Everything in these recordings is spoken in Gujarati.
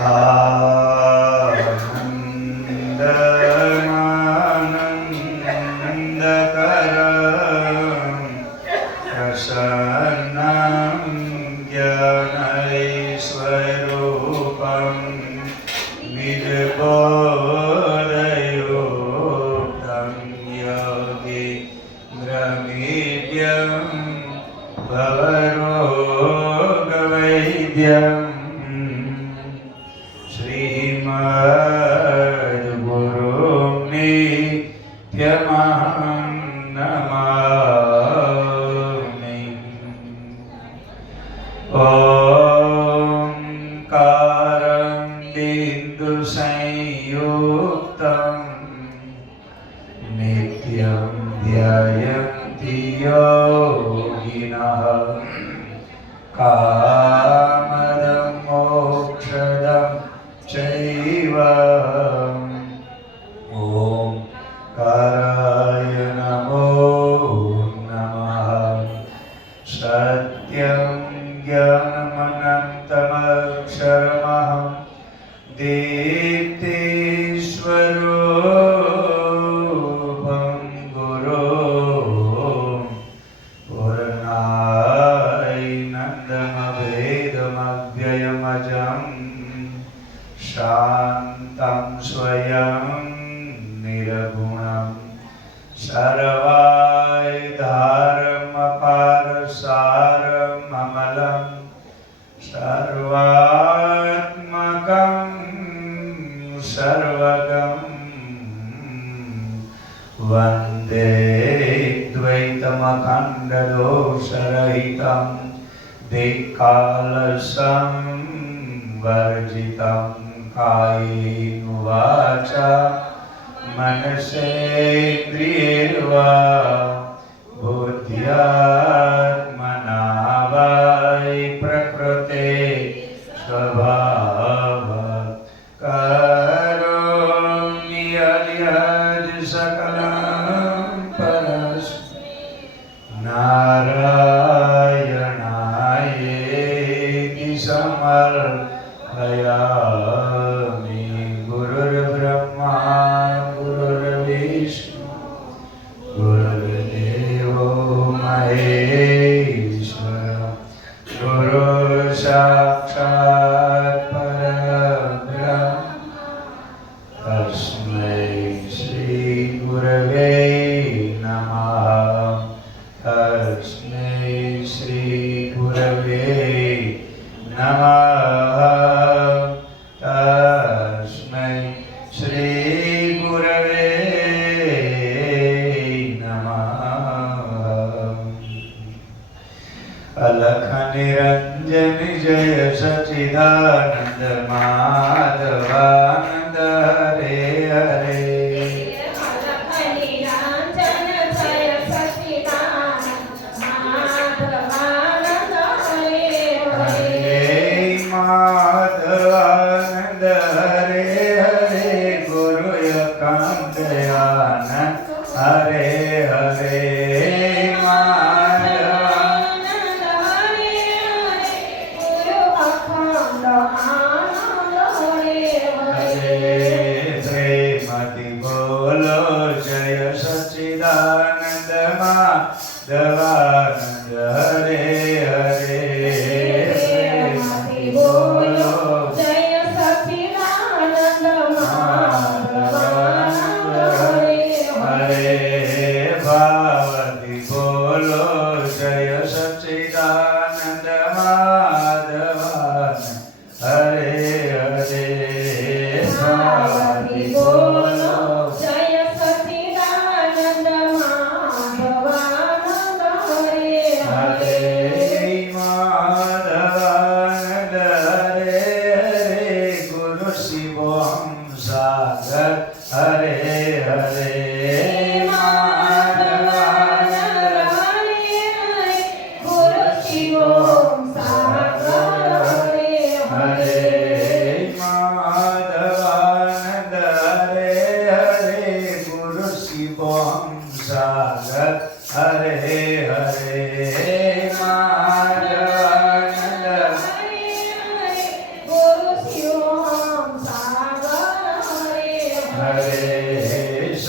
Hare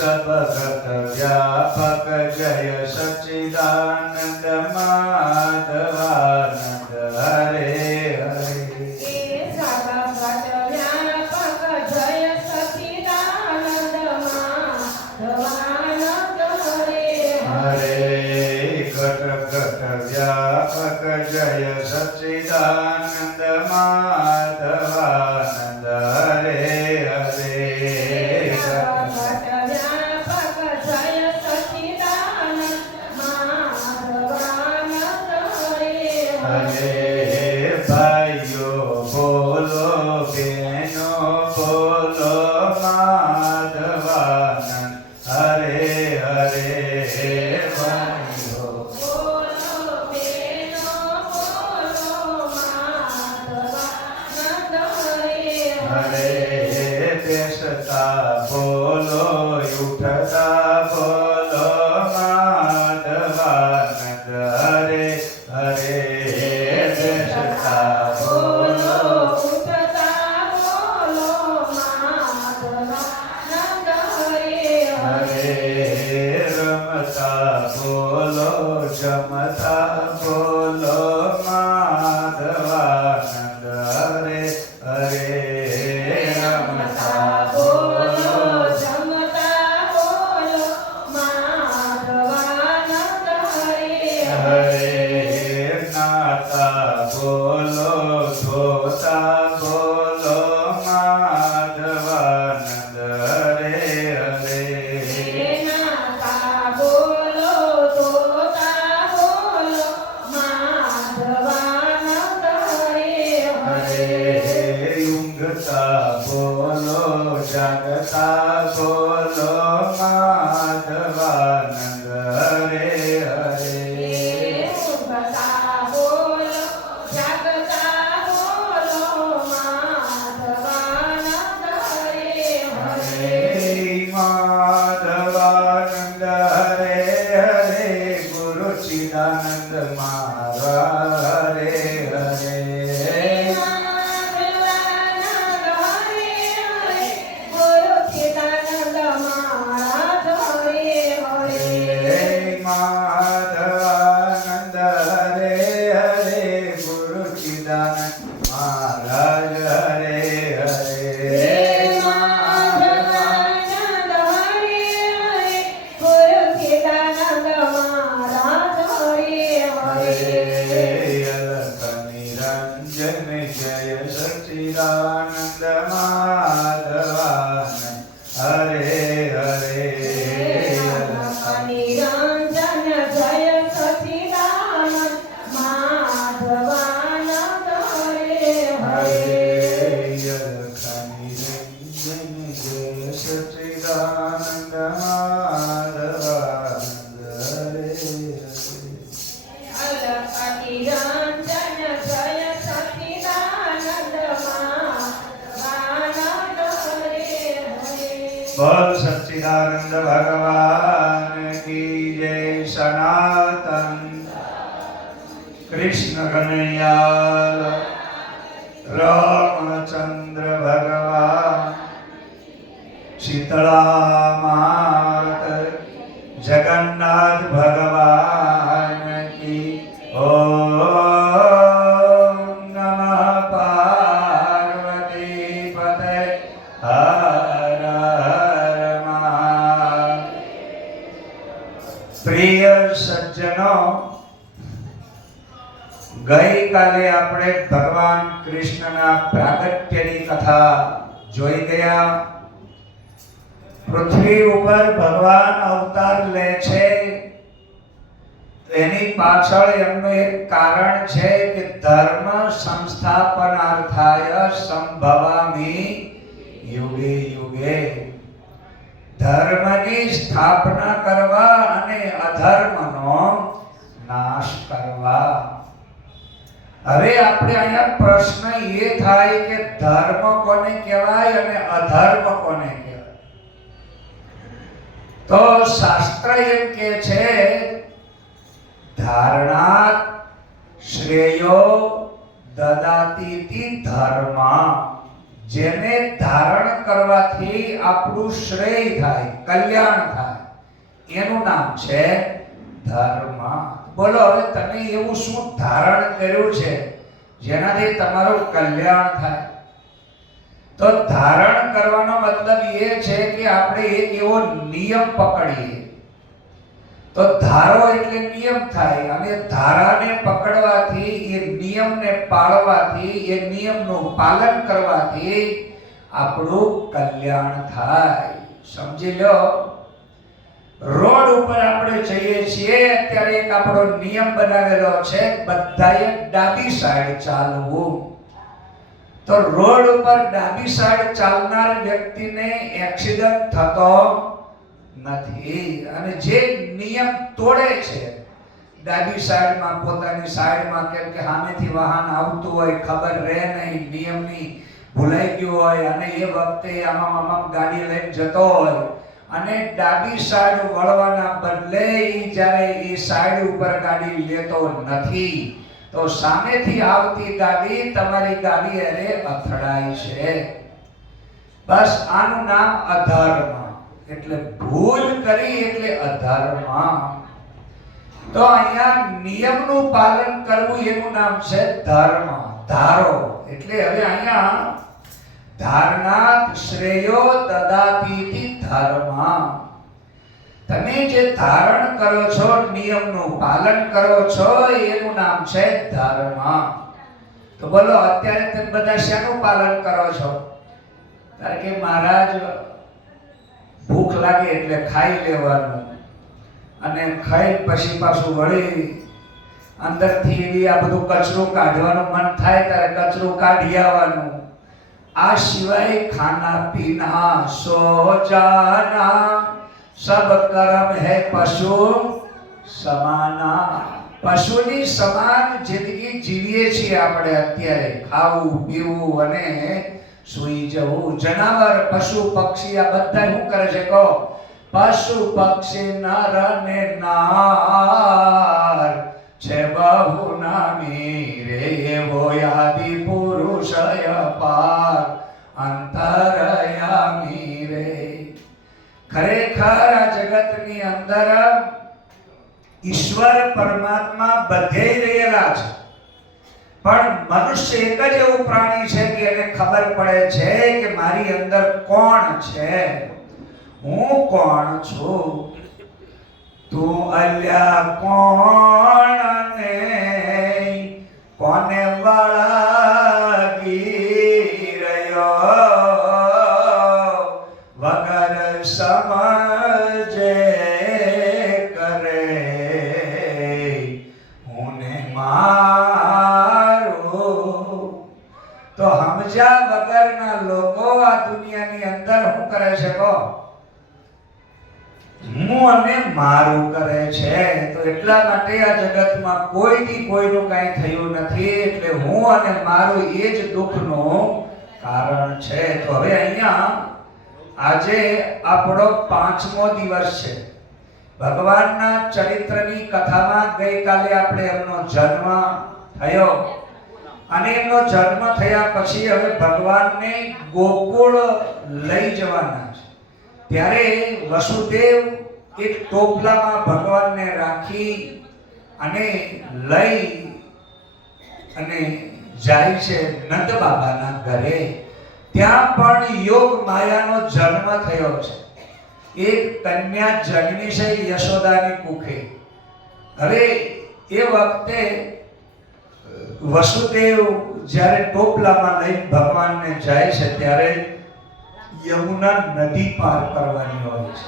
સર્વગત વ્યાપક જય સચ્ચિદાનંદ માધવાનંદ હરે હરે. व्यापक जय सच्चिदानंद माधवानंद हरे हरे. व्यापक जय सच्चिदानंद माधवानंद हरे हरे. भाइयों बोलो बहनों बोलो माधवानंद हरे हरे. बोलो उठता बोलो माधवानंद हरे हरे. बेसता बोलो उठता बोलो माधवानंद हरे हरे. रमता बोलो जमता बोलो माधवानंद हरे हरे. बोलो धोता बोलो माधवानंद हरे हरे. नाता बोलो धोता बोलो माधवानंद हरे हरे. ऊँघता बोलो जागता बोलो माधवानंद हरे हरे. माधवानंद हरे हरे. गुरु चिदानंद महाराज हरे हरे. माधवानंद हरे हरे. गुरु चिदानंद महाराज हरे हरे. माधवानंद हरे हरे. गुरु चिदानंद महाराज हरे हरे. निरंजन जय सच्चिदानंद माधवानंद हरे हरे. निरंजन जय सच्चिदानंद माधवानंद हरे हरे. निरंजन जय सच्चिदानंद माधवानंद हरे हरे. निरंजन जय सच्चिदानंद माधवानंद हरे हरे. बोल सच्चिदानंद भगवान की जय. सनातन कृष्ण कन्हैयाल रामचंद्र भगवान. शीतला मात जगन्नाथ भगवान की. ओम नमः पार्वती पते हर हर महादेव. प्रिय सज्जनों, गई काले આપણે ભગવાન કૃષ્ણના પ્રાગટ્યની કથા જોઈ ગયા. પૃથ્વી ઉપર ભગવાન અવતાર લે છે એની પાછળ એમનું એક કારણ છે કે ધર્મ સંસ્થાપનાર્થાય સંભવામિ યુગે યુગે. ધર્મની સ્થાપના કરવા અને અધર્મનો નાશ કરવા. હવે આપણે અહીંયા પ્રશ્ન એ થાય કે ધર્મ કોને કહેવાય અને અધર્મ કોને કહેવાય. તો શાસ્ત્ર એમ કહે છે ધારણાત શ્રેયો દદાતીતિ ધર્મ. જેને ધારણ કરવાથી આપણું શ્રેય થાય, કલ્યાણ થાય, એનું નામ છે ધર્મ. બોલો હવે તમે એવું શું ધારણ કર્યું છે જેનાથી તમારું કલ્યાણ થાય? તો ધારણ કરવાનો મતલબ એ છે કે આપણે એક એવો નિયમ પકડીએ. તો ધારો એટલે નિયમ થાય, અને ધારાને પકડવાથી, એ નિયમને પાળવાથી, એ નિયમનું પાલન કરવાથી આપણું કલ્યાણ થાય. સમજી લો, રોડ ઉપર આપણે જઈએ છીએ, અત્યારે એક આપણો નિયમ બનાવેલો છે, બધાએ ડાબી સાઈડ ચાલવું. તો રોડ ઉપર ડાબી સાઈડ ચાલનાર વ્યક્તિને એક્સિડન્ટ થતો નથી. અને જે નિયમ તોડે છે ડાબી સાઈડમાં, પોતાની સાઈડમાં, કેમ કે સામેથી વાહન આવતું હોય, ખબર રહે નહીં, નિયમની ભૂલાઈ ગયું હોય, અને એ વખતે આમાં ગાડી લઈને જતો હોય, અને ડાબી સાઈડ વળવાના બદલે જ્યારે એ સાઈડ ઉપર ગાડી લેતો નથી, તો સામેથી આવતી ગાડી તમારી ગાડી અરે અથડાય છે. બસ આનું નામ અધર્મ. એટલે ભૂલ કરી એટલે અધર્મ. તો અહીંયા નિયમનું પાલન કરવું એનું નામ છે ધર્મ. ધારો એટલે હવે અહીંયા ધારણાત શ્રેયો દદાતીતિ ધર્મ. તમે જે ધારણ કરો છો, નિયમનું પાલન કરો છો, એનું નામ છે ધર્મ. તો બોલો અત્યારે તમે બધા શાનું પાલન કરો છો? કારણ કે મહારાજ ભૂખ લાગે એટલે ખાઈ લેવાનું, અને ખાઈ પછી પાછું વળી અંદરથી એવી આ બધું કચરું કાઢવાનું મન થાય ત્યારે કચરું કાઢી આવવાનું. આ સિવાય ખાના પીના સો જાના સબ કર્મ હે પશુ સમાના. પશુની સમાન જિંદગી જીવીએ છીએ આપણે અત્યારે, ખાવું પીવું અને સુઈ જવું. જનાવર, પશુ પક્ષી આ બધા શું કરે છે કહો? પશુ પક્ષી નર ને નાર છે બહુ નામી રે, એવો આદિ પુરુષ અપાર અંતરયામી રે. ખરેખર આ જગતની અંદર ઈશ્વર પરમાત્મા બધે રહેલા છે, પણ મનુષ્ય એક જ એવું પ્રાણી છે કે એને ખબર પડે છે કે મારી અંદર કોણ છે, હું કોણ છું. તું અલ્યા કોણ ને કોને વળગી રહ્યો, વગર સમજે કરે હું ને મારું. તો સમજ્યા વગરના લોકો આ દુનિયાની અંદર શું કરે છે કહો? હું અને મારું કરે છે. તો એટલા માટે આ જગતમાં કોઈથી કોઈનું કાંઈ થયું નથી, એટલે હું અને મારું એ જ દુઃખનું કારણ છે. તો હવે અહીંયા આજે આપણો 5મો દિવસ છે. ભગવાનના ચરિત્રની કથામાં ગઈકાલે આપણે એમનો જન્મ થયો, અને એમનો જન્મ થયા પછી હવે ભગવાનને ગોકુળ લઈ જવાના છે. ત્યારે વસુદેવ એક ટોપલામાં ભગવાનને રાખી અને લઈ અને જાય છે નંદ બાબાના ઘરે. ત્યાં પણ યોગ માયાનો જન્મ થયો છે. એક કન્યા જન્મી છે યશોદાની કુખે. હવે એ વખતે વસુદેવ જ્યારે ટોપલામાં લઈને ભગવાનને જાય છે ત્યારે યમુના નદી પાર કરવાની હોય છે.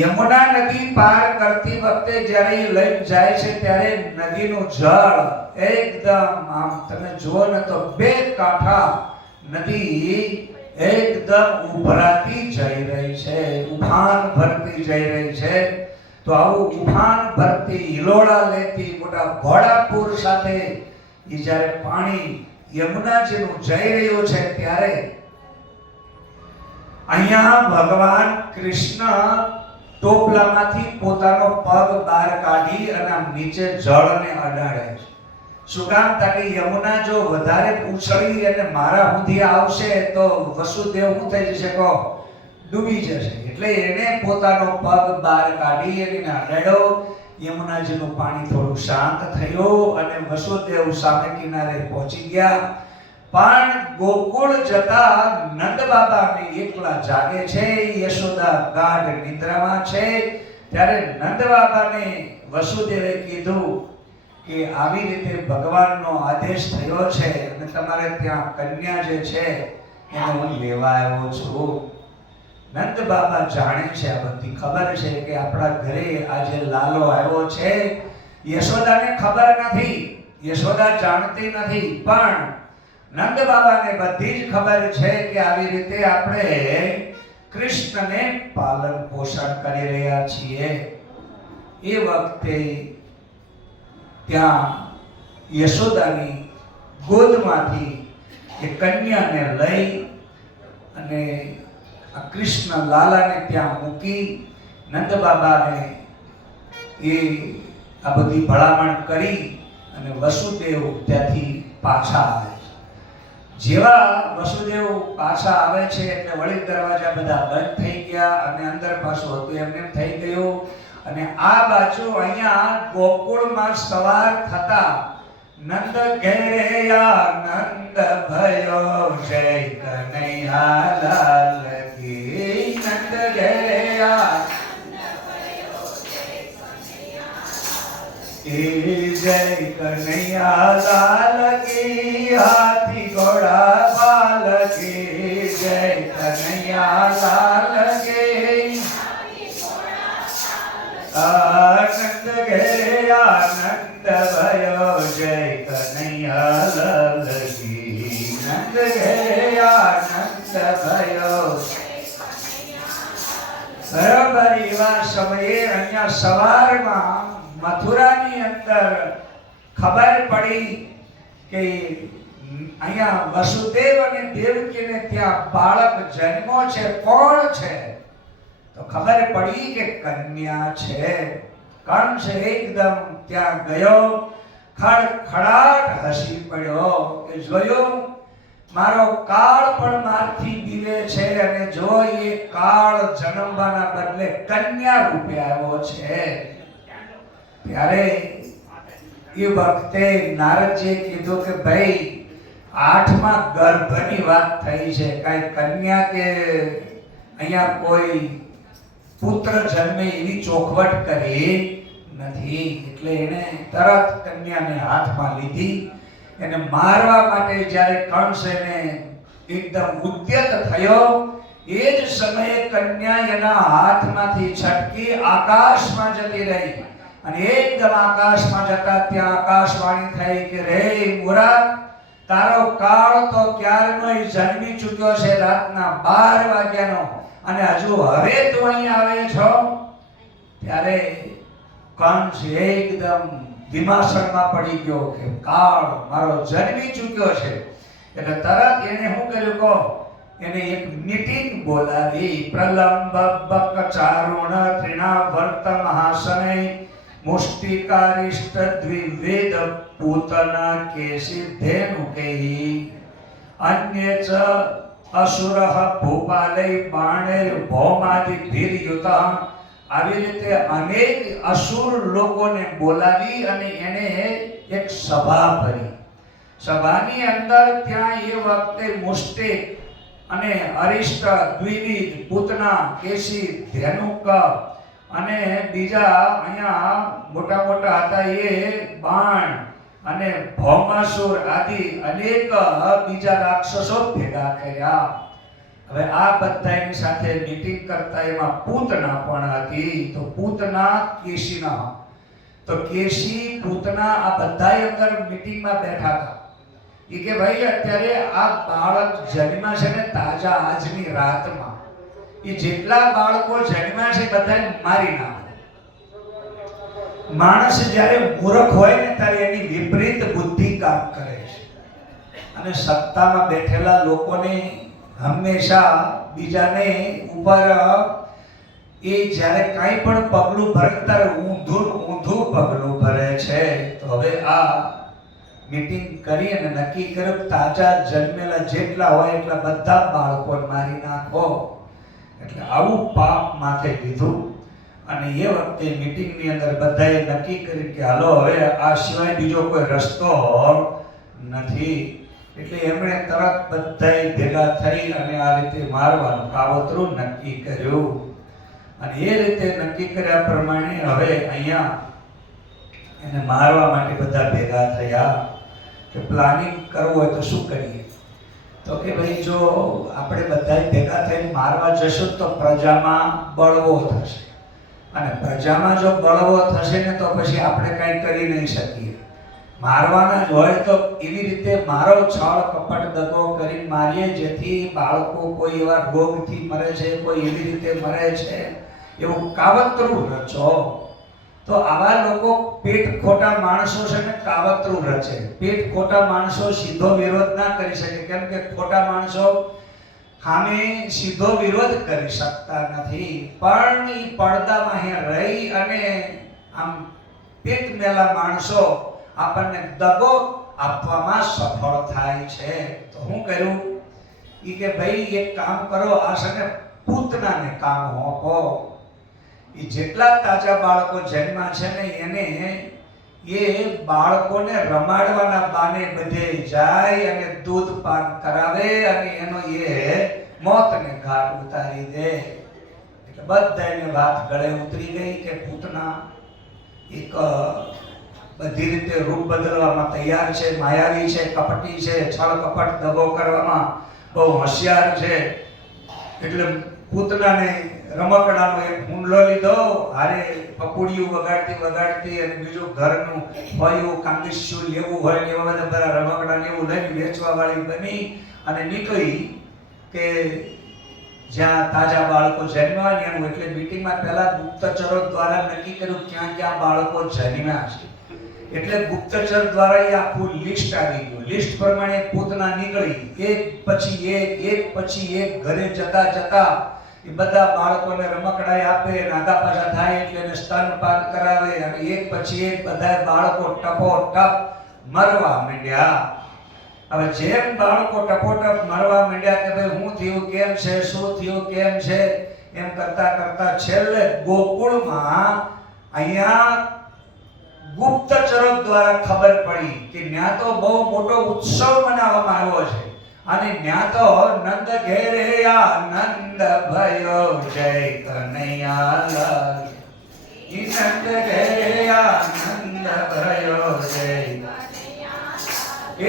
યમુના નદી પાર કરતી વખતે જ્યારે એ લઈને જાય છે ત્યારે નદીનું જળ એકદમ આમ તમે જુઓ ને તો બે કાંઠા નદી એકદમ ઉભરાતી જઈ રહી છે, ઉફાન ભરતી જઈ રહી છે. તો આવું ઉફાન ભરતી, હિલોળા લેતી, મોટા ઘોડાપુર સાથે એ જ્યારે પાણી યમુનાજીનું જઈ રહ્યું છે ત્યારે અહીંયા ભગવાન કૃષ્ણ ટોપલામાંથી પોતાનો પગ બહાર કાઢી અને નીચે જળને અડાડે છે. શું કામ? તાકે યમુના જો વધારે ઉછળી અને મારા સુધી આવશે તો વસુદેવ શું થઈ જશે કહો? ડૂબી જશે. એટલે એને પોતાનો પગ બહાર કાઢી અને અડાડ્યો. યમુનાજીનું પાણી થોડું શાંત થયું અને વસુદેવ સામે કિનારે પહોંચી ગયા. પણ ગોકુળ જતા નંદ બાબાને એકલા જાગે છે, યશોદા ગાઢ નિદ્રામાં છે. ત્યારે નંદ બાબાને વસુદેવે કીધું કે આવી રીતે ભગવાનનો આદેશ થયો છે અને તમારે ત્યાં કન્યા જે છે એને હું લેવા આવ્યો છું. નંદ બાબા જાણે છે, આ બધી ખબર છે કે આપણા ઘરે આજે લાલો આવ્યો છે. યશોદાને ખબર નથી, યશોદા જાણતી નથી, પણ નંદ બાબાને બધી જ ખબર છે કે આવી રીતે આપણે કૃષ્ણને પાલન પોષણ કરી રહ્યા છીએ. એ વખતે ત્યાં યશોદાની ગોદમાંથી એ કન્યાને લઈ અને આ કૃષ્ણ લાલાને ત્યાં મૂકી નંદ બાબાને એ આ બધી ભલામણ કરી અને વસુદેવ ત્યાંથી પાછા આવે. જેવા વસુદેવ પાછા આવે છે એટલે વળી દરવાજા બધા બંધ થઈ ગયા અને અંદર પાછું હતું એમને થઈ ગયું. અને આ બાજુ અહીંયા ગોકુળમાં સવાર થતા નંદ ઘેરે આનંદ ભયો જય કનૈયા લાલ કી. નંદ ઘેરે આનંદ ભયો જય કનૈયા લાલ કી. હાથી ઘોડા બાલ કી જય કનૈયા લાલ કી. આનંદ ઘેરે આનંદ ભયો જય કનૈયા લાલ કી. નંદ ઘેરે આનંદ ભયો. બરાબર એવા સમયે અહીંયા સવારમાં મથુરાની અંદર ખબર પડી કે અહીંયા વસુદેવ અને દેવકીને ત્યાં બાળક જન્મો છે. કોણ છે? તો ખબર પડી કે કન્યા છે. કંસ એકદમ ત્યાં ગયો, ખડખડાટ હસી પડ્યો કે જોયું મારો કાળ પણ મારથી બીવે છે અને જો એ કાળ જન્મવાના બદલે કન્યા રૂપે આવ્યો છે. ત્યારે એ વખતે નારદજીએ કીધું કે ભાઈ 8મા ગર્ભની વાત થઈ છે, કાંઈ કન્યા કે અહીંયા કોઈ પુત્ર જન્મે એવી ચોખવટ કરી નથી. એટલે એને તરત કન્યાને હાથમાં લીધી. એને મારવા માટે જ્યારે કંસ એને એકદમ ઉદ્યત થયો એ જ સમયે કન્યા એના હાથમાંથી છટકી આકાશમાં જતી રહી. અને એકદમ આકાશમાં જતા ત્યાં આકાશવાણી થઈ કે રે મૂરખ, તારો કાળ તો ક્યારનોય જન્મી ચૂક્યો છે, રાતના 12 વાગ્યાનો, અને હજુ હવે તું અહીં આવે છો. ત્યારે કંસ એકદમ વિમાસણમાં પડી ગયો કે કાળ મારો જન્મી ચૂક્યો છે. એટલે તરત એને શું કર્યું કહો, એને એક મીટિંગ બોલાવી. પ્રલંબ બક ચારુણ ત્રિણાવર્ત મહાસને મુષ્ટિકારિષ્ટ દ્વિવેદ પૂતના કેસી ધેનુકેહી અન્ય ચ અસુરઃ ભૂપાલય બાણેર ભૌમાદિ ભીરયુત. આવી રીતે અનેક અસુર લોકોને બોલાવી અને એને એક સભા ભરી. સભાની અંદર ત્યાં એ વખતે મુષ્ટિક અને અરિષ્ટ દ્વિવિધ પૂતના કેસી ધેનુક અને બીજા અહીંયા મોટા મોટા હતા એ બાણ અને ભૌમાસુર આદિ અનેક બીજા રાક્ષસો ભેગા કર્યા. હવે આ બધાની સાથે મીટિંગ કરતા એમાં પૂતના પણ હતી. તો પૂતના કેશીના, તો કેશી પૂતના આ બધા અંદર મીટિંગમાં બેઠા હતા. એ કે ભાઈ અત્યારે આ બાળક જન્મ્યા છે ને તાજા આજની રાતમાં, એ જેટલા બાળકો જન્મ્યા છે બધાને મારી નાખો. માણસ જ્યારે મૂર્ખ હોય ને ત્યારે એની વિપરીત બુદ્ધિ કામ કરે છે. અને સત્તામાં બેઠેલા લોકોને હંમેશા બીજાને ઉપર એ જ્યારે કાંઈ પણ પગલું ભરે ત્યારે ઊંધું પગલું ભરે છે. તો હવે આ મીટિંગ કરી અને નક્કી કર્યું તાજા જન્મેલા જેટલા હોય એટલા બધા બાળકોને મારી નાખો. એટલે આવું પાપ માથે લીધું અને એ વખતે મીટિંગની અંદર બધાએ નક્કી કર્યું કે હાલો હવે આ સિવાય બીજો કોઈ રસ્તો નથી. એટલે એમણે તરત બધાએ ભેગા થઈ અને આ રીતે મારવાનું કાવતરું નક્કી કર્યું. અને એ રીતે નક્કી કર્યા પ્રમાણે હવે અહીંયા એને મારવા માટે બધા ભેગા થયા કે પ્લાનિંગ કરવું હોય તો શું કરીએ. તો કે ભાઈ જો આપણે બધા ભેગા થઈને મારવા જશું તો પ્રજામાં બળવો થશે અને પ્રજામાં જો બળવો થશે ને તો પછી આપણે કંઈ કરી નહીં શકીએ. મારવાના જ હોય તો એવી રીતે મારો છળ કપટ દગો કરીને મારીએ જેથી બાળકો કોઈ એવા રોગથી મરે છે, કોઈ એવી રીતે મરે છે, એવું કાવતરું રચો. તો આવા લોકો પેટ ખોટા માણસો છે ને કાવતરું રચે. પેટ ખોટા માણસો સીધો વિરોધ ના કરી શકે, કેમ કે ખોટા માણસો સામે સીધો વિરોધ કરી શકતા નથી. પણ એ પડદામાં રહી અને આમ પેટ મેલા માણસો આપણને દગો આપવામાં સફળ થાય છે. તો હું કર્યું ઈ કે ભાઈ એક કામ કરો, આ છે ને પૂતનાને કામ હોપો. એ જેટલા તાજા બાળકો જન્મ્યા છે ને એને એ બાળકોને રમાડવાના બાને બધે જાય અને દૂધ પાન કરાવે અને એનો એ મોતને ઘાટ ઉતારી દે. એટલે બધાને વાત ગળે ઉતરી ગઈ કે પૂતના એક બધી રીતે રૂપ બદલવામાં તૈયાર છે, માયાવી છે, કપટી છે, છળ કપટ દગો કરવામાં બહુ હોશિયાર છે. એટલે પૂતનાને રમકડાનો એક હુંડલો લીધો, હારે પપુડિયું વગાડતી અને બીજું ઘરનું ફળિયું કાંગીસ્યું લેવું હોય ને એવા બધા રમકડાને એવું લઈને વેચવા વાળી બની અને નીકળી કે જ્યાં તાજા બાળકો જન્મ્યા ને એનું. એટલે મીટિંગમાં પહેલા ગુપ્તચરો દ્વારા નક્કી કર્યું ક્યાં ક્યાં બાળકો જન્મ્યા છે. એટલે ગુપ્તચર દ્વારા એ આખું લિસ્ટ આવી ગયું. લિસ્ટ પ્રમાણે પૂતના નીકળી એક પછી એક ઘરે જતા એ બધા બાળકોને રમકડાઈ આપે, નાગા પાછા થાય એટલે એને સ્તનપાન કરાવે અને એક પછી એક બધા બાળકો ટપોટપ મરવા માંડ્યા. હવે જેમ બાળકો ટપોટપ મરવા માંડ્યા કે ભાઈ હું થયું કેમ છે, શું થયું કેમ છે, એમ કરતા કરતા છેલ્લે ગોકુળમાં અહીંયા ગુપ્તચરો દ્વારા ખબર પડી કે ન્યા તો બહુ મોટો ઉત્સવ મનાવવામાં આવ્યો છે અને ન્યા તો નંદ ઘેરે આનંદ ભયો જય કનૈયાલાલ. ઈ નંદ ઘેરે આનંદ ભયો જય.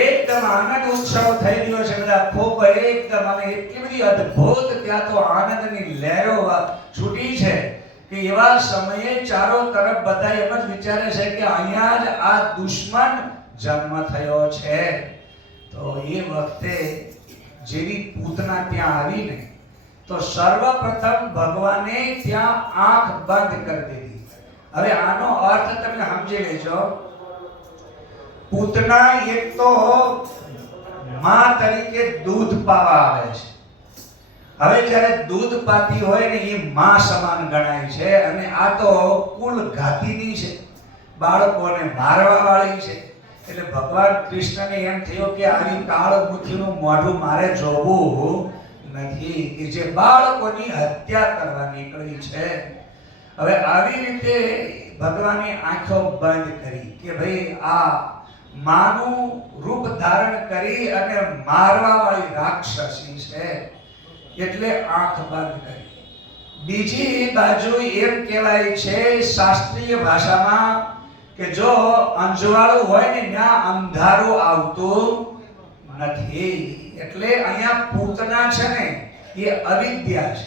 એકદમ આનંદ ઉત્સવ થઈ રહ્યો છે. બધા ખૂબ એકદમ અને એટલી બધી અદ્ભુત ત્યાં તો આનંદની લહેરો છૂટી છે કે એવા સમયે ચારો તરફ બધા એમ જ વિચારે છે કે અહીંયા જ આ દુશ્મન જન્મ થયો છે. તો એ વખતે જેવી પૂતના ત્યાં આવીને તો સર્વપ્રથમ ભગવાને ત્યાં આંખ બંધ કરી દીધી. હવે આનો અર્થ તમે સમજી લેજો. પૂતના એક તો માં તરીકે દૂધ પાવા આવે છે. હવે જ્યારે દૂધ પાતી હોય ને એ માં સમાન ગણાય છે અને આ તો કુલ ઘાતીની છે, બાળકોને મારવા વાળી છે. એટલે ભગવાન કૃષ્ણને એમ થયું કે આવી કાળ મુઠીનું મોઢું મારે જોવું નથી કે જે બાળકોની હત્યા કરવા નીકળી છે. હવે આવી રીતે ભગવાને આંખો બંધ કરી કે ભાઈ આ માનું રૂપ ધારણ કરી અને મારવા વાળી રાક્ષસી છે એટલે આંખ બંધ કરી. બીજી બાજુ એમ કહેવાય છે શાસ્ત્રીય ભાષામાં કે જો અંજવાળું હોય ને ત્યાં અંધારું આવતું નથી. એટલે અહીંયા પૂતના છે ને એ અવિદ્યા છે.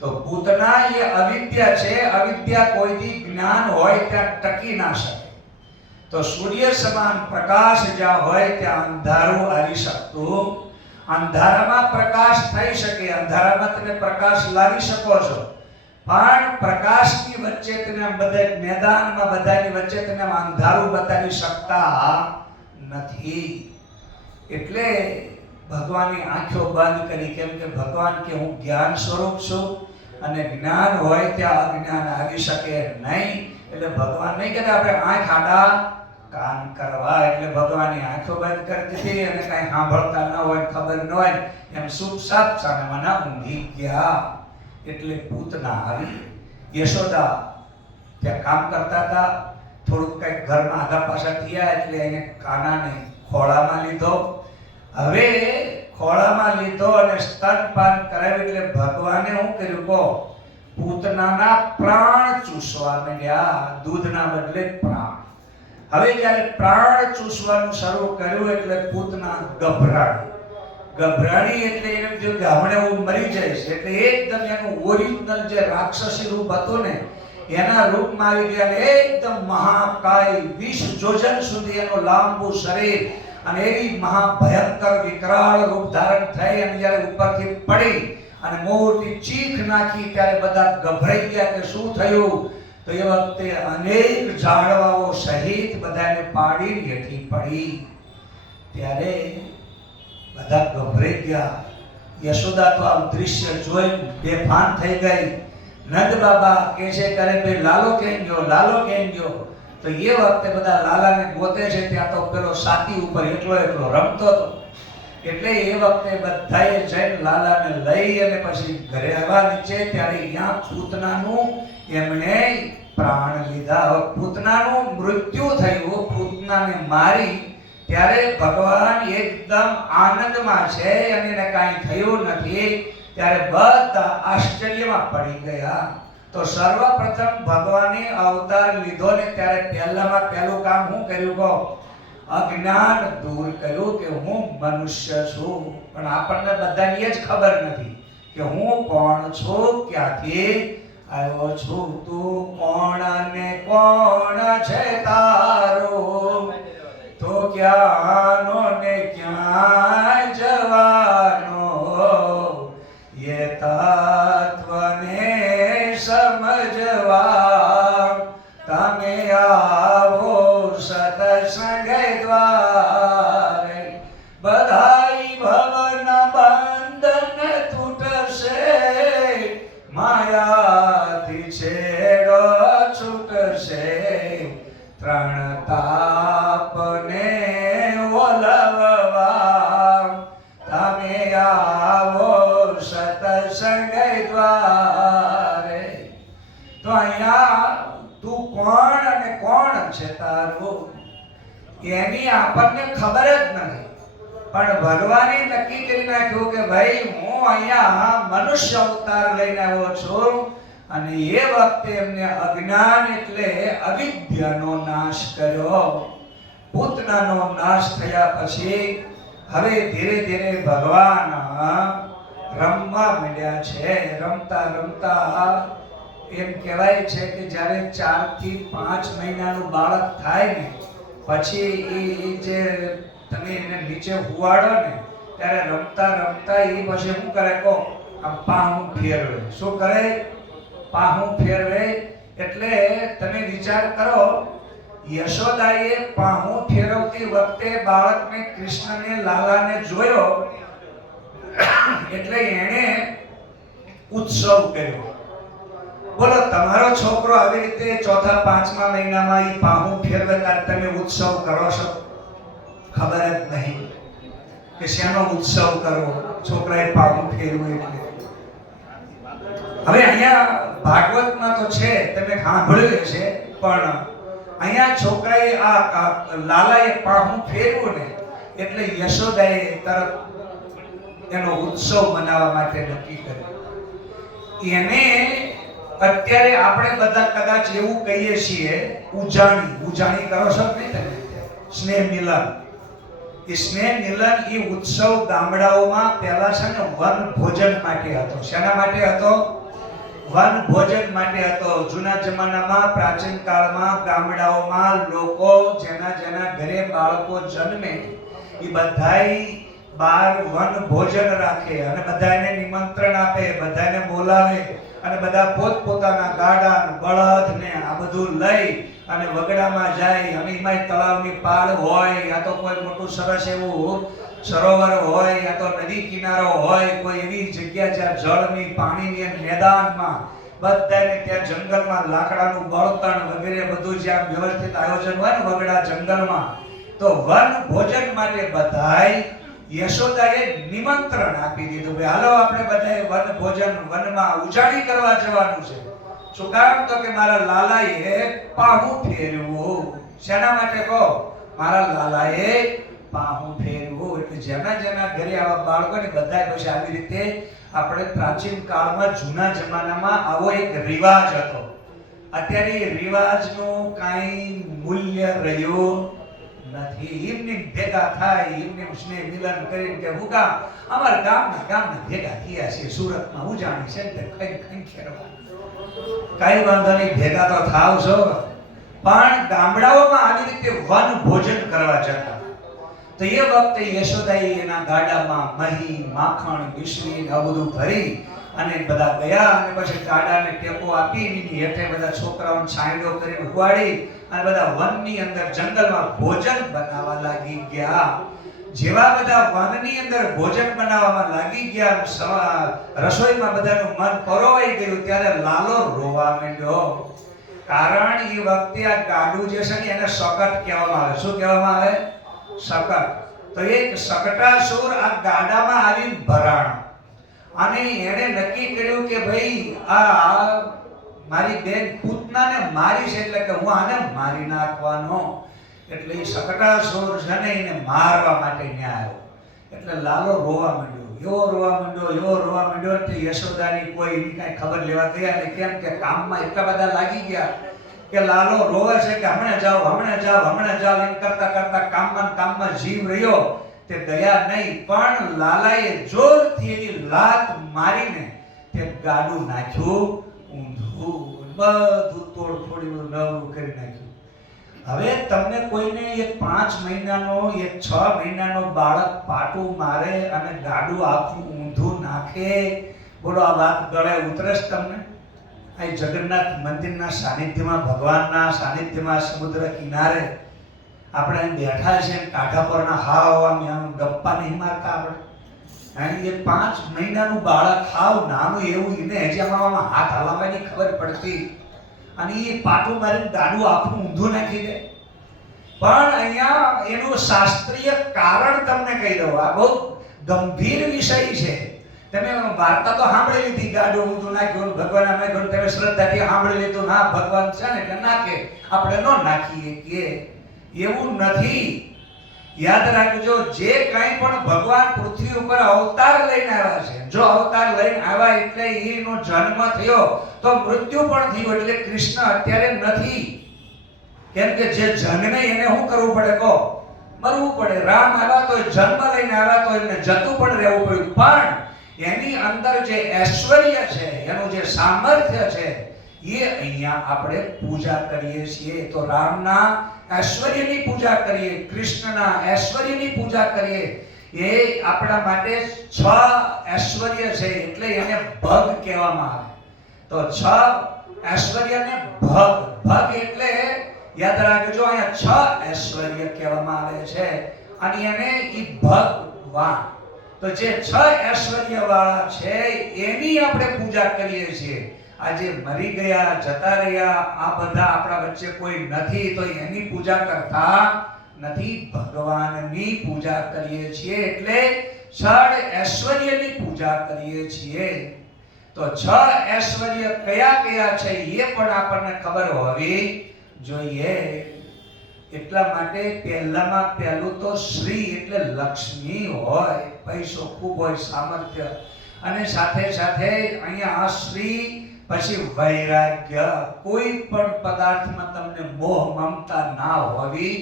તો પૂતના એ અવિદ્યા છે. અવિદ્યા કોઈથી જ્ઞાન હોય ત્યાં ટકી ના શકે. તો સૂર્ય સમાન પ્રકાશ જ્યાં હોય ત્યાં અંધારું આવી શકતું. અંધારામાં પ્રકાશ થઈ શકે, અંધારામાં તમે પ્રકાશ લાવી શકો છો, પણ પ્રકાશની વચ્ચે તમે બધા મેદાનમાં બધાની વચ્ચે તમે અંધારું બતાવી શકતા નથી. એટલે ભગવાનની આંખો બંધ કરી, કેમ કે ભગવાન કે હું જ્ઞાન સ્વરૂપ છું અને જ્ઞાન હોય ત્યાં અજ્ઞાન આવી શકે નહીં. એટલે ભગવાન નહીં કહેતા આપણે આંખ આડા કાન કરવા. એટલે ભગવાનની આંખો બંધ કરી દીધી અને કઈ સાંભળતા ન હોય, ખબર ન હોય એમ ચૂપચાપ સામેવાના ઊંઘી ગયા. એટલે પૂતના આવી. યશોદા ત્યાં કામ કરતા હતા, થોડુંક કંઈક ઘરમાં આગા પાછા થયા એટલે એને કાનાને ખોળામાં લીધો. હવે ખોળામાં લીધો અને સ્તનપાન કરાવ્યું એટલે ભગવાને શું કર્યું કહો? પૂતનાના પ્રાણ ચૂસવા માંડ્યા, દૂધના બદલે પ્રાણ. હવે જ્યારે પ્રાણ ચૂસવાનું શરૂ કર્યું એટલે પૂતના ગભરાણી એટલે એને થયું કે હમણાં હું મરી જઈશ. એટલે એકદમ એનું ઓરિજિનલ જે રાક્ષસી રૂપ હતું ને એના રૂપમાં આવી ગયા અને એકદમ મહાકાય 20 જોજન સુધી એનું લાંબુ શરીર અને એવી મહાભયંકર વિકરાળ રૂપ ધારણ થઈ અને જ્યારે ઉપરથી પડી અને મોટી ચીખ નાખી ત્યારે બધા ગભરાઈ ગયા કે શું થયું. તો એ વખતે અનેક ઝાડવાઓ સહિત બધાને પાડી હેઠી પડી. ત્યારે બધા ગભરાઈ ગયા. યશોદા તો આ દૃશ્ય જોઈ બેભાન થઈ ગઈ. નંદ બાબા કહે છે કે અરે ભાઈ લાલો કેમ ગયો, લાલો કેમ ગયો? તો એ વખતે બધા લાલાને ગોતે છે. ત્યાં તો પેલો સાથી ઉપર એકલો રમતો હતો. એટલે એ વખતે બધાએ જઈને લાલાને લઈ અને પછી ઘરે આવ્યા નીચે. ત્યારે ત્યાં પૂતનાનું એમણે પ્રાણ લીધા. પૂતનાનું મૃત્યુ થયું, પૂતનાને મારી. ત્યારે ભગવાન એકદમ આનંદમાં છે અને એને કાંઈ થયું નથી. ત્યારે બધા આશ્ચર્યમાં પડી ગયા. તો સર્વપ્રથમ ભગવાને અવતાર લીધો ને ત્યારે પહેલામાં પહેલું કામ શું કર્યું કહો? અજ્ઞાન દૂર કર્યું કે હું મનુષ્ય છું. પણ આપણને બધાને એ જ ખબર નથી કે હું કોણ છું, ક્યાંથી આવ્યો છું. તું કોણ ને કોણ છે તારો, તો ક્યાંનો ને ક્યાં જવાનો. એ તત્વને સમજવા તમે આવો સત્સંગ દ્વારે. બધાઈ ભવન બંધન તૂટશે, માયાથી છેડો છૂટશે. ત્રણ તાપને ઓલવવા તમે આવો સત્સંગ દ્વારે. તો અહીંયા તું કોણ અને કોણ છે તારું એની આપણને ખબર જ નથી. પણ ભગવાને નક્કી કરી નાખ્યું કે ભાઈ હું અહીંયા મનુષ્ય અવતાર લઈને આવ્યો છું. અને એ વખતે એમને અજ્ઞાન એટલે અવિદ્યાનો નાશ કર્યો. પૂતનાનો નાશ થયા પછી હવે ધીરે ધીરે ભગવાન રમવા માંડ્યા છે. રમતા રમતા એમ કહેવાય છે કે જ્યારે 4 થી 5 મહિનાનું બાળક થાય ને પછી એ જે તમે એને નીચે હુવાડો ને ત્યારે રમતા રમતા એ પછી શું કરે કહો? આમ પાહું ફેરવે. શું કરે? પાહું ફેરવે. એટલે તમે વિચાર કરો, યશોદાએ પાહું ફેરવતી વખતે બાળકને કૃષ્ણને લાલાને જોયો એટલે એણે ઉત્સવ કર્યો. બોલો, તમારો છોકરો આવી રીતે 4થા 5મા મહિનામાં ઈ પાહું ફેરવે ત્યારે તમે ઉત્સવ કરો છો? ખબર જ નહીં કે શેનો ઉત્સવ કરો. છોકરાએ પાહું ફેરવું એટલે. હવે અહીંયા ભાગવતમાં તો છે, તમે સાંભળ્યું હશે, પણ અહીંયા છોકરાએ આ લાલાએ પાહું ફેરવું ને એટલે યશોદાએ તરત એનો ઉત્સવ મનાવવા માટે નક્કી કર્યું. એને અત્યારે આપણે બધા કદાચ એવું કહીએ છીએ ઉજાણી કરો છો ને તમે, સ્નેહ મિલન. એ સ્નેહ મિલન એ ઉત્સવ ગામડાઓમાં પહેલા છે ને વન ભોજન માટે હતો. શેના માટે હતો? વન ભોજન માટે હતો. જૂના જમાનામાં પ્રાચીન કાળમાં ગામડાઓમાં લોકો જેના ઘરે બાળકો જન્મે એ બધાય બાર વન ભોજન રાખે અને બધાને નિમંત્રણ આપે, બધાને બોલાવે અને બધા પોતપોતાના ગાડા બળદ ને આ બધું લઈ અને વગડામાં જાય. અને એમાં તળાવની પાળ હોય, યા તો કોઈ મોટું સરસ એવું સરોવર હોય, યા તો નદી કિનારો હોય, કોઈ એવી જગ્યા જ્યાં જળની પાણીની મેદાનમાં બધાને ત્યાં જંગલમાં લાકડાનું બળતણ વગેરે બધું જ્યાં વ્યવસ્થિત આયોજન હોય ને વગડા જંગલમાં, તો વન ભોજન માટે બધાય યશોદાએ નિમંત્રણ આપી દીધું કે હાલો આપણે બધાએ વન ભોજન વનમાં ઉજાણી કરવા જવાનું છે. શું કામ? તો કે મારા લાલાએ પાહું ફેરવ્યું. શેના માટે કહો? મારા લાલાએ પાહું ફેરવ્યું. એટલે જેના જેના ઘરે આવા બાળકો ને બધાય પછી આવી રીતે આપણે પ્રાચીન કાળમાં જૂના જમાનામાં આવો એક રિવાજ હતો. અત્યારે એ રિવાજનું કાંઈ મૂલ્ય રહ્યું નથી. એમને ભેગા થાય, એમને સ્નેહ મિલન કરીને કે હું કામ અમારા ગામના ભેગા થયા છે, સુરતમાં ઉજાણી છે ને ખાઈ ખેરવા. કઈ વાંધો નહીં, ભેગા તો થાવ છો. પણ ગામડાઓમાં આવી રીતે વન ભોજન કરવા જતા. તો એ વખતે યશોદાએ એના ગાડામાં મહી, માખણ, મિશ્રી આ બધું ભરી અને બધા ગયા અને પછી ગાડાને ટેકો આપી એની હેઠે બધા છોકરાઓને છાંયડો કરીને ઉપાડી અને બધા વનની અંદર જંગલમાં ભોજન બનાવવા લાગી ગયા. જેવા બધા વનની અંદર ભોજન બનાવવામાં લાગી ગયા, રસોઈમાં બધાનું મન પરોવાઈ ગયું, ત્યારે લાલો રોવા માંડ્યો. કારણ એ વખતે આ ગાડું જે છે ને એને શકટ કહેવામાં આવે. શું કહેવામાં આવે? શકટ. તો એક શકટાસુર આ ગાડામાં આવીને ભરાણો અને એણે નક્કી કર્યું કે ભાઈ આ મારી બેન પૂતનાને મારી છે એટલે કે હું આને મારી નાખવાનો. એટલે એ શકટાસુર છે ને એને મારવા માટે ન્યા આવ્યો. એટલે લાલો રોવા માંડ્યો, એવો રોવા માંડ્યો કે યશોદાની કોઈ એની કાંઈ ખબર લેવા ગયા નહીં. કેમ કે કામમાં એટલા બધા લાગી ગયા કે લાલો રોવે છે કે હમણાં જાઓ એમ કરતા કામમાં જીવ રહ્યો તે ગયા નહીં. પણ લાલાએ જોરથી એની લાત મારીને તે ગાડું નાખ્યું ઊંધું, બધું તોડફોડી નવરું કરી નાખ્યું. હવે તમને કોઈને એક 5 મહિનાનો એક 6 મહિનાનો બાળક પાટું મારે અને ગાડું આખું ઊંધું નાખે, બોલો આ વાત ગળે ઉતરે છે તમને? આ જગન્નાથ મંદિરના સાનિધ્યમાં, ભગવાનના સાનિધ્યમાં, સમુદ્ર કિનારે આપણે અહીં બેઠા છે, કાંઠા પરના હાવ આમ ગપ્પા નહીં મારતા આપણે. અને એ 5 મહિનાનું બાળક હાવ નાનું એવું, એને હજી આમાં હાથ હલાવવાની ખબર પડતી અને એ પાટું મારીને ગાડું આખું ઊંધું નાખી દે. પણ અહીંયા એનું શાસ્ત્રીય કારણ તમને કહી દઉં. આ બહુ ગંભીર વિષય છે. તમે વાર્તા તો સાંભળી લીધી, ગાડું ઊંધું નાખ્યું, ભગવાન અમે ગયું, તમે શ્રદ્ધાથી સાંભળી લીધું, ના ભગવાન છે ને એટલે નાખે, આપણે ન નાખીએ કે એવું નથી. યાદ રાખજો, જે કંઈ પણ ભગવાન પૃથ્વી ઉપર અવતાર લઈને આવ્યા છે, જો અવતાર લઈને આવ્યા એટલે એનો જન્મ થયો તો મૃત્યુ પણ થયું. એટલે કૃષ્ણ અત્યારે નથી. કેમ કે જે જન્મે એને શું કરવું પડે? કહો, મરવું પડે. રામ આવ્યા તો જન્મ લઈને આવ્યા તો એમને જતું પણ રહેવું પડ્યું. પણ એની અંદર જે ઐશ્વર્ય છે, એનું જે સામર્થ્ય છે, એ અહીંયા આપણે પૂજા કરીએ છીએ. તો રામના ઐશ્વર્યની પૂજા કરીએ, કૃષ્ણના ઐશ્વર્યની પૂજા કરીએ. એ આપણા માટે 6 ઐશ્વર્ય છે એટલે એને ભગ કહેવામાં આવે. તો 6 ઐશ્વર્યને ભગ એટલે યાદ રાખજો, અહીંયા 6 ઐશ્વર્ય કહેવામાં આવે છે અને એને ઈ ભગવાન. તો જે 6 ઐશ્વર્ય વાળા છે એની આપણે પૂજા કરીએ છીએ. આજે મરી ગયા, જતા રહ્યા, આ બધા આપણા વચ્ચે કોઈ નથી તો એની પૂજા કરતા નથી, ભગવાનની પૂજા કરીએ છીએ. એટલે 6 ઐશ્વર્યની પૂજા કરીએ છીએ. તો 6 ઐશ્વર્ય કયા કયા છે એ પણ આપણને ખબર હોવી જોઈએ. એટલા માટે પહેલામાં પહેલું તો શ્રી એટલે લક્ષ્મી હોય, પૈસો ખૂબ હોય, સામર્થ્ય, અને સાથે સાથે અહીંયા શ્રી, પછી વૈરાગ્ય. કોઈ પણ પદાર્થમાં તમને મોહ મમતા ના હોવી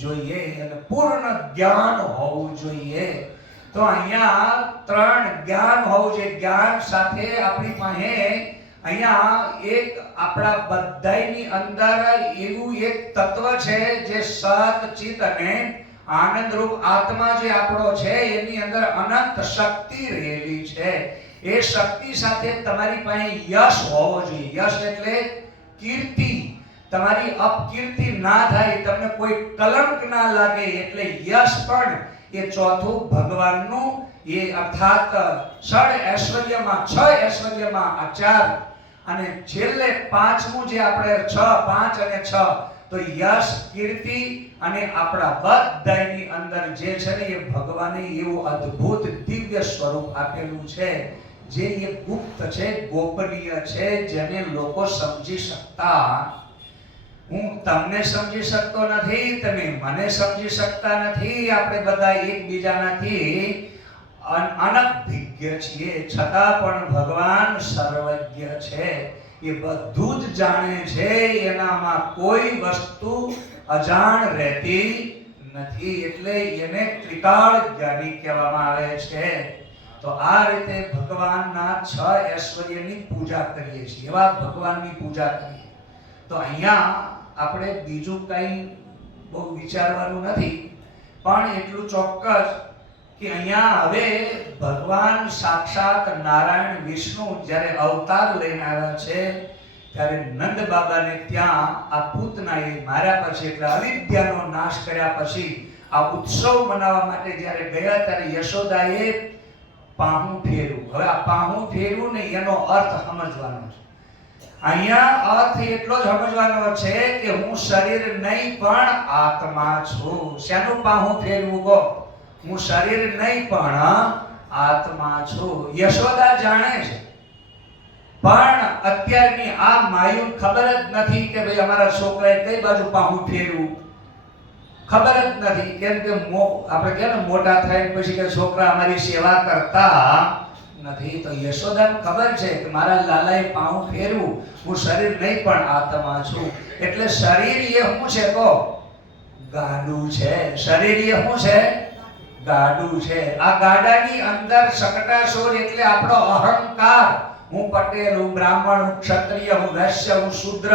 જોઈએ અને પૂર્ણ જ્ઞાન હોવું જોઈએ. તો અહીંયા 3 જ્ઞાન હોવું જોઈએ. જ્ઞાન સાથે આપણી પાસે અહીંયા એક આપણા બધાની અંદર એવું એક તત્વ છે જે સત, ચિત અને આનંદરૂપ આત્મા જે આપણો છે એની અંદર અનંત શક્તિ રહેલી છે. એ શક્તિ સાથે તમારી પાસે યશ હોવો જોઈએ. યશ એટલે કીર્તિ. તમારી અપકીર્તિ ના થાય, તમને કોઈ કલંક ના લાગે. એટલે યશ પણ એ ચોથું ભગવાનનું, એ અર્થાત 6 ઐશ્વર્યમાં આ 4 અને છેલ્લે 5મું જે આપણે 6, 5 અને 6 તો યશ, કીર્તિ અને આપણા બધાની અંદર જે છે ને એ ભગવાને એવું અદ્ભુત દિવ્ય સ્વરૂપ આપેલું છે, જે એ ગુપ્ત છે, ગોપનીય છે, જેને લોકો સમજી શકતા. હું તમને સમજી શકતો નથી, તમે મને સમજી શકતા નથી, આપણે બધા એકબીજાનાથી અનભિજ્ઞ છીએ, છતાં પણ ભગવાન સર્વજ્ઞ છે. એ બધું જ જાણે છે, એનામાં કોઈ વસ્તુ અજાણ રહેતી નથી, એટલે એને ત્રિકાળ જ્ઞાની કહેવામાં આવે છે. તો આ રીતે ભગવાનના 6 ઐશ્વર્યની પૂજા કરીએ છીએ, એવા ભગવાનની પૂજા કરીએ. તો અહીંયા આપણે બીજું કંઈ બહુ વિચારવાનું નથી, પણ એટલું ચોક્કસ કે અહીંયા હવે ભગવાન સાક્ષાત નારાયણ વિષ્ણુ જ્યારે અવતાર લઈને આવ્યા છે, ત્યારે નંદ બાબાને ત્યાં આ પૂતનાએ માર્યા પછી, એટલે અવિદ્યાનો નાશ કર્યા પછી આ ઉત્સવ મનાવવા માટે જ્યારે ગયા, ત્યારે યશોદાએ પાહું ફેરવું. હવે આ પાહું ફેરવું ને એનો અર્થ સમજવાનો છે. અહીંયા અર્થ એટલો જ સમજવાનો છે કે હું શરીર નહીં પણ આત્મા છું. શેનું પાહું ફેરવું કહો? હું શરીર નહીં પણ આત્મા છું. યશોદા જાણે છે, પણ અત્યારની આ માયું ખબર જ નથી કે ભાઈ અમારા છોકરાએ કઈ બાજુ પાહું ફેરવું. ખબર જ નથી, કેમ કે આપણે કહે ને મોટા થાય પછી કે છોકરા અમારી સેવા કરતા નથી. તો યશોદાને ખબર છે કે મારા લાલાએ પાહું ફેરવું, હું શરીર નહીં પણ આત્મા છું. એટલે શરીર એ શું છે કહો? ગાડું છે. શરીર એ શું છે? ગાડું છે. આ ગાડાની અંદર શકટાસુર એટલે આપણો અહંકાર. હું પટેલ, હું બ્રાહ્મણ, હું ક્ષત્રિય, હું વૈશ્ય, હું શૂદ્ર,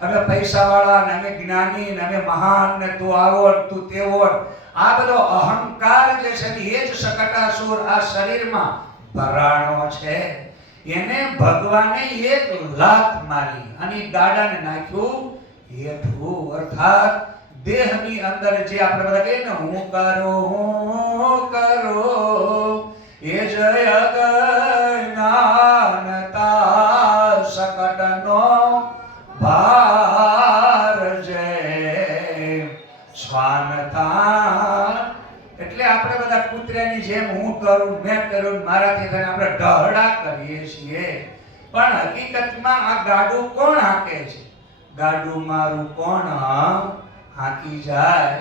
અમે પૈસાવાળા ને અમે જ્ઞાની ને અમે મહાન ને તું આવો તું તેવો, આ બધો અહંકાર જે છે ને એ જ શકટાસુર આ શરીરમાં ભરાણો છે. એને ભગવાને એક લાત મારી અને ગાડાને નાખ્યું હેઠું. અર્થાત દેહની અંદર જે આપણે બધા કહીએ ને હું કરો એ જય અજ્ઞાનતા શકટનો ભાર જય સ્વાનતા. એટલે આપણે બધા કૂતરાની જેમ હું કરું, મેં કરું, મારાથી થઈને આપણે ઢહડા કરીએ છીએ. પણ હકીકતમાં આ ગાડું કોણ હાકે છે? ગાડું મારું કોણ હાકી જાય?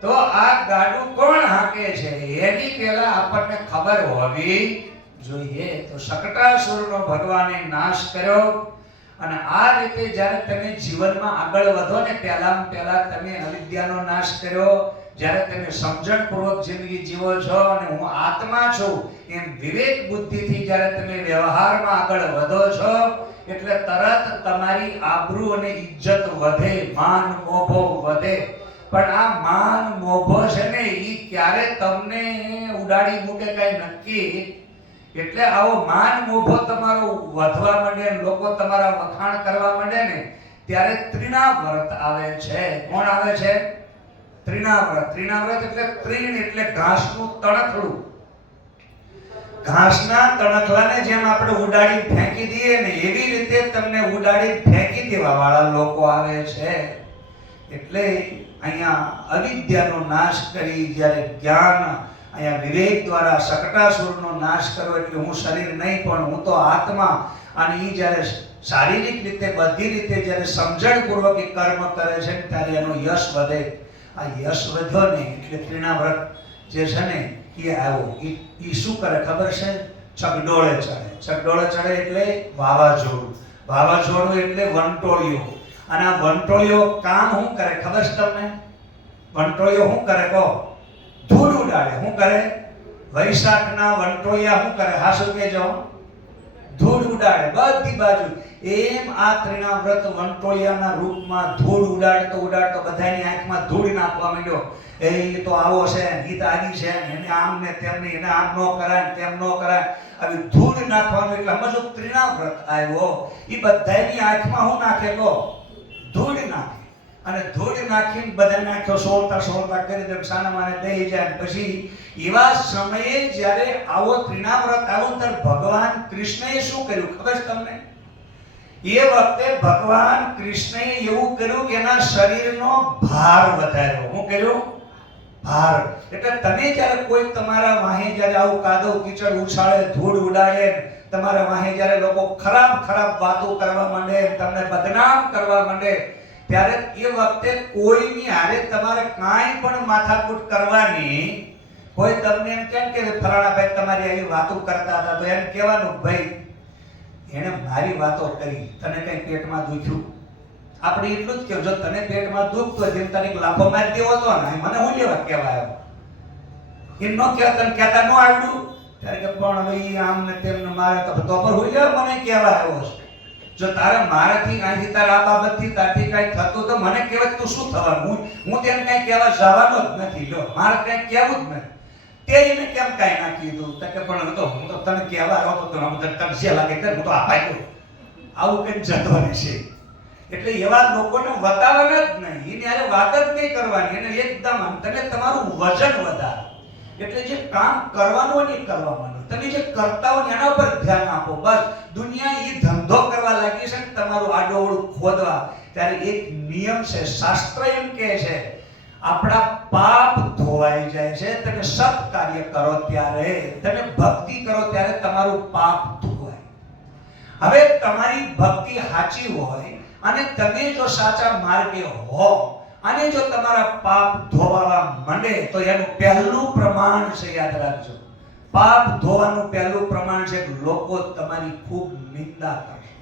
તો આ ગાડું કોણ હાકે છે એની પહેલા આપણને ખબર હોવી જોઈએ. તો શકટાસુરનો ભગવાને નાશ કર્યો. અને આ રીતે જ્યારે તમે જીવનમાં આગળ વધો ને, પહેલા તમે અવિદ્યાનો નાશ કર્યો. જ્યારે તમે સમજણપૂર્વક જિંદગી જીવો છો અને હું આત્મા છું એમ વિવેક બુદ્ધિથી જ્યારે તમે વ્યવહારમાં આગળ વધો છો, એટલે તરત તમારી આબરૂ અને ઇજ્જત વધે, માન મોભો વધે. પણ આ માન મોભો છે ને એ ક્યારે તમને ઉડાડી મૂકે કઈ નક્કી. એટલે આવો માન મોભો તમારો વધવા માંડે, લોકો તમારા વખાણ કરવા માંડે ને, ત્યારે ત્રિણાવ્રત આવે છે. કોણ આવે છે? ત્રિણાવ્રત. ત્રિણાવ્રત એટલે ત્રિણ એટલે ઘાસનું તણખલું. ઘાસના તણખલાને જેમ આપણે ઉડાડી ફેંકી દઈએ ને, એવી રીતે તમને ઉડાડી ફેંકી દેવા વાળા લોકો આવે છે. એટલે અહીંયા અવિદ્યાનો નાશ કરી જ્યારે જ્ઞાન અહીંયા વિવેક દ્વારા શકટાસુરનો નાશ કર્યો. એટલે હું શરીર નહીં પણ હું તો આત્મા. અને એ જ્યારે શારીરિક રીતે બધી રીતે જ્યારે સમજણપૂર્વક એ કર્મ કરે છે ત્યારે એનો યશ વધે. આ યશ વધ્યો ને એટલે ત્રિણાવ્રત જે છે ને એ આવ્યો. એ શું કરે ખબર છે? ચકડોળે ચડે. ચકડોળે ચડે એટલે વાવાઝોડું. વાવાઝોડું એટલે વંટોળિયો. અને આ વંટોળિયો કામ શું કરે ખબર છે તમને? વંટોળિયો શું કરે કહો? ધૂળ ઉડાડે. શું કરે? વૈશાખના વંટોળિયા શું કરે? હા શું કહેજો? ધૂળ ઉડાડે બધી બાજુ. એમ આ ત્રિણાવ્રત વંટોળિયાના રૂપમાં ધૂળ ઉડાડતો બધાની આંખમાં ધૂળ નાખવા માંડ્યો. એ તો આવો છે, ગીત આવી છે, એને આમ ને તેમને, એને આમ ન કરાય તેમ ન કરાય, આવી ધૂળ નાખવાનું. એટલે સમજો ત્રિણાવ્રત આવ્યો. એ બધાની આંખમાં શું નાખે કહો? ધૂળ નાખે. અને ધૂળ નાખીને બધાને આંખો સોળતા કરી દે, સાનામાને દઈ જાય. પછી એવા સમયે જ્યારે આવો ત્રિણાવ્રત આવ્યો ત્યારે ભગવાન કૃષ્ણએ શું કર્યું ખબર છે તમને? એ વખતે ભગવાન કૃષ્ણએ એવું કર્યું કે એના શરીરનો ભાર વધાર્યો. શું કર્યું? ભાર. એટલે તમે જ્યારે કોઈ તમારા વાહે જ્યારે આવું કાદવ કીચડ ઉછાળે, ધૂળ ઉડાડે, તમારા વાહે જ્યારે લોકો ખરાબ ખરાબ વાતો કરવા માંડે, તમને બદનામ કરવા માંડે, ત્યારે એ વખતે કોઈની હારે તમારે કાંઈ પણ માથાકૂટ કરવાની. કોઈ તમને એમ કેમ કે ફલાણા ભાઈ તમારી આવી વાતો કરતા હતા, તો એમ કહેવાનું, ભાઈ એને મારી વાતો કરી, તને કઈ પેટમાં દુખ્યું? આપણે એટલું જ કહ્યું, જો તને પેટમાં દુખતો હોય તેમ તને લાફો મારી દેવો તો ને મને હું લેવા કહેવાય? એ ન કહેતા, તને કહેતા ન આવડ્યું ત્યારે કે પણ ભાઈ આમ ને તેમ ને મારે તો પર હોય લેવા મને કહેવા આવ્યો છે. જો તારે મારાથી કાંઈથી તારા આ બાબતથી તારથી કાંઈ થતું તો મને કહેવાય, તું શું થવાનું? હું તેમ કાંઈ કહેવા જવાનો જ નથી. લો, મારે કાંઈ કહેવું જ નથી. તે એને કેમ કાંઈ ના કીધું? તો કે પણ હું તો તને કહેવા આવ્યો તો હું તને તરસે લાગે કે હું તો આપાયો. આવું કંઈ જતો રહેશે. એટલે એવા લોકોને વતાવવાના જ નહીં, એની હારે વાત જ નહીં કરવાની. એને એકદમ તમે તમારું વજન વધારો. એટલે જે કામ કરવાનું હોય ને એ કરવા માંડો. તમે જે કરતા હો એના ઉપર ધ્યાન આપો. બસ દુનિયા એ ધંધો કરવા લાગી છે ને તમારું આડોવળું ખોદવા. ત્યારે એક નિયમ છે, શાસ્ત્ર એમ કહે છે, આપણા પાપ ધોવાઈ જાય છે. તમે સત કાર્ય કરો ત્યારે, તમે ભક્તિ કરો ત્યારે તમારું પાપ ધોવાય. હવે તમારી ભક્તિ સાચી હોય અને તમે જો સાચા માર્ગે હો અને જો તમારા પાપ ધોવાવા માંડે તો એનું પહેલું પ્રમાણ છે, યાદ રાખજો. પાપ ધોવાનું પહેલું પ્રમાણ છે લોકો તમારી ખૂબ નિંદા કરશે.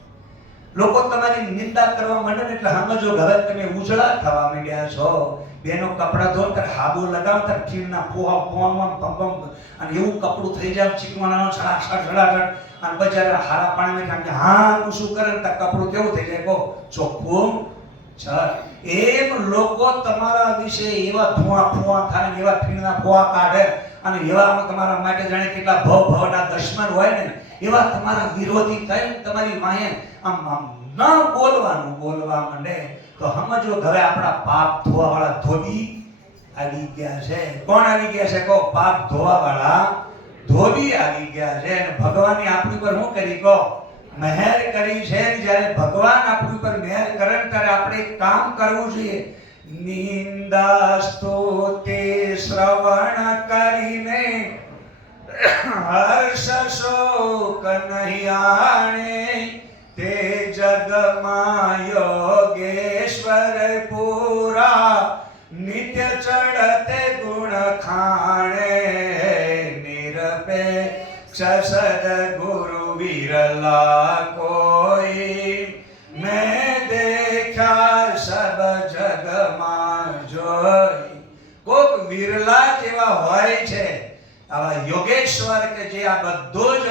લોકો તમારી નિંદા કરવા માંડે ને એટલે સમજો હવે તમે ઉજળા થવા માંડ્યા છો. બેનો કપડા ધો ત્યારે હાબુ લગાવ ત્યારે ચીડના પોહા પોવામાં પંપમ અને એવું કપડું થઈ જાય ચીકવાનાનો છડાછડ અને પછી હારા પાણીમાં કારણ કે હા હું શું કરે તો કપડું કેવું થઈ જાય? કહો, ચોખ્ખું છે. એમ લોકો તમારા વિશે એવા ફુવા થાય ને એવા ફીણના ફુવા કાઢે અને એવા તમારા માટે જાણે કેટલા ભવના દુશ્મન હોય ને એવા તમારા વિરોધી થઈ તમારી વાહે આમ ન બોલવા માંડે તો સમજો હવે આપણા પાપ ધોવા વાળા ધોબી આવી ગયા છે. કોણ આવી ગયા છે? કહો, પાપ ધોવા વાળા ધોબી આવી ગયા છે. અને ભગવાને આપણી પર શું કરી? કહો, મહેર કરી છે. જ્યારે ભગવાન આપણી પર મહેર કરે ત્યારે આપણે એક કામ કરવું જોઈએ. નિંદા સ્તુતિ શ્રવણ કરીને હર્ષ શોક નહીં આણે, તે જગમાં યોગેશ્વર પૂરા નિત્ય ચડતે ગુણ ખાણે, નિરપેક્ષ સદગુરુ વિરલા કોઈ, મેં દેખ્યા સબ જગમાં જોઈ. કોક વિરલા જેવા હોય છે આવા યોગેશ્વર કે જે આ બધું જ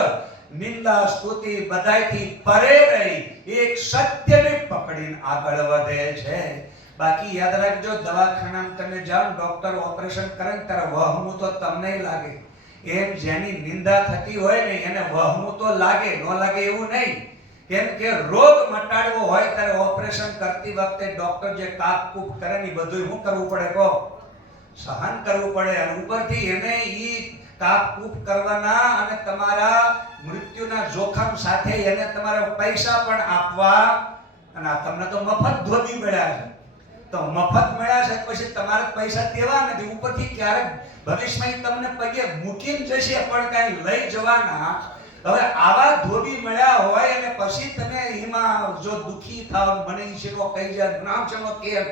નિંદા સ્તુતિ બધાયથી પરે રહી એક સત્યને પકડીને આગળ વધે છે. બાકી યાદ રાખજો, દવાખાનામાં તમે જાઓ, ડોક્ટર ઓપરેશન કરે ને ત્યારે વહમું તો તમને લાગે. એમ જેની નિંદા થતી હોય ને એને વહમું તો લાગે, ન લાગે એવું નહીં. કેમ કે રોગ મટાડવો હોય ત્યારે ઓપરેશન કરતી વખતે ડોક્ટર જે કાપ કૂપ કરે ને બધું શું કરવું પડે? કહો, સહન કરવું પડે. અને ઉપરથી એને ઈ કાપ કૂપ કરવાના અને તમારા મૃત્યુના જોખમ સાથે એને તમારા પૈસા પણ આપવા. અને આ તમને તો મફત ધોબી મળ્યા છે, તો મફત મળ્યા છે પછી તમારે પૈસા દેવા નથી. ઉપરથી ક્યારેક ભવિષ્યમાં તમને પગે મૂકીને જશે પણ કઈ લઈ જવાના. હવે આવા ધોબી મળ્યા હોય અને પછી તમે એમાં જો દુખી થાવ, મને ઈ શેકો કહી જાય, નામ ચમો કેમ,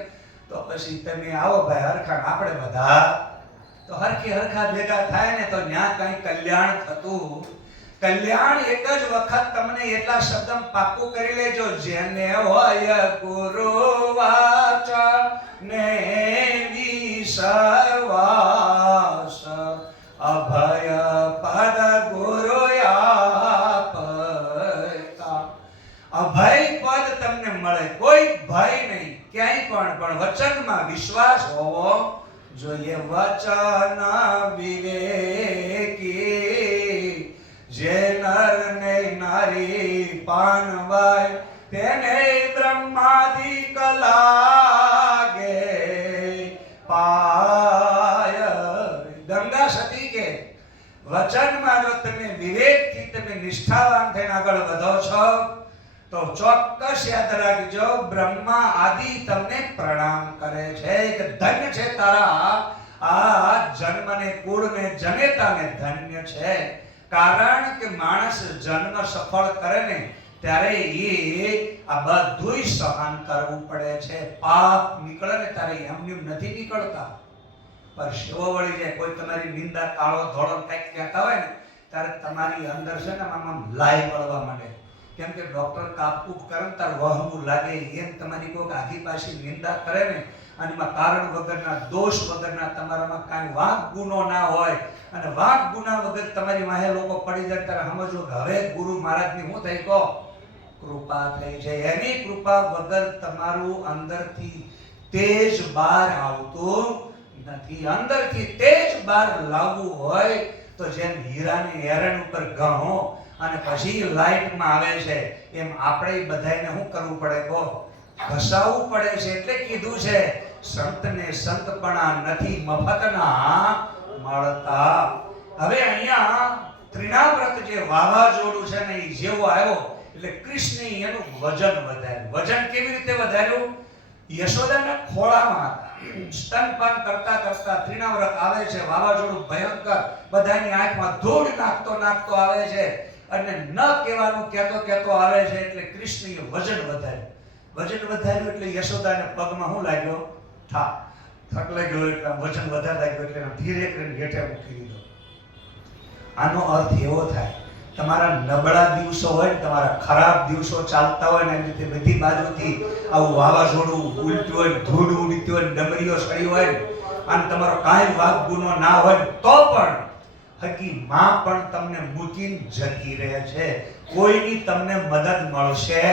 તો પછી તમે આવો ભાઈ હરખા, આપણે બધા તો હરખા ભેગા થાય ને તો ન્યા કઈ કલ્યાણ થતું. કલ્યાણ એક જ વખત તમને એટલા શબ્દ પાક્કું કરી લેજો, જેને હોય ગુરુ વાચને વિશ્વાસ, અભય પદ ગુરુ આપતા. અભય પદ તમને મળે, કોઈ ભય નહીં ક્યાંય પણ વચનમાં વિશ્વાસ હોવો જોઈએ. વચન વિવેકી જે નર ને નારી પાનવાય, તેને બ્રહ્માદિક લાગે પાય. ગંગા સતી કે વચનમાં જો તમે વિવેકથી તમે નિષ્ઠાવાન થઈને આગળ વધો છો તો ચોક્કસ યાદ રાખજો, બ્રહ્મા આદિ તમને પ્રણામ કરે છે કે ધન્ય છે તારા આ જન્મને કુળને જનેતાને ધન્ય છે. કારણ કે માણસ જન્મ સફળ કરે ને ત્યારે એ આ બધુંય સહન કરવું પડે છે. પાપ નીકળે ને ત્યારે એમનેમ નથી નીકળતા, પર શેવો વળી જાય. કોઈ તમારી નિંદા કાળો ધોળો કંઈક કહેતા હોય ને ત્યારે તમારી અંદર છે ને આમ લાઈ વળવા માંડે. કેમ કે ડોક્ટર કાપકૂપ કરે ને તાર વહમું લાગે. એમ તમારી કોઈક આઘી પાછી નિંદા કરે ને અને એમાં કારણ વગરના દોષ વગરના તમારામાં કાંઈ વાંક ગુનો ના હોય અને વાંક ગુના વગર તમારી વાહે લોકો પડી જાય ત્યારે સમજો કે હવે ગુરુ મહારાજની શું થઈ કહો કૃપા થઈ છે. એની કૃપા વગર તમારું અંદરથી તેજ બહાર આવતું નથી. અંદરથી તેજ બહાર લાવવું હોય તો જેમ હીરાને એરણ ઉપર ઘણો અને પછી લાઈટમાં આવે છે એમ આપણે બધાને શું કરવું પડે કહો ઘસાવવું પડે છે. એટલે કીધું છે સંતને સંતપણા નથી મફતના મળતા. હવે અહીંયા ત્રિનાવ્રત જે વાવાઝોડું છે ને એ જેવો આવ્યો એટલે કૃષ્ણએ એનું વજન વધાર્યું. વજન કેવી રીતે વધાર્યું? યશોદાના ખોળામાં હતા, સ્તનપાન કરતા કરતા ત્રિનાવ્રત આવે છે, વાવાઝોડું ભયંકર બધાની આંખમાં ધૂળ નાખતો આવે છે અને ન કહેવાનું કહેતો આવે છે. એટલે કૃષ્ણએ વજન વધાર્યું. વજન વધાર્યું એટલે યશોદાને પગમાં શું લાગ્યો? થક લાગ્યો. એટલે વજન વધારે લાગ્યો એટલે ધીરે કરીને હેઠે મૂકી દીધો. આનો અર્થ એવો થાય, તમારા નબળા દિવસો હોય ને, તમારા ખરાબ દિવસો ચાલતા હોય ને, એની રીતે બધી બાજુથી આવું વાવાઝોડું ઉલટ્યું હોય, ધૂળ ઉડતી હોય, ડમરીઓ સડી હોય અને તમારો કાંઈ વાક ગુનો ના હોય તો પણ હકી માં પણ તમને મૂકીને જતી રહે છે. કોઈની તમને મદદ મળશે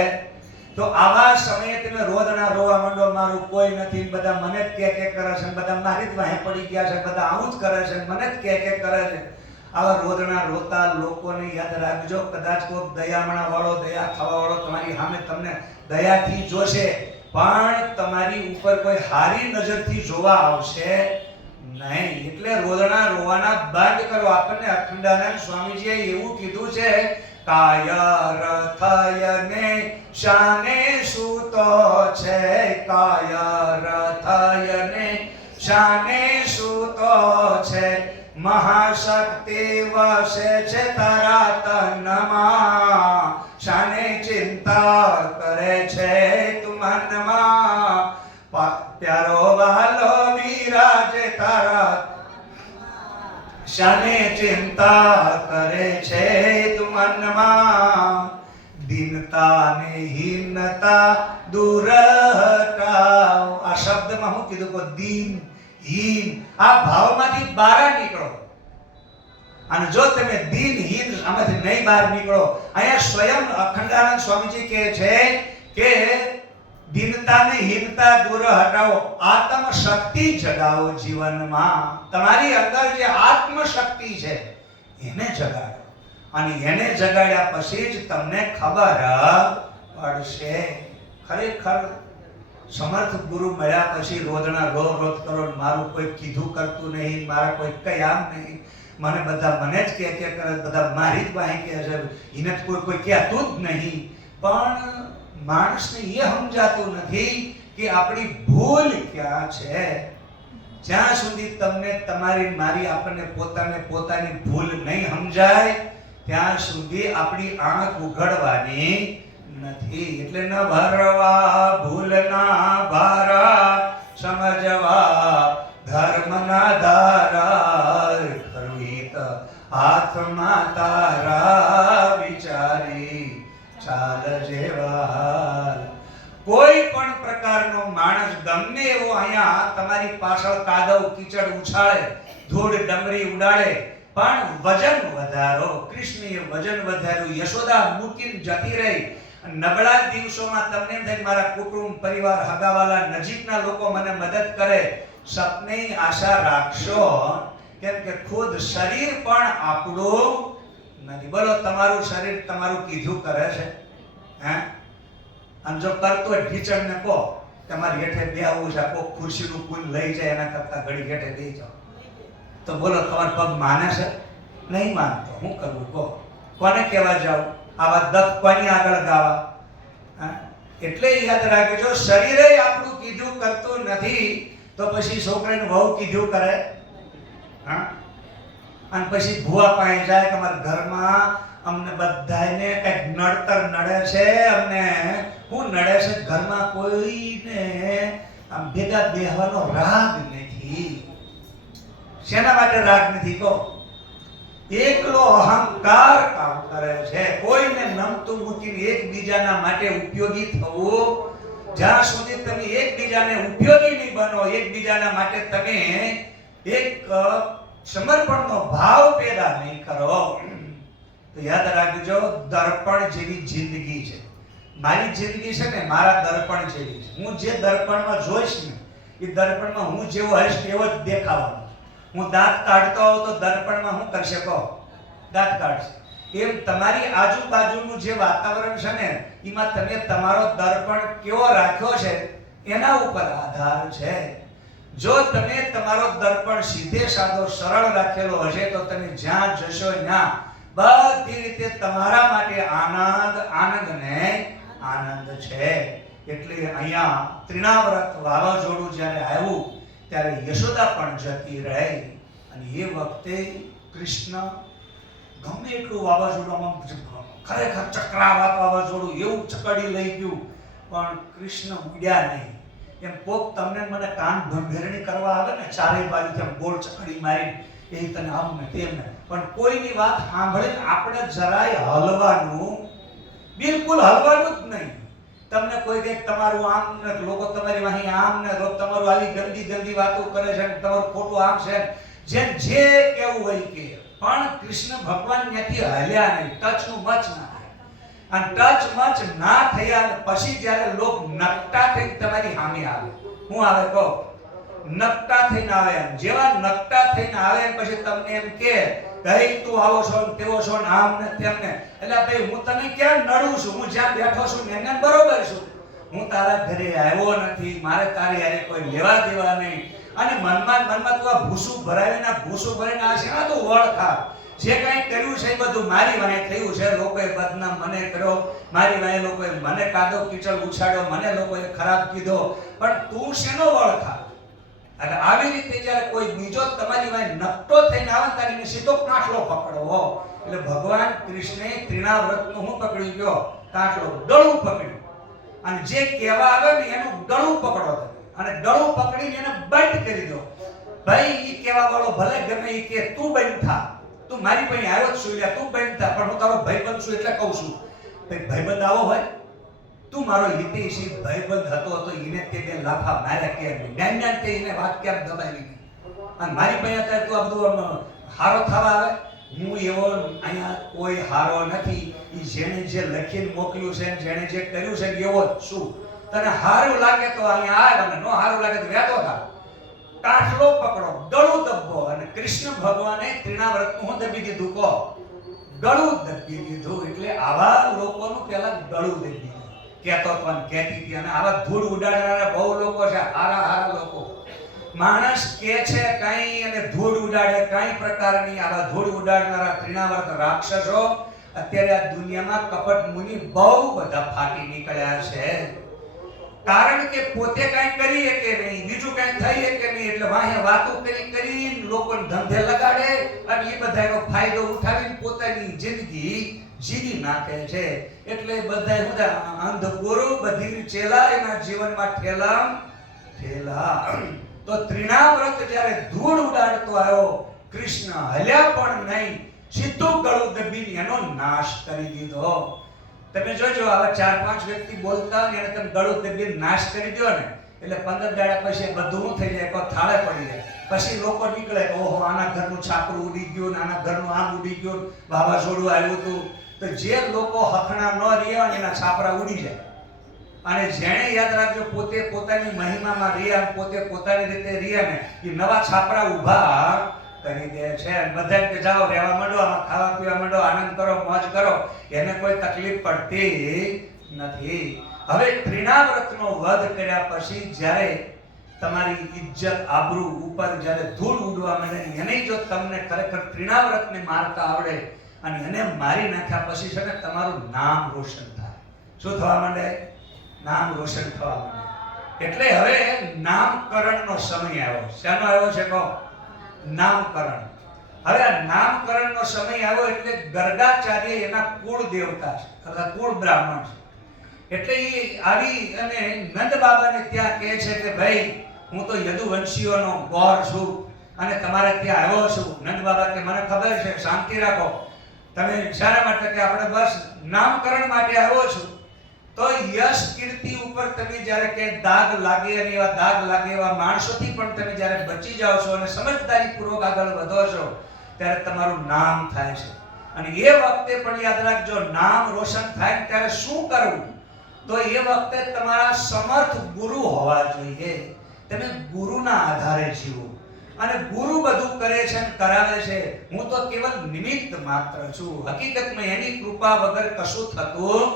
તો આવા સમયે તમે રોદણા રોવા માંડો, મારું કોઈ નથી, બધા મને જ કે કરે છે, બધા મારી જ વાહે પડી ગયા છે, બધા આવું જ કરે છે, મને જ કે કરે છે. આવા રોદણા રોતા લોકોને યાદ રાખજો, કદાચ કોઈ દયામણા વાળો, દયા ખાવા વાળો તમારી સામે તમને દયાથી જોશે પણ તમારી ઉપર કોઈ હારી નજરથી જોવા આવશે નહીં. એટલે રોદણા રોવાના બંધ કરો. આપણને અખંડાનંદ સ્વામીજીએ એવું કીધું છે, કાય રથયને શાને સૂતો છે, કાય રથયને શાને સૂતો છે, મહાશક્તિ વસે છે તારા તનમાં, શાને ચિંતા કરે છે તું મનમાં, પ્યારો વાલો બિરાજે તારા, શાને ચિંતા કરે છે તું મનમાં, દીનતા ને હીનતા દૂર હટાવ. આ શબ્દમાં હું કીધું કે દીન હીન આ ભાવમાંથી બહાર નીકળો. અને જો તમે દીનહીન આમાંથી નહીં બહાર નીકળો, અહીંયા સ્વયં અખંડાનંદ સ્વામીજી કહે છે કે દીનતા ને હીનતા દૂર હટાવો, આત્મ શક્તિ જગાવો જીવનમાં. તમારી અંદર જે આત્મ શક્તિ છે એને જગાડો અને એને જગાડ્યા પછી જ તમને ખબર પડશે. ખરેખર સમર્થ ગુરુ મળ્યા પછી રોદણા રોધ કરો, મારું કોઈ કીધું કરતું નહીં, મારા કોઈ કઈ આમ નહીં, મને બધા મને જ કે કરે, બધા મારી જ વાહી કહે છે, એને કોઈ કહેતું જ નહીં. પણ માણસને એ સમજાતું નથી કે આપણી ભૂલ ક્યાં છે. જ્યાં સુધી તમને તમારી મારી આપણને પોતાની ભૂલ નહીં સમજાય ત્યાં સુધી આપણી આંખ ઉઘડવાની નથી. એટલે ન ભરવા ભૂલના ભારા, સમજવા ધર્મના ધારા, કરવી તો હાથમાં તારા, વિચારી ચાલ જેવા. કોઈ પણ પ્રકારનો માણસ ગમે એવો અહીંયા તમારી પાછળ કાદવ કીચડ ઉછાળે, ધૂળ ડમરી ઉડાડે, પણ વજન વધારો. કૃષ્ણએ વજન વધાર્યું. યશોદા મૂકીને જતી રહી. નબળા દિવસોમાં તમને એમ થાય મારા કુટુંબ પરિવાર હગાવાલા નજીકના લોકો મને મદદ કરે, સપની આશા રાખશો. કેમ કે ખુદ શરીર પણ આપણું નથી. બોલો, તમારું શરીર તમારું કીધું કરે છે? હે? અને જો કરતો હોય ઢીચણને કહો તમારી હેઠે બેહવું છે, કોઈ ખુરશીનું કુલ લઈ જાય એના કરતા ઘડી હેઠે દઈ જાઓ, તો બોલો તમારો પગ માને છે? નહીં માનતો. શું કરવું કહો? કોને કહેવા જાવ? આવા દખ કોની આગળ ગાવા? હા? એટલે યાદ રાખજો, શરીરે આપણું કીધું કરતું નથી તો પછી છોકરાને વહુ કીધું કરે. હા? અને પછી ભુવા પાસે જાય કે અમારા ઘરમાં અમને બધાને કંઈક નડતર નડે છે, અમને શું નડે છે, ઘરમાં કોઈને આમ ભેગા બેહવાનો રાગ નથી. શેના માટે રાગ નથી કહો? એકલો અહંકાર કામ કરે છે. કોઈને નમતું મૂકીને એકબીજાના માટે ઉપયોગી થવું, જ્યાં સુધી તમે એકબીજાને ઉપયોગી નહીં બનો, એકબીજાના માટે તમે એક સમર્પણનો ભાવ પેદા નહીં કરો, તો યાદ રાખજો, દર્પણ જેવી જિંદગી છે. મારી જિંદગી છે ને મારા દર્પણ જેવી છે. હું જે દર્પણમાં જોઈશ ને એ દર્પણમાં હું જેવો હઈશ એવો જ દેખાવાનો. હું દાંત કાઢતો હોઉં તો દર્પણમાં હું કરશે કહો? દાંત કાઢશે. એમ તમારી આજુબાજુનું જે વાતાવરણ છે ને એમાં તમે તમારો દર્પણ કેવો રાખ્યો છે એના ઉપર આધાર છે. જો તમે તમારો દર્પણ સીધે સાદો સરળ રાખેલો હશે તો તમે જ્યાં જશો ત્યાં બધી રીતે તમારા માટે આનંદ ને આનંદ છે. એટલે અહીંયા ત્રિણાવ્રત વાવાઝોડું જ્યારે આવ્યું ત્યારે યશોદા પણ જતી રહી અને એ વખતે કૃષ્ણ ગમે એટલું વાવાઝોડું, ખરેખર ચક્રાવાત વાવાઝોડું એવું ચકડી લઈ ગયું પણ કૃષ્ણ ઉડ્યા નહીં. એમ કોક તમને મને કાન ભંભેરણી કરવા આવે ને ચારે બાજુથી ગોળ ચકડી મારી એ તને આમ ને તેમ ને, પણ કોઈની વાત સાંભળીને આપણે જરાય હલવાનું, બિલકુલ હલવાનું જ નહીં. તમને કોઈ કે તમારું આમ ને લોકો તમારી વાહી આમ ને તમારું આવી ગંદી વાતો કરે છે, તમારું ખોટું આમ છે, જેમ જે કેવું હોય કે, પણ કૃષ્ણ ભગવાન ત્યાંથી હલ્યા નહીં, ટચનું મચ ના થાય. અને ટચ મચ ના થયા પછી જ્યારે લોક નકટા થઈ તમારી સામે આવે, હું આવે કહો? નકટા થઈને આવે. જેવા નકટા થઈને આવે પછી તમને એમ કે ભાઈ તું આવો છો ને તેવો છો ને આમ ને તેમ ને, એટલે ભાઈ હું તને ક્યાં નડું છું? હું જ્યાં બેઠો છું ને એને બરોબર છું. હું તારા ઘરે આવ્યો નથી, મારે તારી હારે કોઈ લેવા દેવા નહીં. અને મનમાં તું આ ભૂસું ભરાવીને આ છે આ તું વળખા. જે કંઈ કર્યું છે એ બધું મારી વાંહે થયું છે. લોકોએ બદનામ મને કર્યો, મારી વાંહે લોકોએ મને કાદો કીચડ ઉછાળ્યો, મને લોકોએ ખરાબ કીધો, પણ તું શેનો વળખા? અને આવી રીતે જ્યારે કોઈ બીજો તમારી વાંહે નકટો થઈને આવે તારીને સીધો કાંઠલો પકડવો. એટલે ભગવાન કૃષ્ણે ત્રિણાવ્રતનું હું પકડી ગયો? કાંઠલો, ગળું પકડ્યું. અને જે કહેવા આવે ને એનું ગળું પકડો અને ગળું પકડીને એને બંધ કરી દો. ભાઈ ઈ કહેવા વાળો ભલે ગમે ઈ કે તું બંધ થા, તું મારી પાસે આવ્યો જ છું, તું બંધ થા, પણ હું તારો ભાઈબંધ છું એટલે કહું છું. ભાઈબંધ આવો હોય, તું મારો હિતેશી ભાઈબંધ હતો તો એને તે બે લાફા માર્યા કેમ નહીં, જ્ઞાન તે એને વાત કેમ દબાવી નહીં? અને મારી પાસે અત્યારે તું આ બધું હારો થવા આવે? હું એવો અહીંયા કોઈ હારો નથી. ઈ જેણે જે લખીને મોકલ્યું છે, જેણે જે કર્યું છે એવો જ છું. તને હારું લાગે તો અહીંયા આવ અને નો હારું લાગે તો વ્યાતો થા. કાઠલો પકડો, ગળું દબો. અને કૃષ્ણ ભગવાને ત્રિણાવ્રતનું હું દબી દીધું કહો? ગળું દબી દીધું. એટલે આવા લોકોનું પહેલા ગળું દબી દીધું. કહેતો પણ કહેતી હતી. અને આવા ધૂળ ઉડાડનારા બહુ લોકો છે, હારા લોકો. માણસ કે છે કઈ અને ધૂળ ઉડાડે કઈ પ્રકારની. આવા ધૂળ ઉડાડનારા ત્રિણાવ્રત રાક્ષસો અત્યારે આ દુનિયામાં કપટ મુનિ બહુ બધા ફાટી નીકળ્યા છે. કારણ કે પોતે કઈ કરીએ કે નહીં, બીજું કઈ થઈએ કે નહીં, એટલે વાહે વાતો કરી લોકોને ધંધે લગાડે અને એ બધાનો ફાયદો ઉઠાવીને પોતાની જિંદગી જીવી નાખે છે. એટલે બધા અંધગોરો બધી ચેલા એના જીવનમાં ઠેલા. તો ત્રિણાવ્રત જ્યારે ધૂળ ઉડાડતો આવ્યો, કૃષ્ણ હલ્યા પણ નહીં, સીધું ગળું દબીને એનો નાશ કરી દીધો. તમે જોજો આવા 4-5 વ્યક્તિ બોલતા ને એને તમે ગળું દબીને નાશ કરી દો ને એટલે 15 દાડા પછી બધું થઈ જાય, કોઈ થાળે પડી જાય. પછી લોકો નીકળે કે ઓહો આના ઘરનું છાપરું ઉડી ગયું, આના ઘરનું આમ ઉડી ગયું, વાવાઝોડું આવ્યું હતું. તો જે લોકો હખણા ન રહ્યા એના છાપરા ઉડી જાય. અને જેણે યાદ રાખજો પોતે પોતાની મહિમામાં રહ્યા, પોતે પોતાની રીતે રહ્યા ને એ નવા છાપરા ઊભા કરી દે છે. બધા કે જાઓ રહેવા માંડો, આમાં ખાવા પીવા માંડો, આનંદ કરો, મોજ કરો, એને કોઈ તકલીફ પડતી નથી. હવે ત્રિણાવ્રતનો વધ કર્યા પછી જ્યારે તમારી ઇજ્જત આબરૂ ઉપર જ્યારે ધૂળ ઉડવા માંડે, એને જો તમને ખરેખર ત્રિણાવ્રતને મારતા આવડે અને એને મારી નાખ્યા પછી છે ને તમારું નામ રોશન થાય. શું થવા માંડે? નામ રોશન થવા માંડે. એટલે હવે નામકરણનો સમય આવ્યો. શાનો આવ્યો છે કહો? નામકરણ. હવે આ નામકરણનો સમય આવ્યો એટલે ગર્ગાચાર્ય એના કુળ દેવતા છે અથવા કુળ બ્રાહ્મણ છે. એટલે એ આવી અને નંદ બાબાને ત્યાં કહે છે કે ભાઈ હું તો યદુવંશીઓનો ગોર છું અને તમારે ત્યાં આવ્યો છું. નંદ બાબા કે મને ખબર છે, શાંતિ રાખો. તમે શાના માટે? કે આપણે બસ નામકરણ માટે આવ્યો છું. તો યશ કીર્તિ ઉપર તમે જ્યારે કે દાગ લાગે અને એવા દાગ લાગે એવા માણસોથી પણ તમે જ્યારે બચી જાઓ છો અને સમજદારીપૂર્વક આગળ વધો છો ત્યારે તમારું નામ થાય છે. અને એ વખતે પણ યાદ રાખજો, નામ રોશન થાય ત્યારે શું કરવું? તો એ વખતે તમારા સમર્થ ગુરુ હોવા જોઈએ. તમે ગુરુના આધારે જીવો. અને ગુરુ બધું કરે છે અને કરાવે છે. હું તો કેવલ નિમિત્ત માત્ર છું. હકીકતમાં એની કૃપા વગર કશું થતું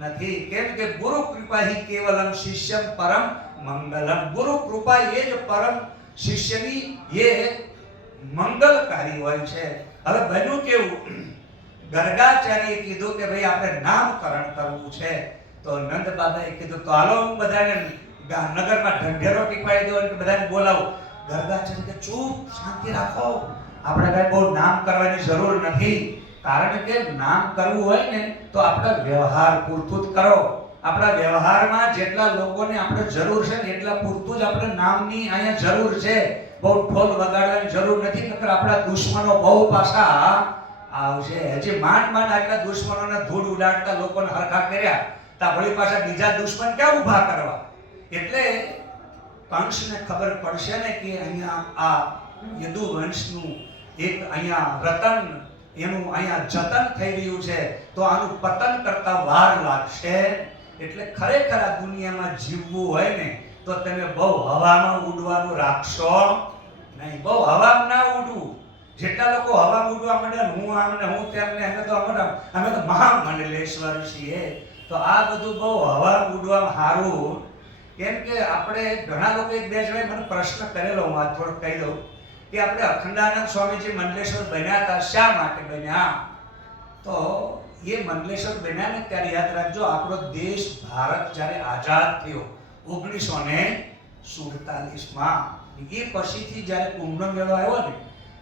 નથી. કેમ કે ગુરુ કૃપા હિ કેવલમ શિષ્યમ પરમ મંગલમ. ગુરુ કૃપા એ જ પરમ શિષ્યની એ મંગલકારી હોય છે. હવે બન્યું કેવું? ગર્ગાચાર્યએ કીધું કે ભાઈ આપણે નામકરણ કરવું છે. તો નંદ બાબાએ કીધું તો હાલો હું બધાને નગરમાં ઢંઢેરો ટીપાડી દો અને બધાને બોલાવો. ગર્ગાચાર્ય કે ચૂપ, શાંતિ રાખો. આપણે કઈ બહુ નામ કરવાની જરૂર નથી. કારણ કે નામ કરવું હોય ને તો આપણા વ્યવહાર પૂરતું જ કરો. આપણા વ્યવહારમાં જેટલા લોકોને આપણે જરૂર છે ને એટલા પૂરતું જ આપણે નામની અહીંયા જરૂર છે. બહુ ઢોલ વગાડવાની જરૂર નથી. નકર આપણા દુશ્મનો બહુ પાછા આવશે. હજી માંડ માંડ આટલા દુશ્મનોને ધૂળ ઉડાડતા લોકોને હરખા કર્યા તા વળી પાછા બીજા દુશ્મન ક્યાં ઊભા કરવા? એટલે કંસને ખબર પડશે ને કે અહીંયા આ યદુવંશનું એક અહીંયા રતન એનું અહીંયા જતન થઈ રહ્યું છે તો આનું પતન કરતા વાર લાગશે. એટલે ખરેખર આ દુનિયામાં જીવવું હોય ને તો તમે બહુ હવામાં ઉડવાનું રાખશો નહીં. બહુ હવામાં ના ઉડવું. જેટલા લોકો હવામાં ઉડવા માંડે હું આમ ને હું તેમ ને અમે તો મહામંડલેશ્વર છીએ. તો આ બધું બહુ હવામાં ઉડવામાં સારું. કેમ કે આપણે ઘણા લોકો એક બે જણાએ મને પ્રશ્ન કરેલો, હું આ થોડુંક કહી દઉં કે આપણે અખંડાનંદ સ્વામીજી મંડલેશ્વર બન્યા હતા, શા માટે બન્યા? તો એ મંડલેશ્વર બન્યા ને ત્યારે યાદ રાખજો, આપણો દેશ ભારત જ્યારે આઝાદ થયો 1947માં, એ પછીથી જ્યારે કુંભનો મેળો આવ્યો ને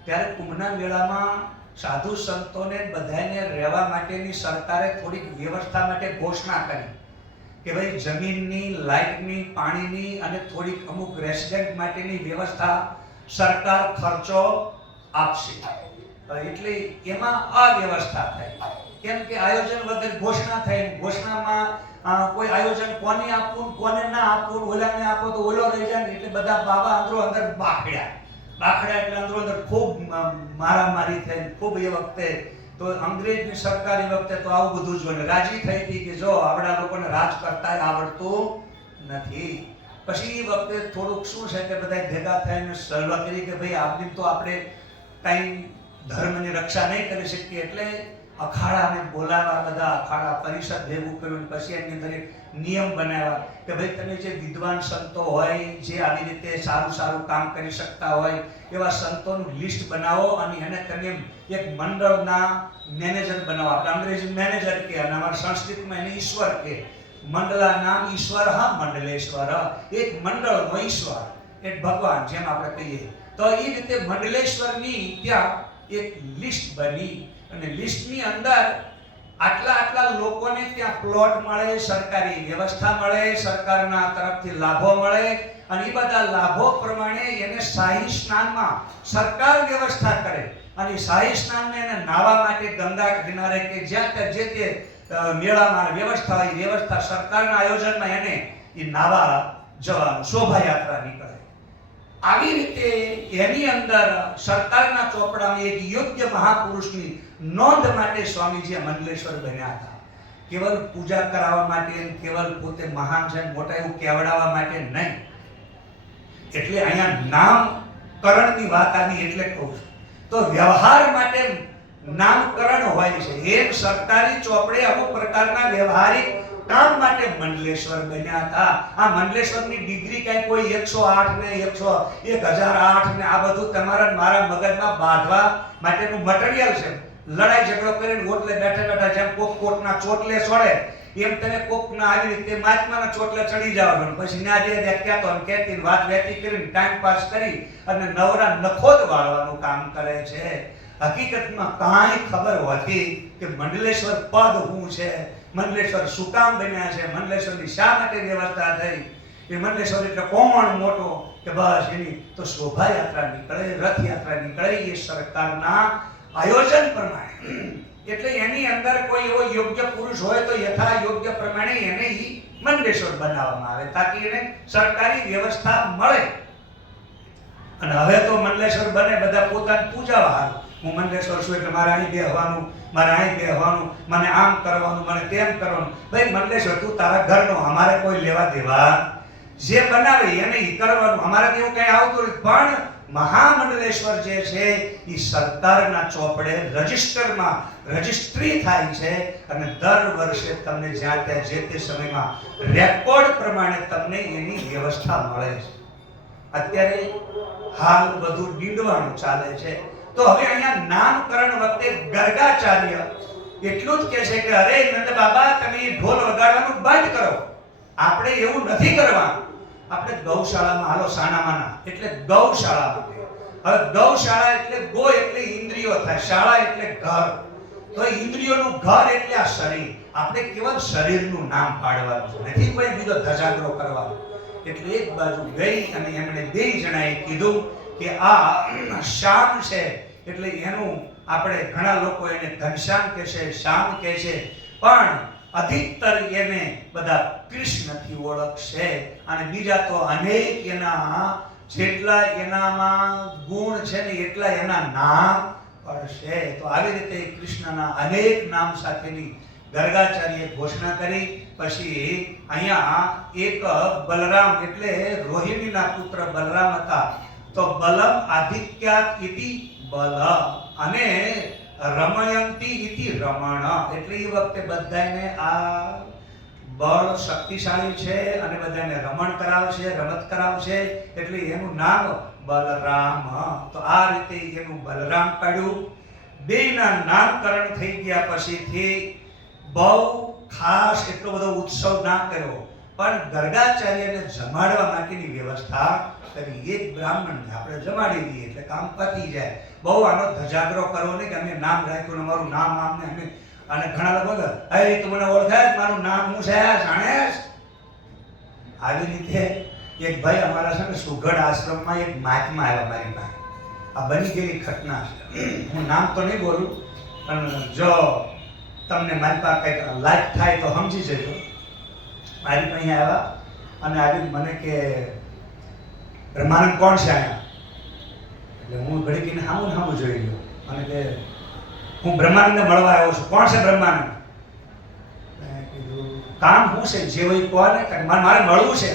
ત્યારે કુંભના મેળામાં સાધુ સંતોને બધાને રહેવા માટેની સરકારે થોડીક વ્યવસ્થા માટે ઘોષણા કરી કે ભાઈ જમીનની, લાઇટની, પાણીની અને થોડીક અમુક રેસિડેન્ટ માટેની વ્યવસ્થા સરકાર ખર્ચો આપશે. એટલે એમાં અવ્યવસ્થા થઈ. કેમ કે આયોજન વગર ઘોષણા થઈ. ઘોષણામાં કોઈ આયોજન કોને આપવું કોને ના આપવું, ઓલાને આપો તો ઓલો રહી જાય. એટલે બધા બાબા અંદરો અંદર બાખડ્યા એટલે અંદરો અંદર ખૂબ મારામારી થઈ. ખૂબ એ વખતે તો અંગ્રેજની સરકાર એ વખતે તો આવું બધું જોઈને રાજી થઈ હતી કે જો આવડા લોકોને રાજ કરતા આવડતું નથી. પછી એ વખતે થોડુંક શું છે કે બધા ભેગા થઈને સલાહ કરી કે ભાઈ આપની તો આપણે કઈ ધર્મની રક્ષા નહીં કરી શકીએ. એટલે અખાડાને બોલાવા, બધા અખાડા પરિષદ ભેગું કર્યું. પછી એની અંદર એક નિયમ બનાવ્યા કે ભાઈ તમે જે વિદ્વાન સંતો હોય, જે આવી રીતે સારું કામ કરી શકતા હોય એવા સંતોનું લિસ્ટ બનાવો અને એને તમે એક મંડળના મેનેજર બનાવો. આપણે અંગ્રેજી મેનેજર કે અને અમારા સંસ્કૃતમાં એને ઈશ્વર કે. મંડળા નામ ઈશ્વર મંડલેશ્વર. એક મંડળનો ઈશ્વર, એક ભગવાન જેમ આપણે કહીએ. તો એ રીતે મંડલેશ્વરની ત્યાં એક લિસ્ટ બની અને લિસ્ટની અંદર આટલા લોકોને ત્યાં પ્લોટ મળે, સરકારી વ્યવસ્થા મળે, સરકારના તરફથી લાભો મળે અને એ બધા લાભો પ્રમાણે એને શાહી સ્નાનમાં સરકાર વ્યવસ્થા કરે. અને શાહી સ્નાનમાં એને નાવા માટે ગંગા કિનારે કે જ્યાં જે તે મેળામાં વ્યવસ્થા હોય, વ્યવસ્થા સરકારના આયોજનમાં એને એ નાવા જવાનું શોભાયાત્રા નીકળે. આવી રીતે એની અંદર સરકારના ચોપડામાં એક યોગ્ય મહાપુરુષની નોંધ માટે સ્વામીજી મંડલેશ્વર બન્યા હતા. કેવલ પૂજા કરાવવા માટે, કેવલ પોતે મહાન છે મોટા એવું કહેવડાવવા માટે નહીં. એટલે અહીંયા નામકરણની વાત આવી એટલે કહું છું. તો વ્યવહાર માટે નામકરણ હોય છે. એક સરકારી ચોપડે અમુક પ્રકારના વ્યવહારિક કામ માટે મંડલેશ્વર બન્યા હતા. આ મંડલેશ્વરની ડિગ્રી કઈ કોઈ 108 ને 1008 ને આ બધું તમારા મારા મગજમાં બાંધવા માટેનું મટીરીયલ છે. લડાઈ ઝઘડો કરીને ઓટલે બેઠા જેમ કોટના ચોટલે છોડે એમ તમે કોકના આવી રીતે મહાત્માના ચોટલે ચડી જાવ છો પછી ના જે કહેતો ને કહેતી વાત વહેતી કરીને ટાઈમ પાસ કરી અને નવરા નખોદ વાળવાનું કામ કરે છે. હકીકતમાં કાંઈ ખબર હોતી કે મંડલેશ્વર પદ શું છે, મંડલેશ્વર શું કામ બન્યા છે, મંડલેશ્વરની શા માટે વ્યવસ્થા થઈ, એ મંડલેશ્વર એટલે કોણ મોટો કે બસ એની તો શોભાયાત્રા નીકળે, રથયાત્રા નીકળે એ સરકારના આયોજન પ્રમાણે. એટલે એની અંદર કોઈ એવો યોગ્ય પુરુષ હોય તો યથા યોગ્ય પ્રમાણે એને ઈ મંડલેશ્વર બનાવવામાં આવે તાકી એને સરકારી વ્યવસ્થા મળે. અને હવે તો મંડલેશ્વર બને બધા પોતાની પૂજા હારું, હું મંડલેશ્વર છું એટલે મારે અહીં બેહવાનું, મારે અહીં બેહવાનું, મને આમ કરવાનું, મને તેમ કરવાનું. ભાઈ મંડલેશ્વર તું તારા ઘરનો, અમારે કોઈ લેવા દેવા જે બનાવે એને ઈ કરવાનું, અમારે એવું કઈ આવતું નથી. પણ મહામંડલેશ્વર જે છે એ સરકારના ચોપડે રજિસ્ટરમાં રજિસ્ટ્રી થાય છે અને દર વર્ષે તમને જ્યાં ત્યાં જે તે સમયમાં રેકોર્ડ પ્રમાણે તમને એની વ્યવસ્થા મળે છે. અત્યારે હાલ બધું ડીંડવાનું ચાલે છે. તો હવે અહીંયા નામકરણ વખતે ગર્ગાચાર્ય એટલું જ કહે છે કે અરે નંદ બાબા તમે ઢોલ વગાડવાનું બંધ કરો, આપણે એવું નથી કરવાનું. આપણે ગૌશાળામાં હાલો સાનામાના એટલે ગૌશાળામાં. હવે ગૌશાળા એટલે ગો એટલે ઇન્દ્રિયો થાય, શાળા એટલે ઘર. તો ઇન્દ્રિયોનું ઘર એટલે આ શરીર. આપણે કેવળ શરીરનું નામ પાડવાનું છે, નથી કોઈ બીજો ધજાગરો કરવાનો. એટલે એક બાજુ ગઈ અને એમણે બે જણાએ કીધું કે આ શ્યામ છે એટલે એનું આપણે ઘણા લોકો એને ઘનશ્યામ કહે છે, શ્યામ કહે છે, પણ અધિકતર એને બધા કૃષ્ણથી ઓળખશે. અને બીજા તો અનેક એના જેટલા એનામાં ગુણ છે ને એટલા એના નામ પડશે. તો આવી રીતે કૃષ્ણના અનેક નામ સાથેની ગર્ગાચાર્યએ ઘોષણા કરી. પછી અહીંયા એક બલરામ એટલે રોહિણીના પુત્ર બલરામ હતા. તો બલમ આધિક્યાત ઇતિ બલ અને રમયંતી ઇતિ રમણ. એટલે એ વખતે બધાને આ બળ શક્તિશાળી છે અને બધાને રમણ કરાવશે, રમત કરાવશે, એટલે એનું નામ બલરામ. તો આ રીતે એનું બલરામ પાડ્યું. બેયના નામકરણ થઈ ગયા પછીથી બહુ ખાસ એટલો બધો ઉત્સવ ના કર્યો, પણ ગર્ગાચાર્યને જમાડવા માટેની વ્યવસ્થા કરી. એક બ્રાહ્મણને આપણે જમાડી દઈએ એટલે કામ પતી જાય. બહુ આનો ધજાગરો કરવો નહીં કે અમે નામ રાખ્યું ને મારું નામ આમને અમે. અને ઘણા લોકો હે તું મને ઓળખાય, મારું નામ હું છે જાણેશ. આવી રીતે એક ભાઈ અમારા છે ને સુગઢ આશ્રમમાં એક મહાત્મા આવ્યા મારી પાસે. આ બની ગયેલી ઘટના છે, હું નામ તો નહીં બોલું પણ જો તમને મારી પાસે કંઈક લાઈક થાય તો સમજી જજો. મારી પાસે આવ્યા અને આવી મને કે બ્રહ્માનંદ કોણ છે અહીંયા? એટલે હું ઘડીકીને સામું જોઈ ગયો અને કે હું બ્રહ્માનંદને મળવા આવ્યો છું. કોણ છે બ્રહ્માનંદ? મેં કીધું કામ શું છે? જે હોય કહો ને, મારે મળવું છે.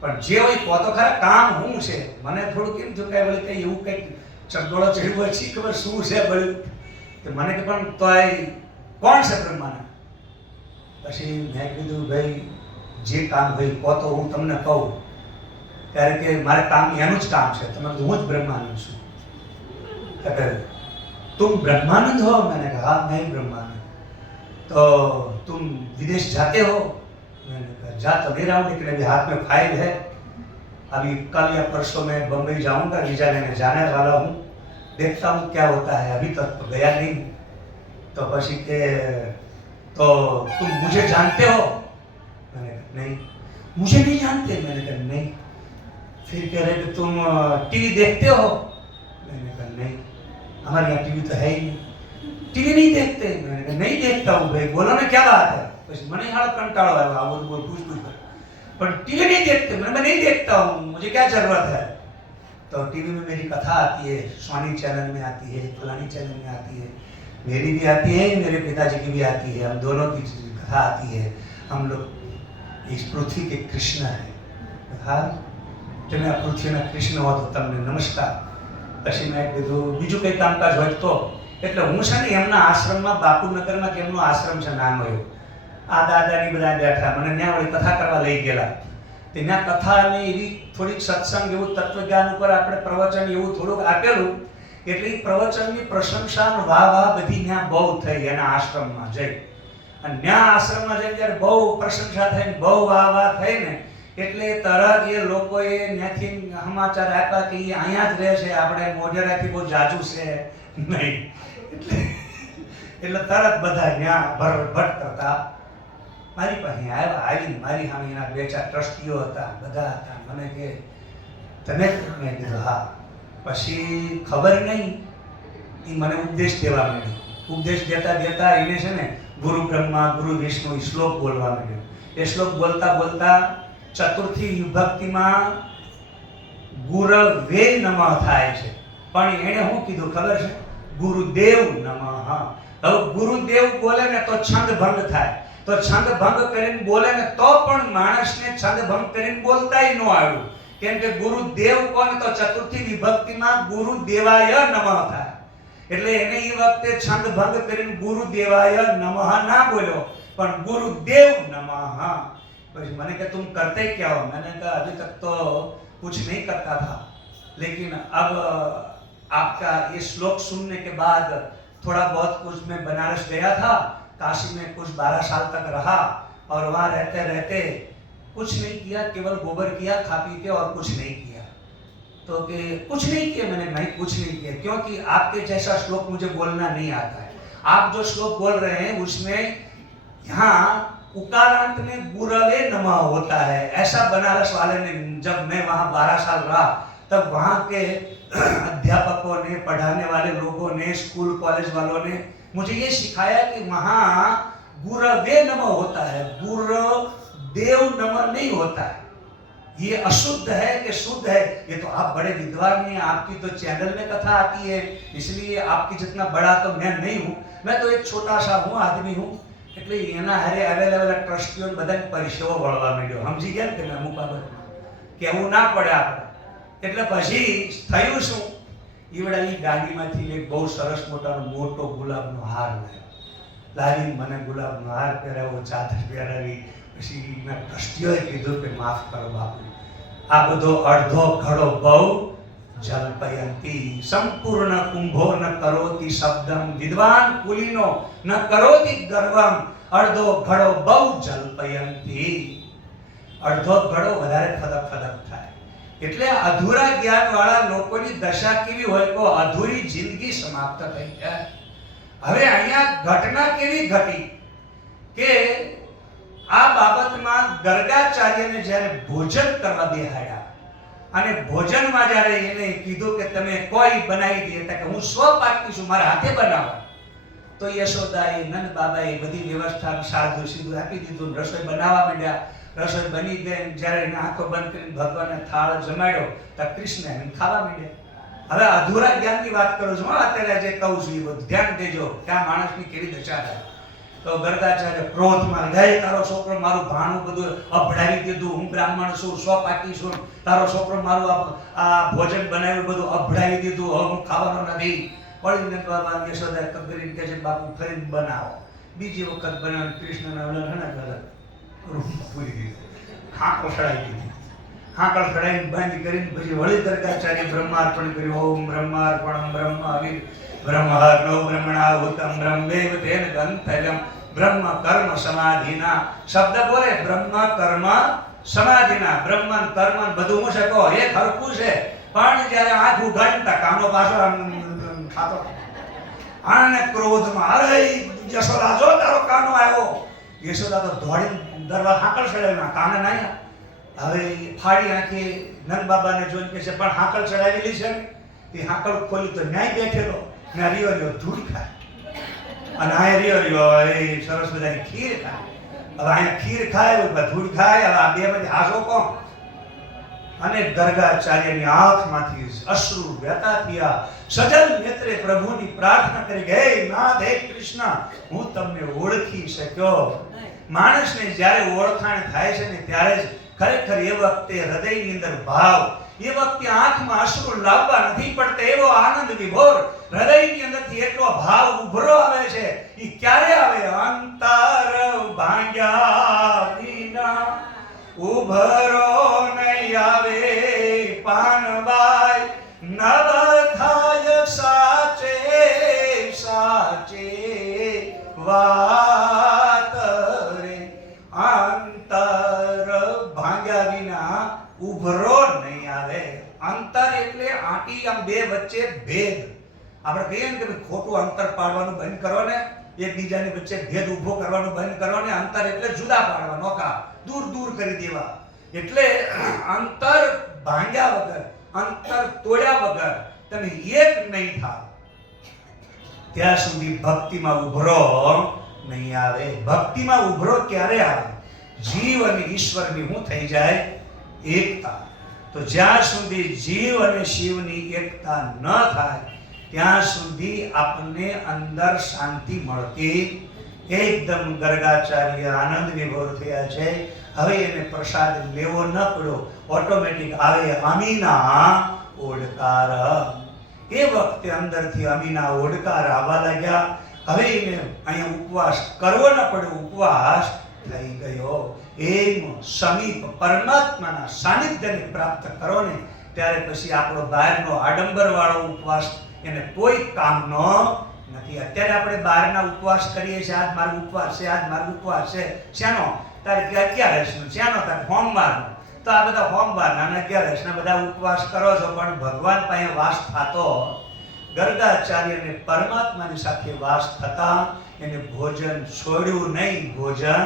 પણ જે હોય કહો તો ખરા, કામ શું છે? મને થોડું કેમ થયું કે વળી કંઈ એવું કંઈક ચગડોળો ચડ્યું હોય છે, ખબર શું છે વળી. તો મને કે પણ તોય કોણ છે બ્રહ્માનંદ? પછી મેં કીધું ભાઈ જે કામ હોય કહો તો હું તમને કહું. ત્યારે કે મારે કામ એનું જ કામ છે. તમે હું જ બ્રહ્માનંદ છું. तुम ब्रह्मानंद हो? मैंने कहा हाँ मैं ब्रह्मानंद. तो तुम विदेश जाते हो? मैंने कहा जा तो नहीं रहा हूँ लेकिन अभी हाथ में फाइल है, अभी कल या परसों मैं बम्बई जाऊंगा, वीजा लेने जाने वाला हूँ, देखता हूँ क्या होता है, अभी तक तो गया नहीं. तो પછી કે तो तुम मुझे जानते हो? मैंने कहा नहीं. मुझे नहीं जानते? मैंने कहा नहीं. फिर कह रहे कि तुम टीवी देखते हो? मैंने कहा नहीं, हमारे यहाँ टीवी तो है ही नहीं. टीवी नहीं देखते? मैंने कहा नहीं देखता हूँ भाई, बोलो ना क्या बात है. પછી મને હાલો કંટાળો આવ્યો આ બધું પૂછ पर टीवी नहीं देखते? मैं नहीं देखता हूँ, मुझे क्या जरूरत है. तो टीवी में मेरी कथा आती है, सोनी चैनल में आती है, फलानी चैनल में आती है, मेरी भी आती है, मेरे पिताजी की भी आती है, हम दोनों की कथा आती है. हम लोग इस पृथ्वी के कृष्ण है. हाँ તમે આ પૃથ્વીના કૃષ્ણ હો તો તમને નમસ્કાર. પછી મેં કીધું બીજું કંઈ કામકાજ હોય તો. એટલે હું છે ને એમના આશ્રમમાં બાપુનગરમાં કે એમનો આશ્રમ છે નામ હોય આ દાદાની બધા બેઠા મને ત્યાં વળી કથા કરવા લઈ ગયેલા. ત્યાં કથાને એવી થોડીક સત્સંગ એવું તત્વજ્ઞાન ઉપર આપણે પ્રવચન એવું થોડુંક આપેલું એટલે એ પ્રવચનની પ્રશંસા વાહ વાહ બધી ત્યાં બહુ થઈ એના આશ્રમમાં જઈ. અને ન્યા આશ્રમમાં જઈને જ્યારે બહુ પ્રશંસા થઈને બહુ વાહ થઈને એટલે તરત એ લોકોએ ત્યાંથી સમાચાર આપ્યા કે એ અહીંયા જ રહે છે, આપણે મોઢેરાથી બહુ જાજુ છે નહીં. એટલે તરત બધા ત્યાં ભરભટ કરતા મારી પાસે આવીને મારી સામે એના 2-4 ટ્રસ્ટીઓ હતા, બધા હતા. મને કે તમે? મેં કીધું હા. પછી ખબર નહીં એ મને ઉપદેશ દેવા માંડ્યો. ઉપદેશ દેતા એને છે ને ગુરુ બ્રહ્મા ગુરુ વિષ્ણુ એ શ્લોક બોલવા માંડ્યો. એ શ્લોક બોલતા બોલતા ચતુર્થી વિભક્તિમાં ગુરવે નમઃ થાય છે, પણ એને શું કીધું ખબર છે? ગુરુદેવ નમઃ. હવે ગુરુદેવ બોલે ને તો છંદ ભંગ થાય, તો છંદ ભંગ કરીને બોલે ને તો પણ માણસને છંદ ભંગ કરીને બોલતાય ન આવ્યું. કેમ કે ગુરુદેવ કોણ? તો ચતુર્થી વિભક્તિમાં ગુરુદેવાય નમઃ થાય. એટલે એને એ વખતે છંદ ભંગ કરીને ગુરુદેવાય નમઃ ના બોલ્યો, પણ ગુરુદેવ નમઃ. પછી મને કે तुम करते क्या हो? मैंने कहा अभी तक तो कुछ नहीं करता था, लेकिन अब आपका ये श्लोक सुनने के बाद थोड़ा बहुत कुछ मैं बनारस गया था, काशी में कुछ 12 साल तक रहा और वहाँ रहते रहते कुछ नहीं किया, केवल गोबर किया, खा पी के, और कुछ नहीं किया. तो कि कुछ नहीं किया? मैंने नहीं कुछ नहीं किया, क्योंकि आपके जैसा श्लोक मुझे बोलना नहीं आता है. आप जो श्लोक बोल रहे हैं उसमें यहाँ उकारांत में गुरवे नमः होता है. ऐसा बनारस वाले ने, जब मैं वहाँ 12 साल रहा तब वहाँ के अध्यापकों ने, पढ़ाने वाले लोगों ने, स्कूल कॉलेज वालों ने मुझे ये सिखाया कि वहाँ गुरवे नमः होता है, गुरुदेव नमः नहीं होता है. ये अशुद्ध है कि शुद्ध है? ये तो आप बड़े विद्वान हैं, आपकी तो चैनल में कथा आती है, इसलिए आपकी जितना बड़ा तो मैं नहीं हूँ, मैं तो एक छोटा सा हूँ, आदमी हूँ. એટલે એના હારે આવેલા ટ્રસ્ટીઓ બધાને પરિસેવો વળવા માંડ્યો. સમજી ગયા ને તમે? અમુક બાબત કેવું ના પડે આપણે. એટલે પછી થયું શું? ઈવડા ઈ ગાડીમાંથી એક બહુ સરસ મોટો ગુલાબનો હાર લાવી મને ગુલાબનો હાર પહેરાવ્યો, ચાદર પહેરાવી. પછી એના ટ્રસ્ટીઓએ કીધું કે માફ કરો બાપુ, આ બધો અડધો ઘડો બહુ જલ્પયંતી સંપૂર્ણ કુંભો ન કરોતિ શબ્દમ વિદ્વાન કુલીનો ન કરોતિ ગર્વમ. અડધો ઘડો બહુ જલ્પયંતી. અડધો ઘડો વધારે ફદક થાય. એટલે અધૂરા જ્ઞાન વાળા લોકોની દશા કેવી હોય? તો અધૂરી જિંદગી સમાપ્ત થઈ જાય. હવે અહીંયા ઘટના કેવી ઘટી કે આ બાબતમાં ગર્ગાચાર્યને જ્યારે ભોજન કરવા બેહાડ્યા અને ભોજનમાં જ્યારે એને કીધું કે તમે કોઈ બનાવી દે, કે હું સ્વપાકી છું, મારા હાથે બનાવો, તો યશોદાએ, નંદ બાબાએ બધી વ્યવસ્થા સાધુ સીધું આપી દીધું. રસોઈ બનાવવા માંડ્યા. રસોઈ બની ગઈ. જ્યારે એને આંખો બંધ કરીને ભગવાનને થાળ જમાડ્યો તો કૃષ્ણ એને ખાવા માંડ્યા. હવે અધૂરા જ્ઞાનની વાત કરું છું, અત્યારે જે કહું છું એ બધું ધ્યાન દેજો કે આ માણસની કેવી દશા થાય. તો ગર્ગાચાર્ય ક્રોધમાં, ગઈ તારો છોકરો મારું ભાણું બધું અભડાવી દીધું, હું બ્રાહ્મણ છું, સ્વપાકી છું, તારો છોકરો મારું આ ભોજન બનાવ્યું બધું અભડાવી દીધું, હવે હું ખાવાનો નથી. પડીને બાબા યશોદા કબરીને કહે છે બાપુ ફરીને બનાવો. બીજી વખત બનાવ કૃષ્ણના પૂરી દીધી, હાંકળ સડાઈ દીધી. હાંકળ સડાઈને બાંધી કરીને પછી વળી ગર્ગાચાર્ય બ્રહ્માર્પણ કર્યું. ઓમ બ્રહ્માર્પણમ બ્રહ્માવિ બ્રહ્મહર્નો બ્રહ્મણાહુતમ બ્રહ્મૈવ તેન ગંતવ્યમ બ્રહ્મ કર્મ સમાધિના. શબ્દ બોલે બ્રહ્મ કર્મ સમાધિના. બ્રહ્મ કર્મ બધું હું છે કહો એક હરખું છે, પણ જ્યારે આંખ ઉઘાડતા કાનો પાછો ખાતો આને ક્રોધમાં, અરે યશોદા જો તારો કાનો આવ્યો. યશોદા તો દોડીને દરવા હાંકળ ચડાવ્યા, કાને નાયા. હવે ફાડી આંખે નંદ બાબાને જોઈને કહે છે પણ હાંકળ ચડાવેલી છે ને? તે હાંકળ ખોલી તો ન્યાય બેઠેલો ને રિયો ધૂળ ખાય, અને આ રિયો એ સરસ મજાની ખીર ખાય. હવે અહીંયા ખીર ખાય, ધૂળ ખાય. હવે આ બે માંથી હાસો કોણ? અને ગર્ગાચાર્યની આંખમાંથી અશ્રુ વહેતા થયા. સજલ નેત્રે પ્રભુની પ્રાર્થના કરી કે હે નાથ, હે કૃષ્ણ, હું તમને ઓળખી શક્યો. માણસને જ્યારે ઓળખાણ થાય છે ને ત્યારે જ ખરેખર એ વખતે હૃદયની અંદર ભાવ, એ વખતે આંખમાં અશ્રુ લાવવા નથી પડતા, એવો આનંદ વિભોર હૃદયની અંદરથી એટલો ભાવ ઉભરો આવે છે. એ ક્યારે આવે? અંતર ભાંગ્યા વિના ઉભરો નહીં આવે પાનબાઈ. નવ થાય સાચે સાચે વાત બે વચ્ચે ભેદ. આપણે કહીએ ને કે ભાઈ ખોટું અંતર પાડવાનું બંધ કરો ને, એકબીજાની વચ્ચે ભેદ ઊભો કરવાનું બંધ કરો ને. અંતર એટલે જુદા પાડવા, નોકા દૂર દૂર કરી દેવા. એટલે અંતર ભાંગ્યા વગર, અંતર તોડ્યા વગર તમે એક નહીં થાવ ત્યાં સુધી ભક્તિમાં ઉભરો નહીં આવે. ભક્તિમાં ઉભરો ક્યારે આવે? જીવ અને ઈશ્વરની શું થઈ જાય? એકતા. તો જ્યાં સુધી જીવ અને શિવની એકતા ન થાય ત્યાં સુધી આપણને અંદર શાંતિ મળતી. એકદમ ગર્ગાચાર્ય આનંદ વિભોર થયા છે. હવે એને પ્રસાદ લેવો ન પડ્યો, ઓટોમેટિક આવે અમીના ઓડકાર. એ વખતે અંદરથી અમીના ઓડકાર આવવા લાગ્યા. હવે એને અહીંયા ઉપવાસ કરવો ન પડ્યો, ઉપવાસ થઈ ગયો. એમ સમીપ પરમાત્માના સાનિધ્યને પ્રાપ્ત કરો ને ત્યારે પછી આપણો બહારનો આડંબર વાળો ઉપવાસ એને કોઈ કામનો નથી. અત્યારે આપણે બહારના ઉપવાસ કરીએ છીએ. આજ મારો ઉપવાસ છે, આજ મારો ઉપવાસ છે. શાનો? તારે કે 11 શાનો? તારે સોમવારનો. તો આ બધા સોમવારના અને 11 બધા ઉપવાસ કરો છો, પણ ભગવાન પાસે વાસ થતો ગર્ગાચાર્યને પરમાત્માની સાથે વાસ થતા એને ભોજન છોડ્યું નહીં, ભોજન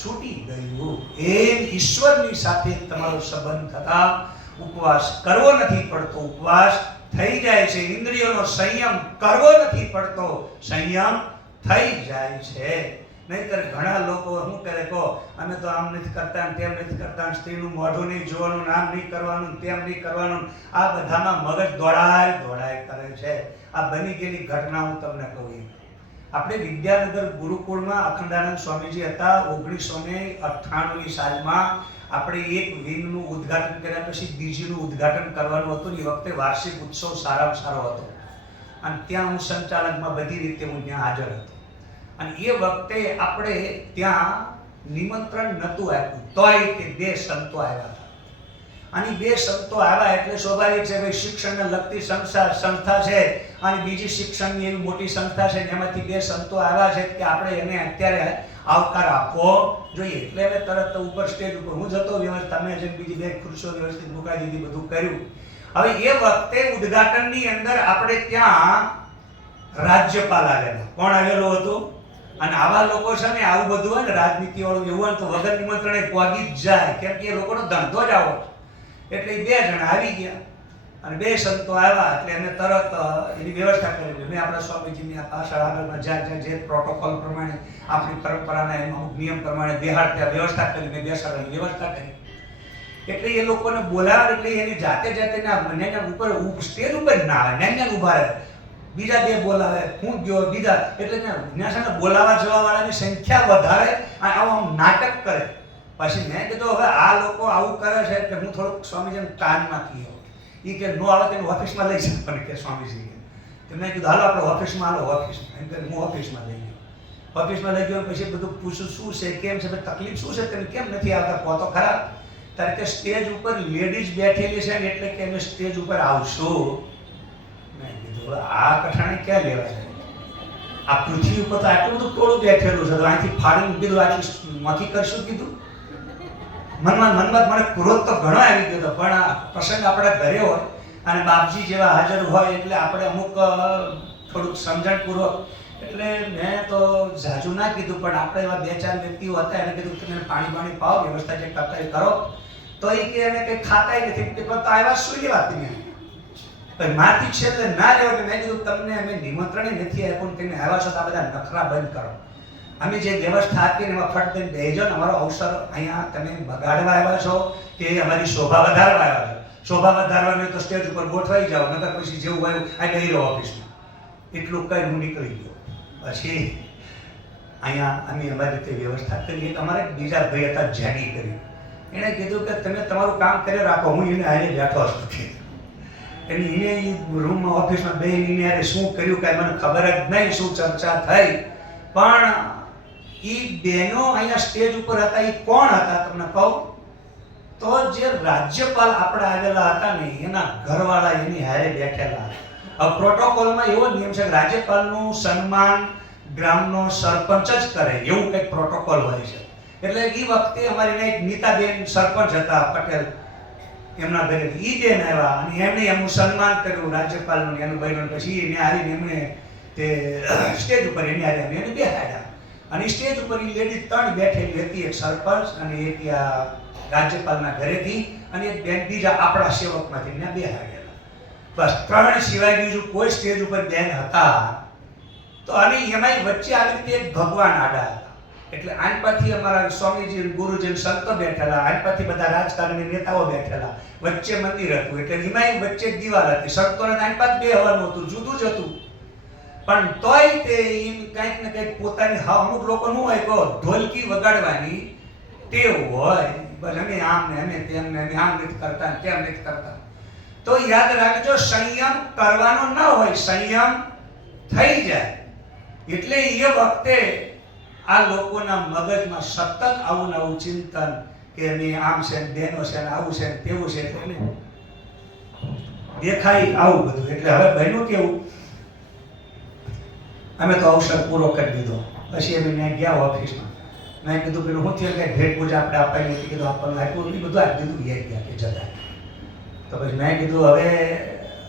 છૂટી ગયું. એમ ઈશ્વરની સાથે તમારો સંબંધ થતા ઉપવાસ કરવો નથી પડતો, ઉપવાસ થઈ જાય છે. ઇન્દ્રિયોનો સંયમ કરવો નથી પડતો, સંયમ થઈ જાય છે. નહીતર ઘણા લોકો શું કરે, કહો અમે તો આમ નથી કરતા ને તેમ નથી કરતા, સ્ત્રીનું મોઢું નહીં જોવાનું, આમ નહીં કરવાનું, તેમ નહીં કરવાનું. આ બધામાં મગજ દોડાય કરે છે. આ બની ગયેલી ઘટના હું તમને કહું. આપણે વિદ્યાનગર ગુરુકુળમાં અખંડાનંદ સ્વામીજી હતા. 1998ની સાલમાં આપણે એક વિંગનું ઉદ્ઘાટન કર્યા, પછી બીજીનું ઉદ્ઘાટન કરવાનું હતું. એ વખતે વાર્ષિક ઉત્સવ સારામાં સારો હતો અને ત્યાં હું સંચાલકમાં બધી રીતે હું ત્યાં હાજર હતો. અને એ વખતે આપણે ત્યાં નિમંત્રણ નહોતું આપ્યું, તોય તે 2 સંતો આવ્યા હતા. અને 2 સંતો આવ્યા એટલે સ્વાભાવિક છે ભાઈ શિક્ષણને લગતી સંસ્થા છે અને બીજી શિક્ષણની એવી મોટી સંસ્થા છે, એમાંથી 2 સંતો આવ્યા છે કે આપણે એને અત્યારે આવકાર આપવો જોઈએ. એટલે હવે તરત ઉપર સ્ટેજ ઉપર હું જતો, વ્યવસ્થા મેં જે બીજી 2 ખુરશીઓ વ્યવસ્થિત મુકાઈ દીધી, બધું કર્યું. હવે એ વખતે ઉદ્ઘાટનની અંદર આપણે ત્યાં રાજ્યપાલ આવેલો. કોણ આવેલો હતો? અને આવા લોકો છે ને, આવું બધું હોય ને રાજનીતિ વાળું એવું હોય તો વગર નિમંત્રણે પહોંચી જ જાય, કેમ કે એ લોકોનો ધંધો જ આવો. એટલે 2 જણા આવી ગયા અને 2 સંતો આવ્યા એટલે અમે તરત એની વ્યવસ્થા કરી. મેં આપણા સ્વામીજીની પાછળ આગળમાં જ્યાં જે પ્રોટોકોલ પ્રમાણે આપણી પરંપરાના અમુક નિયમ પ્રમાણે બેહાડતા વ્યવસ્થા કરી, મેં બેસાડવાની વ્યવસ્થા કરી. એટલે એ લોકોને બોલાવે એટલે એની જાતે ના ઉપર સ્ટેજ ઉપર ના આવે, ન્યા ઉભા રહે. બીજા 2 બોલાવે, હું ગયો બીજા. એટલે ત્યાં બોલાવા જવા વાળાની સંખ્યા વધારે અને આવું નાટક કરે. પછી મેં કીધું હવે આ લોકો આવું કરે છે એટલે હું થોડુંક સ્વામીજીને કાનમાં કીધો. એ કે નો આવે તેને ઓફિસમાં લઈ જવાનું કે સ્વામીજી. તો મેં કીધું હાલો આપણે ઓફિસમાં, હાલો ઓફિસમાં. એમ કરી હું ઓફિસમાં લઈ ગયો. ઓફિસમાં લઈ ગયો પછી બધું પૂછું શું છે, કેમ છે, તકલીફ શું છે, તમે કેમ નથી આવતા, કહો તો ખરા. ત્યારે કે સ્ટેજ ઉપર લેડીઝ બેઠેલી છે એટલે કે અમે સ્ટેજ ઉપર આવશું. મેં કીધું આ કઠણાઈ ક્યાં લેવા છે? આ પૃથ્વી ઉપર તો આટલું બધું ટોળું બેઠેલું છે, તો અહીંથી ફાડીને કીધું આટલી મથી કરશું કીધું. મનમાં મને ક્રોધ તો ઘણો આવી ગયો હતો, પણ આ પ્રસંગ આપણા ઘરે હોય અને બાપજી જેવા હાજર હોય એટલે આપણે અમુક થોડુંક સમજણપૂર્વક. એટલે મેં તો ઝાઝુ ના કીધું, પણ આપણે એવા 2-4 વ્યક્તિઓ હતા એને કીધું તમે પાણી પાવ, વ્યવસ્થા જે કરતા એ કરો. તો એ કે અમે કંઈ ખાતાય નથી, પણ તો આવ્યા શું લેવા તમે? પણ માથી છેલ્લે ના લેવા. કે મેં કીધું તમને અમે નિમંત્રણ નથી આપ્યું, તમે આવ્યા છો તો આ બધા નખરા બંધ કરો. અમે જે વ્યવસ્થા આપી એમાં ફટ દઈને બેસજો ને, અમારો અવસર અહીંયા તમે બગાડવા આવ્યા છો કે અમારી શોભા વધારવા આવ્યા છો? શોભા વધારવાની તો સ્ટેજ ઉપર ગોઠવાઈ જાઓ, નકર પછી જેવું હોય આ ગઈ રહો ઓફિસમાં. એટલું કઈ હું નીકળી ગયો. પછી અહીંયા અમે અમારી રીતે વ્યવસ્થા કરી. અમારે બીજા ભાઈ હતા જેની કરી, એણે કીધું કે તમે તમારું કામ કરી રાખો, હું એને હારે બેઠો હતો. એને રૂમમાં ઓફિસમાં બેસીને એને શું કર્યું કાંઈ મને ખબર જ નહીં, શું ચર્ચા થઈ. પણ એ બહેનો અહીંયા સ્ટેજ ઉપર હતા, એ કોણ હતા તમને કહું તો જે રાજ્યપાલ આપણે આવેલા હતા ને એના ઘરવાળા એની હારે બેઠેલા. હવે પ્રોટોકોલમાં એવો નિયમ છે કે રાજ્યપાલનું સન્માન ગ્રામનો સરપંચ જ કરે, એવું કંઈક પ્રોટોકોલ હોય છે. એટલે એ વખતે અમારી એક નીતાબેન સરપંચ હતા પટેલ, એમના ઘરે ઈ બેન આવ્યા અને એમને એમનું સન્માન કર્યું રાજ્યપાલનું એનું બહેનું. પછી એને આવીને એમણે તે સ્ટેજ ઉપર એને આવ્યા એને બેસાડ્યા અને સ્ટેજ ઉપર એ લેડીઝ 3 બેઠેલી હતી, એક સરપંચ અને એક આ રાજ્યપાલના ઘરેથી અને એક બેન બીજા આપણા સેવકમાંથી ને બેસાડેલા. બસ 3 સિવાય બીજું કોઈ સ્ટેજ ઉપર બેન હતા. તો અને એમાંય વચ્ચે આવી રીતે એક ભગવાન આડા હતા. એટલે આનપાથી અમારા સ્વામીજી, ગુરુજી, સંતો બેઠેલા, આનપાથી બધા રાજકારણી નેતાઓ બેઠેલા, વચ્ચે મંદિર હતું. એટલે એમાંય વચ્ચે એક દિવાલ હતી. સંતોને આનપાથ બે હવાનું હતું, જુદું જ હતું. પણ તોય તે કંઈક ને કંઈક પોતાની અમુક લોકોનું હોય તો ઢોલકી વગાડવાની ટેવ હોય. બસ અમે આમ ને અમે તેમ ને અમે આમ નથી કરતા ને તેમ નથી કરતા. તો યાદ રાખજો, સંયમ કરવાનો ન હોય, સંયમ થઈ જાય. એટલે એ વખતે આ લોકોના મગજમાં સતત આવું ને આવું ચિંતન કે અમે આમ છે ને બહેનો છે ને આવું છે ને તેવું છે. એટલે દેખાય આવું બધું. એટલે હવે બન્યું કેવું, અમે તો અવસર પૂરો કરી દીધો. પછી અમે ત્યાં ગયા ઓફિસમાં. મેં કીધું પેલું હું થયું કે ભેટ પૂજા આપણે આપવાની હતી, કીધું આપણને આપ્યું એ બધું આપી દીધું. ગયા કે જતા. તો પછી મેં કીધું હવે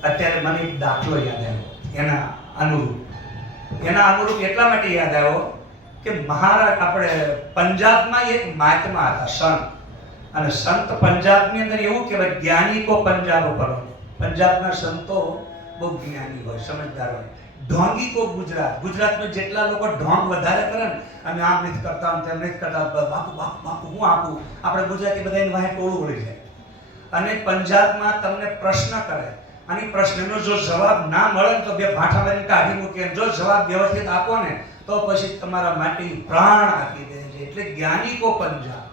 અત્યારે મને એક દાખલો યાદ આવ્યો એના અનુરૂપ. એના અનુરૂપ એટલા માટે યાદ આવ્યો કે મહારાષ્ટ્ર આપણે પંજાબમાં એક મહાત્મા હતા, સંત. અને સંત પંજાબની અંદર એવું કહેવાય, જ્ઞાની કો પંજાબ પર. પંજાબના સંતો બહુ જ્ઞાની હોય, સમજદાર હોય. ઢોંગી કો ગુજરાત. ગુજરાતમાં જેટલા લોકો ઢોંગ વધારે કરે ને, અમે આમ નથી કરતા તેમ નથી કરતા, બાપુ બાપુ બાપુ હું આપું, આપણે ગુજરાતી બધા એની વાહે ટોળું વળી જાય. અને પંજાબમાં તમને પ્રશ્ન કરે અને પ્રશ્નનો જો જવાબ ના મળે તો બે ભાઠા મારીને કાઢી મૂકે. જો જવાબ વ્યવસ્થિત આપો ને તો પછી તમારા માટે પ્રાણ આપી દે છે. એટલે જ્ઞાની કો પંજાબ.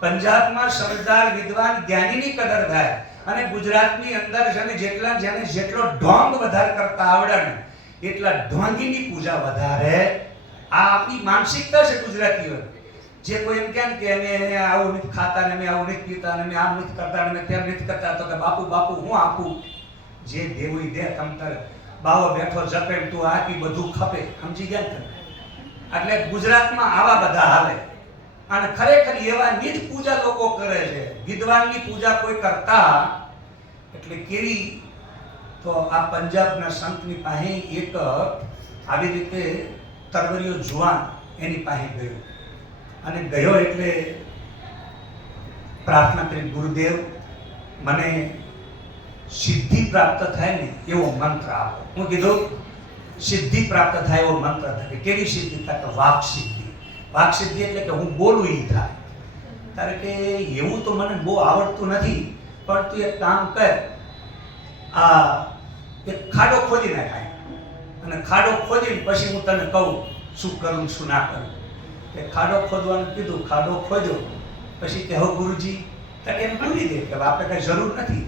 પંજાબમાં સમજદાર વિદ્વાન જ્ઞાનીની કદર થાય. અને ગુજરાતની અંદર જેને જેટલો ઢોંગ વધારે કરતા આવડે ને એટલા ઢોંગીની પૂજા વધારે. આ આપણી માનસિકતા છે ગુજરાતીઓ. જે કોઈ એમ કહે કે અમે આવું નથી ખાતા ને અમે આવું નથી પીતા ને અમે આમ નથી કરતા ને અમે તેમ નથી કરતા, તો કે બાપુ બાપુ હું આપું, જે દેવું દે તમતર. બાવો બેઠો જપે તું આપી બધું ખપે. સમજી ગયા ને? એટલે ગુજરાતમાં આવા બધા હાલે. અને ખરેખર એવાની જ પૂજા લોકો કરે છે. વિદ્વાનની પૂજા કોઈ કરતા. એટલે કેવી, તો આ પંજાબના સંતની પાસે એક આવી રીતે તરવરીઓ જુવાન એની પાસે ગયો. અને ગયો એટલે પ્રાર્થના કરી, ગુરુદેવ મને સિદ્ધિ પ્રાપ્ત થાય ને એવો મંત્ર આપો. હું કીધું સિદ્ધિ પ્રાપ્ત થાય એવો મંત્ર થાય. કેવી સિદ્ધિ થાય? કે વાક સિદ્ધિ. વાક સિદ્ધિ એટલે કે હું બોલું એ થાય. તારે કે એવું તો મને બહુ આવડતું નથી, પણ તું એક કામ કર, આ એક ખાડો ખોદી નાખાય અને ખાડો ખોદીને પછી હું તને કહું શું કરું શું ના કરું. કે ખાડો ખોદવાનું કીધું, ખાડો ખોદ્યો. પછી કે હવે ગુરુજી એમ પૂરી દે કે આપણે કઈ જરૂર નથી.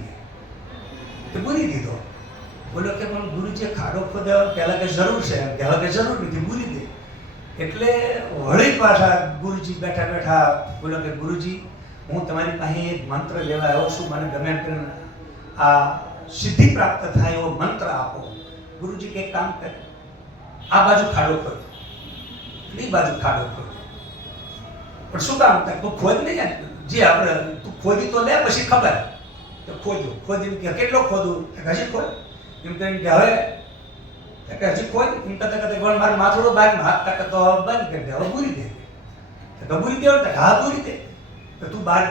તે પૂરી દીધો. બોલો કે પણ ગુરુજી ખાડો ખોદ્યા પહેલા કે જરૂર છે, કે હવે કે જરૂર નથી, પૂરી દે. એટલે વળી પાછા ગુરુજી બેઠા બેઠા બોલો કે ગુરુજી હું તમારી પાસે એક મંત્ર લેવા આવ્યો છું, મને ગમે એમ આ સિદ્ધિ પ્રાપ્ત થાય એવો મંત્ર આપો. ગુરુજી કે કામ કરે, આ બાજુ ખાડો ખોદ, એ બાજુ ખાડો ખોદ. પણ શું કામ કરે? તું ખોદ નહીં જાય, જે આપણે તું ખોદી તો લે પછી ખબર. તો ખોદ્યું, ખોદીને કે કેટલો ખોદું? હજી ખોદ. એમ કહીને કે હવે હજી ખોદ. એમ કરતા કરતા ગણ મારું માથું બાર હાથ તાકે તો બંધ કરી દે, હવે પૂરી દે. તો પૂરી દે, હા પૂરી દે. તો તું બહાર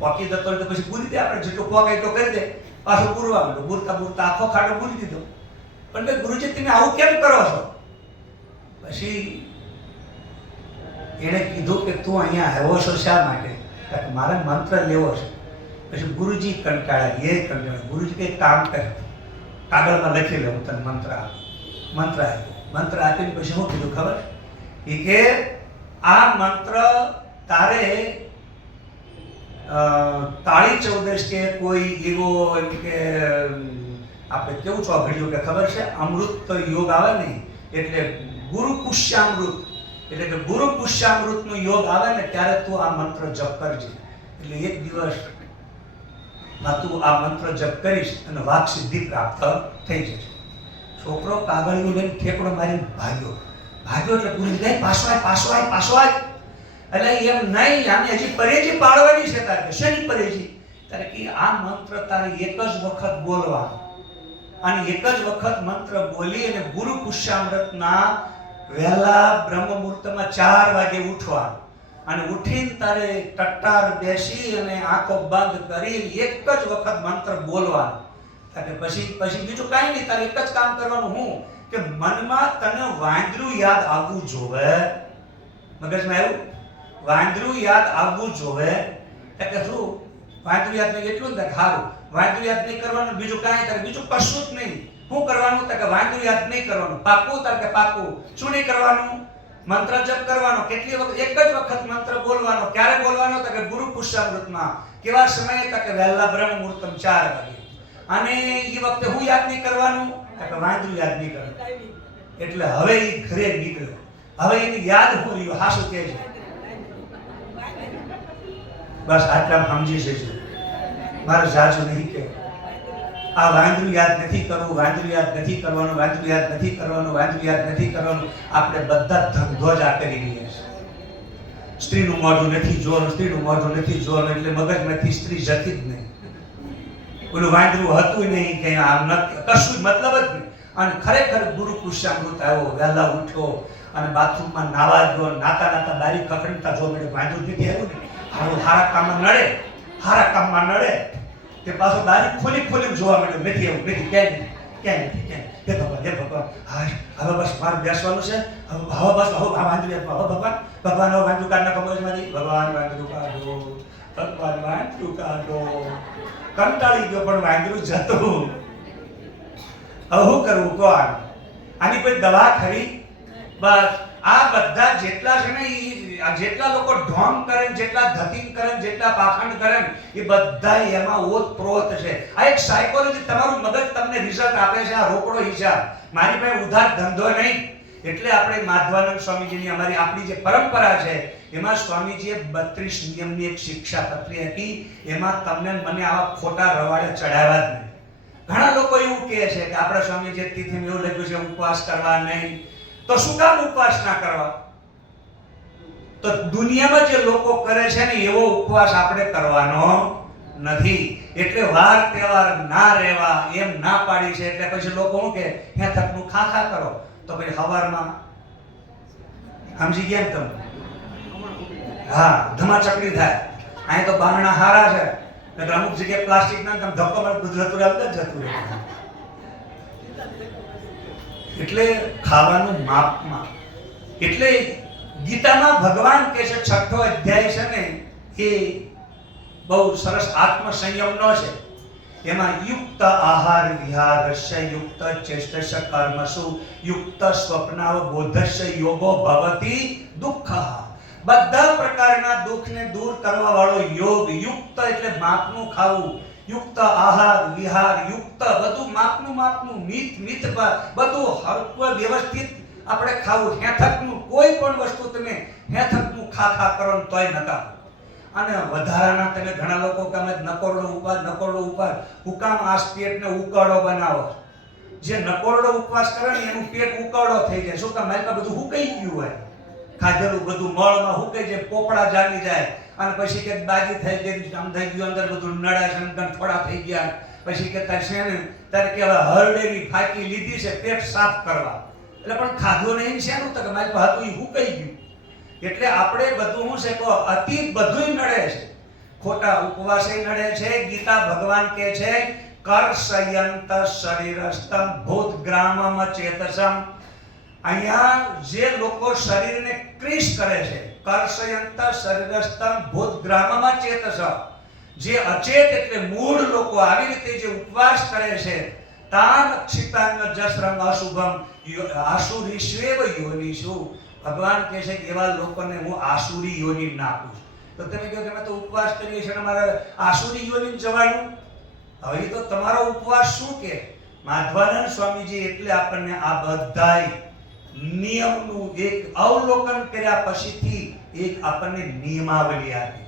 પોકી જતો હોય તો પછી પૂરી દે, આપણે જેટલું પોક એટલો કરી દે. પાછું પૂરવા માંડો, બુરતા બુરતા આખો ખાડો પૂરી દીધો. પણ ભાઈ ગુરુજી તમે આવું કેમ કરો છો? પછી એણે કીધું કે તું અહીંયા આવ્યો છો શા માટે? કે મારે મંત્ર લેવો છે. પછી ગુરુજી કંટાળ્યા, એ કંટાળ્યા. ગુરુજી કંઈ કામ કરે, કાગળમાં લખી લે, હું તને મંત્ર આપું. મંત્ર આપ્યો. મંત્ર આપીને પછી શું કીધું ખબર? એ કે આ મંત્ર તારે કાળી ચૌદશ કે કોઈ એવો એમ કે આપણે કેવું ચોઘડિયું કે ખબર છે, અમૃત યોગ આવે ને, એટલે ગુરુ પુષ્યામૃત, એટલે કે ગુરુ પુષ્યામૃતનો યોગ આવે ને ત્યારે તું આ મંત્ર જપ કરજે. એટલે એક દિવસ તું આ મંત્ર જપ કરીશ અને વાક સિદ્ધિ પ્રાપ્ત થઈ જશે. છોકરો કાગળિયું લઈને ઠેકડો મારીને ભાગ્યો. એટલે પૂરી જાય પાછો આય. એટલે એમ નહીં, આને હજી પરેજી પાડવાની છે. તારે શેની પરેજી? ત્યારે કે આ મંત્ર તારે એક જ વખત બોલવાનો અને એક જ વખત મંત્ર બોલી અને ગુરુ પુષ્યામૃતના વહેલા બ્રહ્મ મુહૂર્તમાં 4 વાગે ઉઠવાનું અને ઉઠીને તારે ટટ્ટાર બેસી અને આંખો બંધ કરી એક જ વખત મંત્ર બોલવાનો. કે પછી બીજું કાંઈ નહીં, તારે એક જ કામ કરવાનું હું કે મનમાં તને વાંદરું યાદ આવવું જોવે. મગજમાં આવ્યું? વાંદરું યાદ આવવું જોવે. એટલે શું વાંદરું યાદ નહીં એટલું જ સારું. વાંદરું યાદ નહીં કરવાનું, બીજું કાંઈ તારે બીજું કશું જ નહીં. શું કરવાનું? કે વાંદરું યાદ નહીં કરવાનું. પાકું? તારે કે પાકું. શું નહીં કરવાનું? મંત્ર જપ કરવાનો. કેટલી વખત? એક જ વખત મંત્ર બોલવાનો. ક્યારે બોલવાનો? તો કે ગુરુ પુષ્યામૃતમાં. કેવા સમયે? તો કે વહેલા બ્રહ્મ મુહૂર્તમ 4 વાગે. અને એ વખતે હું યાદ નહીં કરવાનું? કે વાંદરું યાદ નહીં કરવાનું. એટલે હવે એ ઘરે નીકળ્યો. હવે એની યાદ હું રહ્યું? હાસુ કહેજો. બસ આટલા સમજી જજો. મારે જાજુ નહીં કહેવું. આ વાંદરું યાદ નથી કરવું, વાંદરું યાદ નથી કરવાનું, વાંદરું યાદ નથી કરવાનું, વાંદરું યાદ નથી કરવાનું. આપણે બધા ધંધો જ આ કરી રહ્યા છે. સ્ત્રીનું મોઢું નથી જોવાનું, સ્ત્રીનું મોઢું નથી જોવાનું, એટલે મગજમાંથી સ્ત્રી જતી જ નહીં. ઓલું વાંદરું હતું નહીં કે આમ કશું મતલબ જ નહીં. અને ખરેખર ગુરુ પુષ્યામૃત આવ્યો, વહેલા ઉઠ્યો અને બાથરૂમમાં નાવા ગયો. નાતા બારી ખખડતા જો મેળે વાંદરું નથી આવ્યું ને હારા કામમાં નડે, હારા કામમાં નડે તે પાછો બારી ખોલી જોવા મળ્યો. નથી એવું, નથી, ક્યાંય નથી. હે ભગવાન, હા હવે બસ મારે બેસવાનું છે. હવે બસ હવે વાંદરું યાદ, હવે ભગવાન હવે વાંદરું કાઢના કમોજમાંથી ભગવાન વાંદરું કાઢો, ભગવાન વાંદરું કાઢો. કંટાળી ગયો પણ વાંદરું જતું. હવે શું કરવું કોણ? આની કોઈ દવા ખરી? બસ આ બધા જેટલા છે ને જેટલા લોકો ઢોંગ કરે, જેટલા ધતિંગ કરે, જેટલા પાખંડ કરે એ બધા એમાં ઓતપ્રોત છે. આ એક સાયકોલોજી, તમારું મગજ તમને રિઝલ્ટ આપે છે. આ રોકડો હિસાબ. મારી પાસે ઉધાર ધંધો નહીં. એટલે આપણે માધવાનંદ સ્વામીજીની આપણી જે પરંપરા છે એમાં સ્વામીજીએ 32 નિયમની એક શિક્ષા પત્રી હતી. એમાં તમને મને આવા ખોટા રવાડે ચડાવ્યા જ નહીં. ઘણા લોકો એવું કહે છે કે આપણા સ્વામીજી તિથિમાં એવું લખ્યું છે ઉપવાસ કરવા નહીં. તો શું કામ ઉપવાસ ના કરવા? તો દુનિયામાં જે લોકો કરે છે ને એવો ઉપવાસ આપણે કરવાનો નથી. એટલે વાર તહેવાર ના રહેવા એમ ના પાડી છે. એટલે પછી લોકો શું કે હે થકનું ખા કરો. તો પછી સવારમાં સમજી ગયા તમે? હા, ધમાચકડી થાય. અહીં તો બારણા હારા છે. એટલે અમુક જગ્યાએ પ્લાસ્ટિક ના તમે ધક્કો માર જતું રહે જતું રહે. એટલે ખાવાનું માપમાં. એટલે ગીતામાં ભગવાન કહે છે 6ઠો અધ્યાય છે ને એ બહુ સરસ આત્મ સંયમનો છે. એમાં યુક્ત આહાર વિહારસ્ય યુક્ત ચેષ્ટસ્ય કર્મસુ યુક્ત સ્વપ્નાવબોધસ્ય યોગો ભવતિ દુઃખઃ. બધા પ્રકારના દુઃખને દૂર કરવા વાળો યોગ. યુક્ત એટલે માપનું ખાવું. યુક્ત આહાર વિહાર, યુક્ત બધું માપનું મિત બધું હરકું વ્યવસ્થિત આપણે ખાવું. હેથકનું કોઈ પણ વસ્તુ તમે હેથકનું ખા કરો ને તોય નકા. અને વધારાના તમે ઘણા લોકો તમે નકોરડો ઉપવાસ હુકામ આ પેટને ઉકળો બનાવો. જે નકોરડો ઉપવાસ કરે ને એનું પેટ ઉકળો થઈ જાય. શું કામ? મારી બધું હુકાઈ ગયું હોય. ખાધેલું બધું મળમાં હુકાઈ જાય, પોપડા જામી જાય. અને પછી કે બાજી થઈ ગઈ, આમ થઈ ગયું, અંદર બધું નડા છે, થોડા થઈ ગયા. પછી કે તારે છે ને તારે કે હરડેની ફાકી લીધી છે પેટ સાફ કરવા. એટલે પણ ખાધું નહીં શેનું? તો કે મારી પાસે હતું એ હુકાઈ ગયું. એટલે આપણે બધું શું છે અતિ બધું નડે છે. ખોટા ઉપવાસે નડે છે. ગીતા ભગવાન કહે છે કર્ષયંત શરીરસ્તમ ભૂતગ્રામમ ચેતસમ. અહીંયા જે લોકો શરીરને ક્રિશ કરે છે, કર્ષયંત શરીરસ્તમ ભૂતગ્રામમ ચેતસમ, જે અચેત એટલે મૂળ લોકો આવી રીતે જે ઉપવાસ કરે છે, તાન ક્ષિતાંગ જસરંગ અશુભમ આસુરીશ્વેવ યોનિષુ. ભગવાન કહે છે કે એવા લોકોને હું આસુરી યોનિ ના આપું. તો તમે કહો તમે તો ઉપવાસ કરીએ છીએ, અમારે આસુરી યોનિ જવાનું? હવે તો તમારો ઉપવાસ શું કે? માધવાનંદ સ્વામીજી એટલે આપણને આ બધાય નિયમનું એક અવલોકન કર્યા પછીથી એક આપણને નિયમાવલી આપી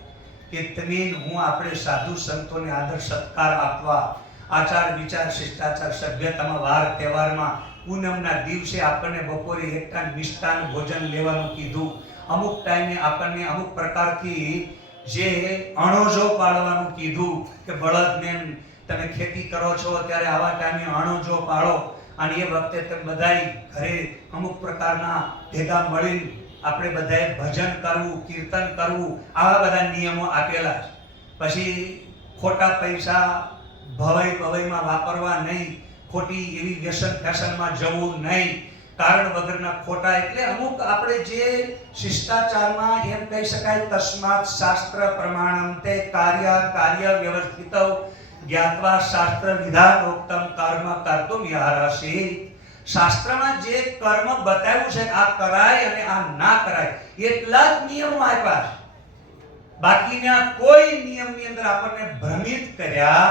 કે તમે હું આપણે સાધુ સંતોને આદર સત્કાર આપવા, આચાર વિચાર શિષ્ટાચાર સભ્યતામાં વાર તહેવારમાં પૂનમના દિવસે આપણને બપોરે એક ટાઈમ મિષ્ટાન ભોજન લેવાનું કીધું. અમુક ટાઈમે આપણને અમુક પ્રકારથી જે અણોજો પાડવાનું કીધું કે બળદને તમે ખેતી કરો છો ત્યારે આવા ટાઈમે અણોજો પાડો, અને એ વખતે તમે બધાય ઘરે અમુક પ્રકારના ભેગા મળીને આપણે બધાએ ભજન કરવું, કીર્તન કરવું, આવા બધા નિયમો આપેલા છે. પછી ખોટા પૈસા ભવાઈમાં વાપરવા નહીં, ખોટી એવી વ્યસન ફેશનમાં જવું નહીં, કારણ વગરના ખોટા, એટલે અમુક આપણે જે શિષ્ટાચારમાં એમ કહી શકાય તસ્માત શાસ્ત્ર પ્રમાણમ તે કાર્ય વ્યવસ્થિત જ્ઞાત્વા શાસ્ત્ર વિધાનોક્તમ કર્મ કર્તુમ યારસે. શાસ્ત્રમાં જે કર્મ બતાવ્યું છે આ કરાય અને આ ના કરાય એટલા જ નિયમો આપ્યા છે. બાકીના કોઈ નિયમની અંદર આપણને ભ્રમિત કર્યા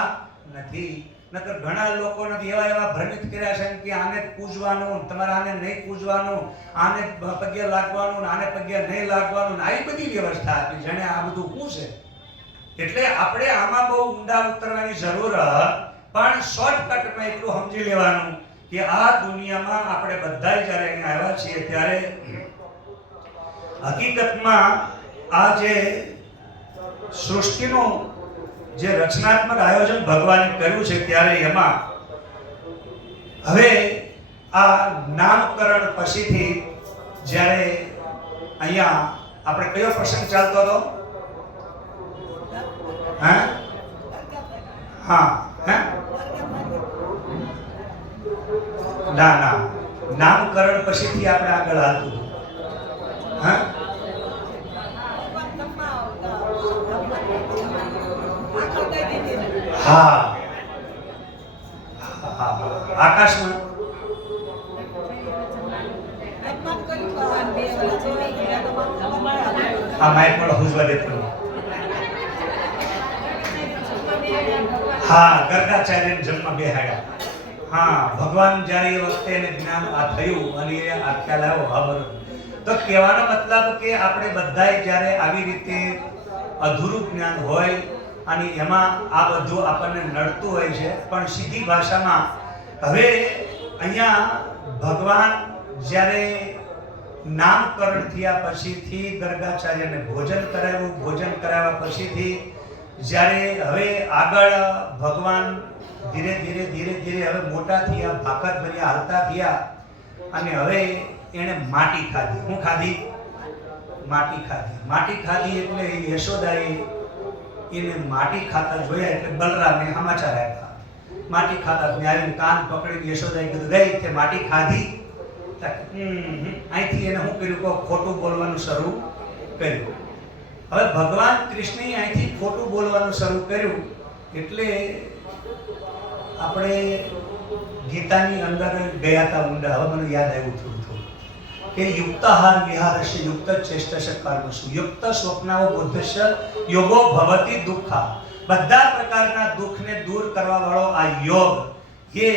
નથી. નકર ઘણા લોકોને એવા ભ્રમિત કર્યા છે કે આને પૂજવાનું, તમારે આને નહીં પૂજવાનું, આને પગે લાગવાનું, આને પગે નહીં લાગવાનું, આવી બધી વ્યવસ્થા આપી. જેને આ બધું શું છે? એટલે આપણે આમાં બહુ ઊંડા ઉતરવાની જરૂર, પણ શોર્ટકટમાં એટલું સમજી લેવાનું કે આ દુનિયામાં આપણે બધા જ્યારે અહીંયા આવ્યા છીએ ત્યારે હકીકતમાં આ જે સૃષ્ટિનું જે રચનાત્મક આયોજન ભગવાને કર્યું છે ત્યારે એમાં હવે આ નામકરણ પછીથી જ્યારે અહીંયા આપણે કયો પ્રસંગ ચાલતો હતો? હા ના, નામકરણ પછીથી આપણે આગળ હાલતું. હા, આકાશમાં આ માઇક પર હુજવા દેતો. હા, ગર્ગાચાર્યને જન્મ બેહાડ્યા. હા, ભગવાન જ્યારે એ વખતે એને જ્ઞાન આ થયું અને એ આ ખ્યાલ આવ્યો. હા, બરોબર. તો કહેવાનો મતલબ કે આપણે બધાએ જ્યારે આવી રીતે અધૂરું જ્ઞાન હોય અને એમાં આ બધું આપણને નડતું હોય છે, પણ સીધી ભાષામાં હવે અહીંયા ભગવાન જ્યારે નામકરણ થયા પછીથી ગર્ગાચાર્યને ભોજન કરાવ્યું, ભોજન કરાવ્યા પછીથી જ્યારે હવે આગળ ભગવાન ધીરે ધીરે હવે મોટા થયા, ભાકર ભર્યા હાલતા થયા, અને હવે એને માટી ખાધી. શું ખાધી? માટી ખાધી. માટી ખાધી એટલે યશોદાએ એને માટી ખાતા જોયા એટલે બલરામને સમાચાર આપ્યા. માટી ખાતા આવીને કાન પકડીને યશોદાએ કીધું, ગઈ તે માટી ખાધી? અહીંથી એને શું કર્યું કે ખોટું બોલવાનું શરૂ કર્યું. હવે ભગવાન કૃષ્ણએ અહીંથી ખોટું બોલવાનું શરૂ કર્યું એટલે આપણે ગીતાની અંદર ગયા હતા ઊંડા. હવે મને યાદ આવ્યું થોડું કે યુક્તાહાર વિહારસ્ય યુક્ત ચેષ્ટસ્ય કર્મસુ યુક્ત સ્વપ્નાવો બુદ્ધસ્ય યોગો ભવતિ દુઃખા. બધા પ્રકારના દુઃખને દૂર કરવા વાળો આ યોગ, એ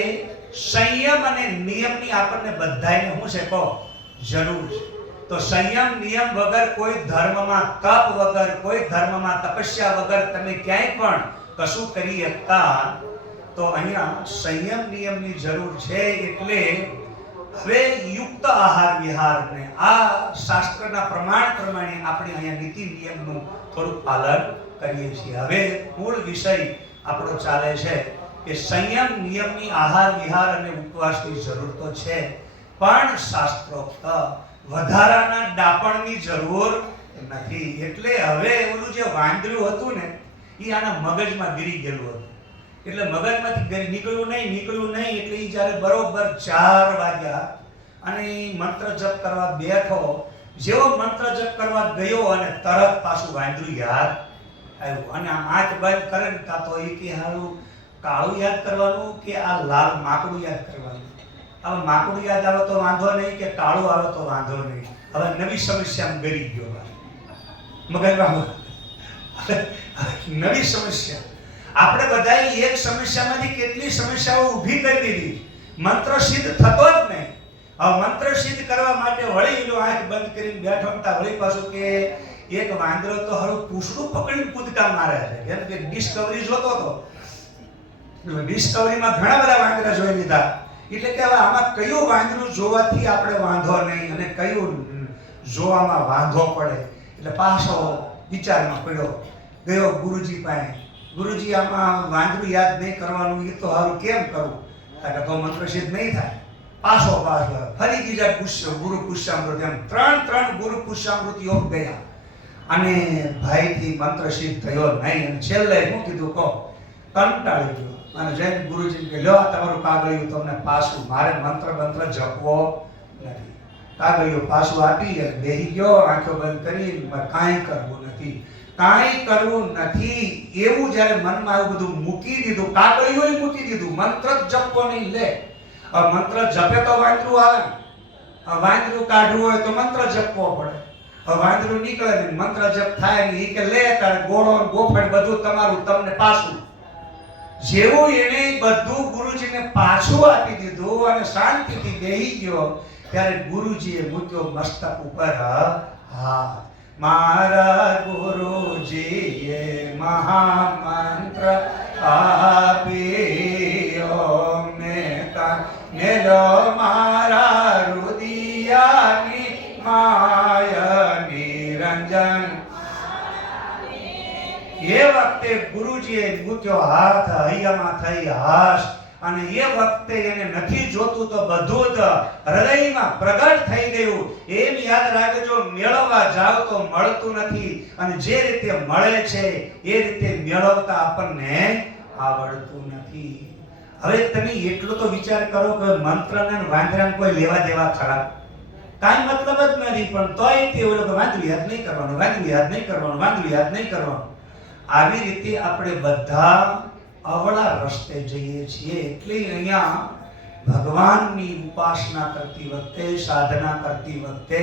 સંયમ અને નિયમની આપણને બધાને શું છે કહો જરૂર છે. તો સંયમ નિયમ વગર, કોઈ ધર્મમાં તપ વગર, કોઈ ધર્મમાં તપસ્યા વગર તમે ક્યાંય પણ કશું કરી શકતા. તો અહીંયા સંયમ નિયમની જરૂર છે. એટલે હવે યુક્ત આહાર વિહારને આ શાસ્ત્રના પ્રમાણ પ્રમાણે આપણે અહીંયા નીતિ નિયમનું થોડું પાલન કરીએ છીએ. હવે મૂળ વિષય આપણો ચાલે છે કે સંયમ નિયમની આહાર વિહાર અને ઉપવાસની જરૂર તો છે, પણ શાસ્ત્રોક્ત વધારાના ડાપણની જરૂર નથી. એટલે હવે ઓલું જે વાંદરું હતું ને એ આના મગજમાં ગીરી ગયેલું હતું. એટલે મગજમાંથી નીકળ્યું નહીં. એટલે એ જ્યારે બરોબર 4 વાગ્યા અને મંત્ર જપ કરવા બેઠો, જેવો મંત્ર જપ કરવા ગયો અને તરત પાછું વાંદરું યાદ આવ્યું. અને આંખ બંધ કરે ને કાં તો એ કે હારું કાળું યાદ કરવાનું કે આ લાલ માકડું યાદ કરવાનું. હવે માકડું યાદ આવે તો વાંધો નહીં કે કાળું આવે તો વાંધો નહીં. હવે નવી સમસ્યામાં ગરી ગયો મગજમાં. નવી સમસ્યા. આપણે બધાએ એક સમસ્યામાંથી કેટલી સમસ્યાઓ ઊભી કરી દીધી. મંત્ર સિદ્ધ થતો જ નહીં. હવે મંત્ર સિદ્ધ કરવા માટે વળી એનો આંખ બંધ કરીને બેઠો હતા. વળી પાછું કે એક વાંદરો તો હરું પૂછડું પકડીને કૂદકા મારે છે. કેમ કે ડિસ્કવરી જોતો હતો. ડિસ્કવરીમાં ઘણા બધા વાંદરા જોઈ લીધા. એટલે કે હવે આમાં કયું વાંદરું જોવાથી આપણે વાંધો નહીં અને કયું જોવામાં વાંધો પડે. એટલે પાછો વિચારમાં પડ્યો, ગયો ગુરુજી પાસે. ગુરુજી, આમાં વાંદરું યાદ નહીં કરવાનું, એ તો હારું કેમ કરું? કારણ કે તો મંત્ર સિદ્ધ નહીં થાય. પાછો ફરી બીજા ગુરુ પુષ્યામૃત, એમ ત્રણ ગુરુ પુષ્યામૃત યોગ ગયા અને ભાઈથી મંત્ર સિદ્ધ થયો નહીં. અને છેલ્લે શું કીધું કહો, કંટાળી ગયો અને જૈન ગુરુજી કે લ્યો તમારું કાગળિયું તમને પાછું, મારે મંત્ર જપવો નથી. કાગળિયું પાછું આપી અને બેહી ગયો, આંખો બંધ કરી, કાંઈ કરવું નથી. એવું જ્યારે મનમાં આવ્યું, બધું મૂકી દીધું, કાગળિયું મૂકી દીધું, મંત્ર જ જપવો નહીં. લે મંત્ર જપે તો વાંદરું આવે, વાંદરું કાઢવું હોય તો મંત્ર જપવો પડે. વાંદરું નીકળે ને મંત્ર જપ થાય ને, એ કે લે તારે ગોળો ગોફળ બધું તમારું, તમને પાછું. જેવું એને બધું ગુરુજીને પાછું આપી દીધું અને શાંતિથી બેહી ગયો, ત્યારે ગુરુજીએ મૂક્યો મસ્તક ઉપર હાથ. મારા ગુરુજીએ મહામંત્ર આપ્યો, મેલો મારા રુદિયાની માય નિરંજન. એ વખતે ગુરુજીએ મૂક્યો હાથ હૈયામાં થઈ હાશ, અને એ વખતે એને નથી જોતું તો બધું જ હૃદયમાં પ્રગટ થઈ ગયું. એમ યાદ રાખજો, મેળવવા જાવ તો મળતું નથી, અને જે રીતે મળે છે એ રીતે મેળવતા આપણને આવડતું નથી. હવે તમે એટલો તો વિચાર કરો કે મંત્રને વાંદરાને કોઈ લેવા દેવા ખરા? કાંઈ મતલબ જ નથી. પણ તોય તે લોકો વાંદરું યાદ નહીં કરવાનું, વાંદરું યાદ નહીં કરવાનું, વાંદરું યાદ નહીં કરવાનું. આવી રીતે આપણે બધા અવળા રસ્તે જઈએ છીએ. એટલે અહીંયા ભગવાનની ઉપાસના કરતી વખતે, સાધના કરતી વખતે,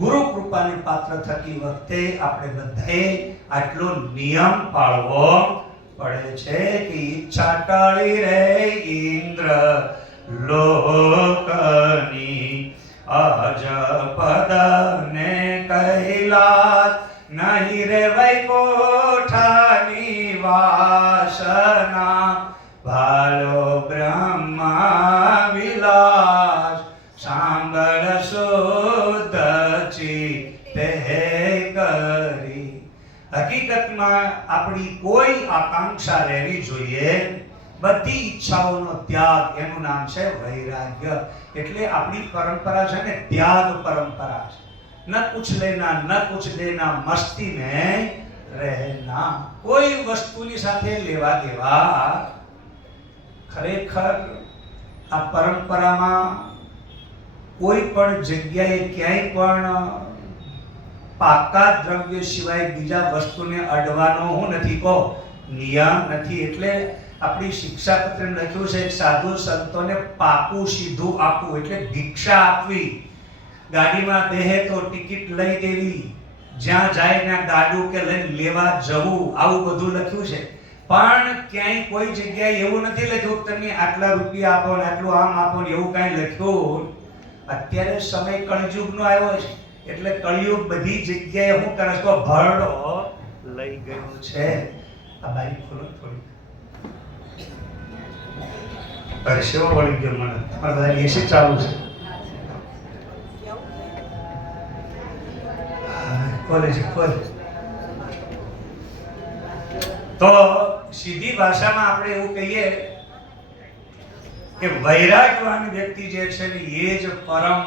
ગુરુ કૃપાને પાત્ર થતી વખતે આપણે બધાએ આટલો નિયમ પાળવો પડે છે કે ઈચ્છા ટળી રે ઇન્દ્ર લોકની, અજપદ ને કૈલાસ નહીં રે વૈકુંઠની વાસના, ભાલો બ્રહ્મા વિલાસ સાંભળ શુદ્ધ ચિત્તે કરી. હકીકતમાં આપણી કોઈ આકાંક્ષા રહેવી જોઈએ, બધી ઈચ્છાઓનો ત્યાગ, એનું નામ છે વૈરાગ્ય. એટલે આપણી પરંપરા છે ને ત્યાગ પરંપરા છે. ન કુછ લેના ન કુછ દેના, મસ્તી में રહેના. કોઈ વસ્તુની સાથે લેવા દેવા ખરેખર આ પરંપરામાં કોઈ પણ જગ્યાએ ક્યાંય પણ પાકા દ્રવ્ય સિવાય બીજા વસ્તુને અડવાનો હું નથી કહો નિયમ નથી. એટલે આપણી શિક્ષાપત્રે લખ્યું છે સાધુ સંતોને પાકું સીધું આપવું, એટલે ભિક્ષા આપવી. ગાડીમાં બેહે તો ટિકિટ લઈ દેવી, જ્યાં જાય ત્યાં ગાડું કે લઈને લેવા જવું, આવું બધું લખ્યું છે. પણ ક્યાંય કોઈ જગ્યાએ એવું નથી લખ્યું કે તમે આટલા રૂપિયા આપો ને આટલું આમ આપો ને, એવું કાંઈ લખ્યું. અત્યારે સમય કળયુગનો આવ્યો છે, એટલે કળયુગ બધી જગ્યાએ હું કરે તો ભરડો લઈ ગયો છે. આ બારી ખોલો થોડી, પરસેવો વળી ગયો મને. તમારે બધા એસી ચાલુ છે? કોલેજ તો સીધી ભાષામાં આપણે એવું કહીએ કે વૈરાગ્યવાન વ્યક્તિ જે છે ને એ જ પરમ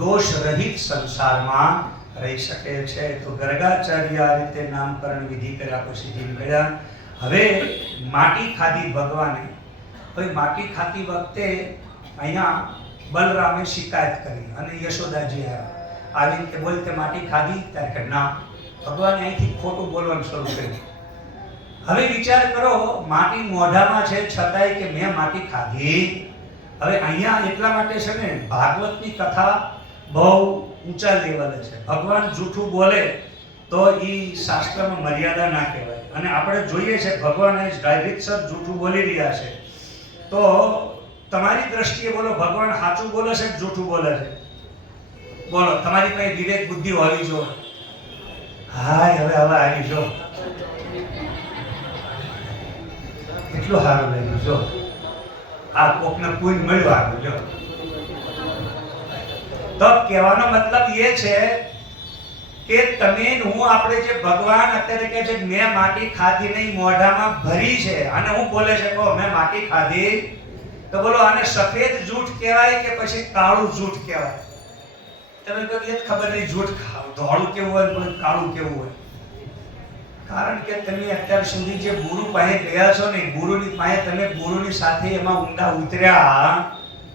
દોષ રહિત સંસારમાં રહી શકે છે. તો ગર્ગાચાર્ય આ રીતે નામકરણ વિધિ કર્યા પછી નીકળ્યા. હવે માટી ખાધી ભગવાને. ભાઈ માટી ખાતી વખતે અહીંયા બલરામે શિકાયત કરી અને યશોદાજી આવ્યા. આવી રીતે બોલ કે માટી ખાધી? ત્યારે કે ના. ભગવાને અહીંથી ખોટું બોલવાનું શરૂ કર્યું. હવે વિચાર કરો, માટી મોઢામાં છે છતાંય કે મેં માટી ખાધી. હવે અહીંયા એટલા માટે છે ને ભાગવતની કથા બહુ ઊંચા લેવલે છે. ભગવાન જૂઠું બોલે તો એ શાસ્ત્રમાં મર્યાદા ના કહેવાય. અને આપણે જોઈએ છે ભગવાન ડાયરેક્ટ જૂઠું બોલી રહ્યા છે. તો તમારી દ્રષ્ટિએ બોલો, ભગવાન સાચું બોલે છે કે જૂઠું બોલે છે? બોલો, તમારી પાસે વિવેક બુદ્ધિ હોવી જોઈએ. હાય હવે આવી જો, કેટલું સારું લાગ્યું જો. આ કોકને પૂન મળ્યું આવ્યું જો. તો કહેવાનો મતલબ એ છે કે તમે ને હું આપણે જે ભગવાન અત્યારે કહે છે કે મેં માટી ખાધી નહીં, મોઢામાં ભરી છે, અને હું બોલે છે કહો મેં માટી ખાધી, તો બોલો આને સફેદ જૂઠ કહેવાય કે પછી કાળું જૂઠ કહેવાય? તમે કહો એ જ ખબર નહીં જૂઠ ધોળું કેવું હોય પણ કાળું કેવું હોય. કારણ કે તમે અત્યાર સુધી જે ગુરુ પાસે ગયા છો ને, ગુરુની પાસે તમે ગુરુની સાથે એમાં ઊંડા ઉતર્યા,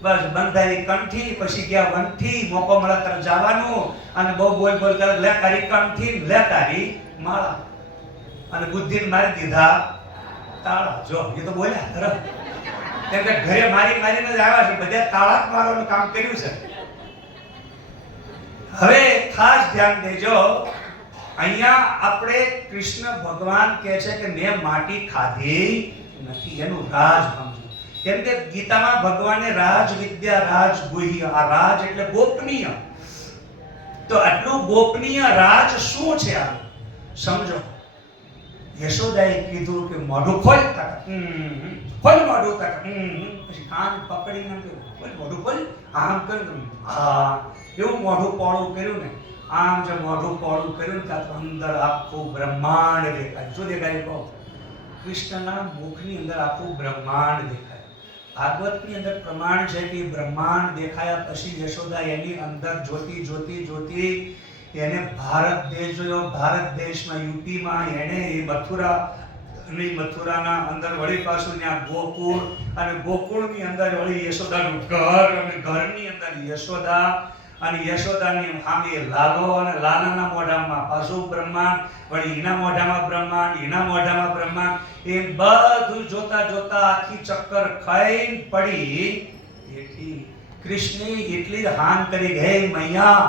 બસ બંધાઈ કંઠી, પછી ગયા વંઠી, મોકો મળે તરફ જવાનું, અને બહુ બોલ બોલ કરે લે તારી કંઠી લે તારી માળા, અને બુદ્ધિને મારી દીધા તાળા. જો એ તો બોલ્યા તરફ, કેમ કે ઘરે મારી મારીને જ આવ્યા છે, બધા તાળા જ મારવાનું કામ કર્યું છે. હવે ખાસ ધ્યાન દેજો, અહીંયા આપણે કૃષ્ણ ભગવાન કહે છે કે મેં માટી ખાધી નથી, એનું રાજ સમજો. કેમ કે ગીતામાં ભગવાને રાજ વિદ્યા, રાજ ગુહ્ય, આ રાજ એટલે ગોપનીય, તો આટલું ગોપનીય રાજ શું છે આ સમજો. યશોદાએ કીધું કે મોઢું ખોલ, ખોલ મોઢું, પછી કાન પકડીને ખોલ મોઢું, ખોલ આમ કર્યું, હા એવું મોઢું પોળું કર્યું ને, આમ જે મોઢું પોળું કર્યું ને ત્યાં અંદર આખું બ્રહ્માંડ દેખાય. શું દેખાય કહો? કૃષ્ણના મુખની અંદર આખું બ્રહ્માંડ દેખાય. ભાગવતની અંદર પ્રમાણ છે કે બ્રહ્માંડ દેખાયા પછી યશોદા એની અંદર જોતી જોતી જોતી એને ભારત દેશ જોયો. ભારત દેશમાં યુપીમાં એને એ મથુરાના અંદર વળી પાછું ત્યાં ગોકુળ, અને ગોકુળની અંદર વળી યશોદાનું ઘર, અને ઘરની અંદર યશોદા, અને યશોદાની સામે લાલો, અને લાલાના મોઢામાં પાછું બ્રહ્માંડ, વળી એના મોઢામાં બ્રહ્માંડ, એના મોઢામાં બ્રહ્માંડ. એ બધું જોતા જોતા આખી ચક્કર ખાઈને પડી. એટલી કૃષ્ણે એટલી હાન કરી, હે મૈયા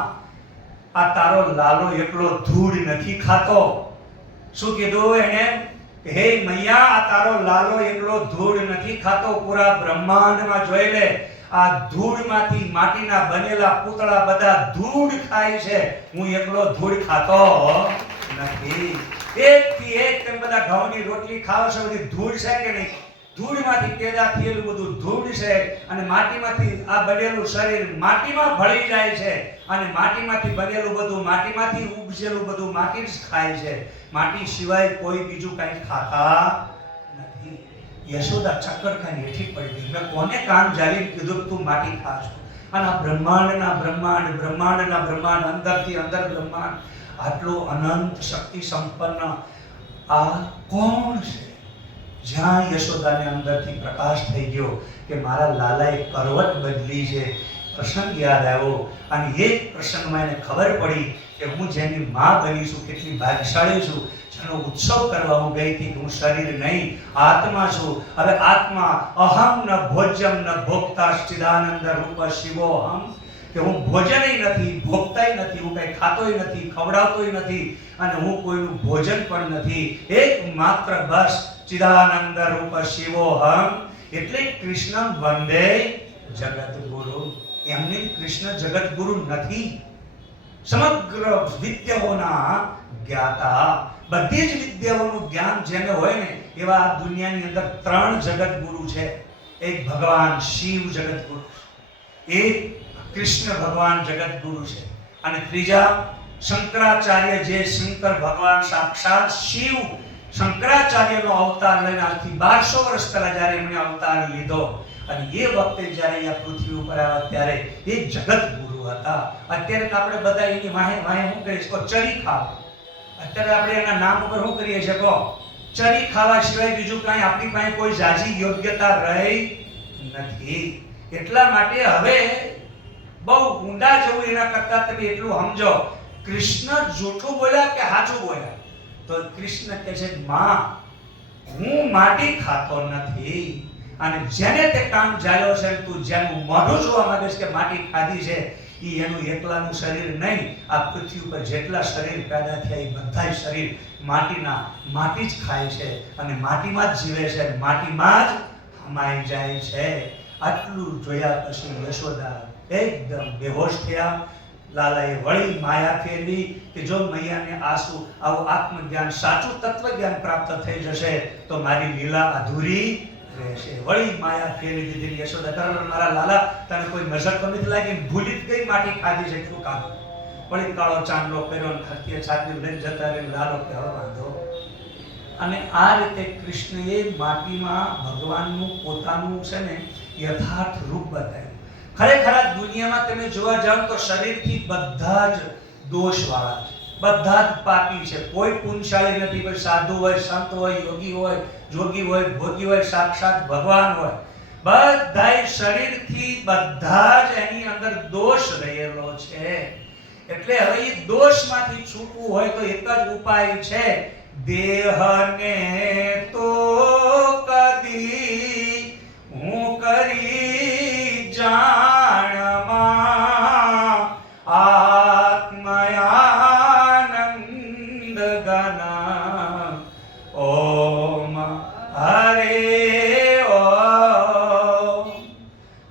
આ તારો લાલો એકલો ધૂળ નથી ખાતો. શું કીધું એને? હે મૈયા આ તારો લાલો એકલો ધૂળ નથી ખાતો, પૂરા બ્રહ્માંડમાં જોઈ લે, આ ધૂળમાંથી માટીના બનેલા પૂતળા બધા ધૂળ ખાય છે, હું એકલો ધૂળ ખાતો નથી. એકથી એક તમે બધા ઘઉંની રોટલી ખાઓ છો, બધી ધૂળ છે કે નહીં? ધૂળમાંથી પેદા થયેલું બધું ધૂળ છે, અને માટીમાંથી આ બનેલું શરીર માટીમાં ભળી જાય છે, અને માટીમાંથી બનેલું બધું, માટીમાંથી ઉપજેલું બધું માટી જ ખાય છે, માટી સિવાય કોઈ બીજું કંઈ ખાતા નથી. યશોદા ચક્કર ખાઈને હેઠી પડી ગઈ. મેં કોને કાન જાળીને કીધું તું માટી ખાશ? અને આ બ્રહ્માંડના બ્રહ્માંડ, બ્રહ્માંડના બ્રહ્માંડ, અંદરથી અંદર બ્રહ્માંડ, આટલું અનંત શક્તિ સંપન્ન આ કોણ છે? જ્યાં યશોદાને અંદરથી પ્રકાશ થઈ ગયો કે મારા લાલાએ કરવટ બદલી છે, પ્રસંગ યાદ આવ્યો, અને એ પ્રસંગમાં એને ખબર પડી કે હું જેની માં બની છું, કેટલી ભાગ્યશાળી છું, જેનો ઉત્સવ કરવા હું ગઈ હતી, કે હું શરીર નહીં આત્મા છું. હવે આત્મા અહમ ન ભોજ્યમ ન ભોક્તા ચિદાનંદ રૂપ શિવોહમ, કે હું ભોજનય નથી, ભોગતાય નથી, હું કઈ ખાતોય નથી, ખવડાવતોય નથી, અને હું કોઈનું ભોજન પણ નથી, એકમાત્ર બસ ચિદાનંદ રૂપ શિવોહમ. એટલે કૃષ્ણ વંદે જગતગુરુ. એમની કૃષ્ણ જગતગુરુ નથી, સમગ્ર વિદ્યાઓના જ્ઞાતા, બધી જ વિદ્યાઓનું જ્ઞાન જેને હોય ને એવા આ દુનિયાની અંદર ત્રણ જગતગુરુ છે. એક ભગવાન શિવ જગતગુરુ, એક કૃષ્ણ ભગવાન જગતગુરુ છે, અને ત્રીજા શંકરાચાર્ય, જે શંકર ભગવાન સાક્ષાત શિવ શંકરાચાર્યનો અવતાર લઈને આજથી 1200 વર્ષ પહેલા જ્યારે એમણે અવતાર લીધો, અને એ વખતે જ્યારે આ પૃથ્વી ઉપર આવ્યા ત્યારે એ જગતગુરુ હતા. અત્યારે તો આપણે બધા એની વાહે શું કરીએ છીએ? ચરી ખાવ. અત્યારે આપણે એના નામ ઉપર શું કરીએ છીએ? કહો ચરી ખાવા સિવાય બીજું કાંઈ આપણી પાસે કોઈ જાજી યોગ્યતા રહી નથી. એટલા માટે હવે બહુ ઊંડા જવું એના કરતા તમે એટલું સમજો, કૃષ્ણ જૂઠું બોલ્યા કે સાચું બોલ્યા? તો કૃષ્ણ કહે છે માં હું માટી ખાતો નથી, અને જેને તે કામ જાળ્યો છે, તું જેનું મોઢું જોવા માંગે છે કે માટી ખાધી છે, એ એનું એકલાનું શરીર નહીં, આ પૃથ્વી ઉપર જેટલા શરીર પેદા થયા એ બધા શરીર માટી જ ખાય છે, અને માટીમાં જ જીવે છે, માટીમાં જ હમાઈ જાય છે. આટલું જોયા પછી યશોદા એકદમ બેહોશ થયા. લાલાએ વળી માયા ફેરવી કે જો મૈયાને આવું આત્મજ્ઞાન, સાચું તત્વજ્ઞાન પ્રાપ્ત થઈ જશે તો મારી લીલા અધૂરી રહેશે. વળી માયા ફેરવી દીધી યશોદા. મારા લાલા તને કોઈ નજર તો નથી લાગી? ભૂલી જ ગઈ માટી ખાધી છે, શું કામ? વળી કાળો ચાંદલો કર્યો ને ખતીએ છાતી લઈને જતા રહે લાલો કે હવે વાંધો. અને આ રીતે કૃષ્ણએ માટીમાં ભગવાનનું પોતાનું છે ને યથાર્થ રૂપ બતાવ્યું. ખરેખર આ દુનિયામાં તમે જોવા જાવ તો શરીરથી બધા જ દોષવાળા છે, બધા જ પાપી છે. કોઈ પુણ્યશાળી નથી. કોઈ સાધુ હોય, સંત હોય, યોગી હોય, જોગી હોય, ભોગી હોય, સાક્ષાત ભગવાન હોય, બધાય શરીરથી બધા જ એની અંદર દોષ રહેલો છે. એટલે હવે એ દોષમાંથી છૂટવું હોય તો એક જ ઉપાય છે, દેહને તો કદી હું કરી જાણમાં આત્મયાનંદ ગના ઓમ હરે ઓમ.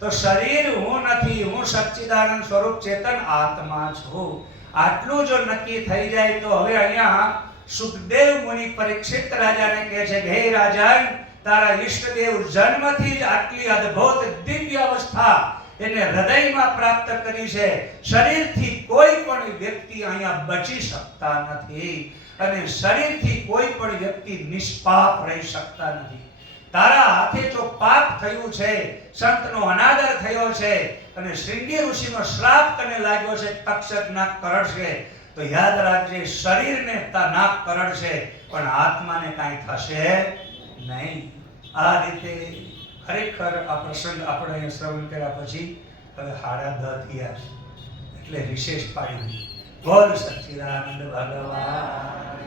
તો શરીર હું નથી, હું સચ્ચિદાનંદ સ્વરૂપ ચેતન આત્મા છું. આટલું જો નક્કી થઈ જાય તો હવે અહીંયા સુખદેવ મુનિ પરીક્ષિત રાજાને કહે છે કે હે રાજન, તારા ઈષ્ટદેવ જન્મથી જ આટલી અદ્ભુત દિવ્ય અવસ્થા એને હૃદયમાં પ્રાપ્ત કરી છે. શરીરથી કોઈ પણ વ્યક્તિ અહીંયા બચી શકતા નથી અને શરીરથી કોઈ પણ વ્યક્તિ નિષ્પાપ રહી શકતા નથી. તારા હાથે જો પાપ થયું છે, સંતનો અનાદર થયો છે અને શ્રીંગી ઋષિનો શ્રાપ તને લાગ્યો છે, તક્ષક નાક કરડશે, તો યાદ રાખજે શરીરને નાક કરડશે પણ આત્માને કાંઈ થશે નહીં. આ રીતે ખરેખર આ પ્રસંગ આપણે અહીંયા શ્રવણ કર્યા પછી હવે 10:30 થયા છે એટલે વિશેષ પાડી બોલ સચ્ચિદાનંદ ભગવાન.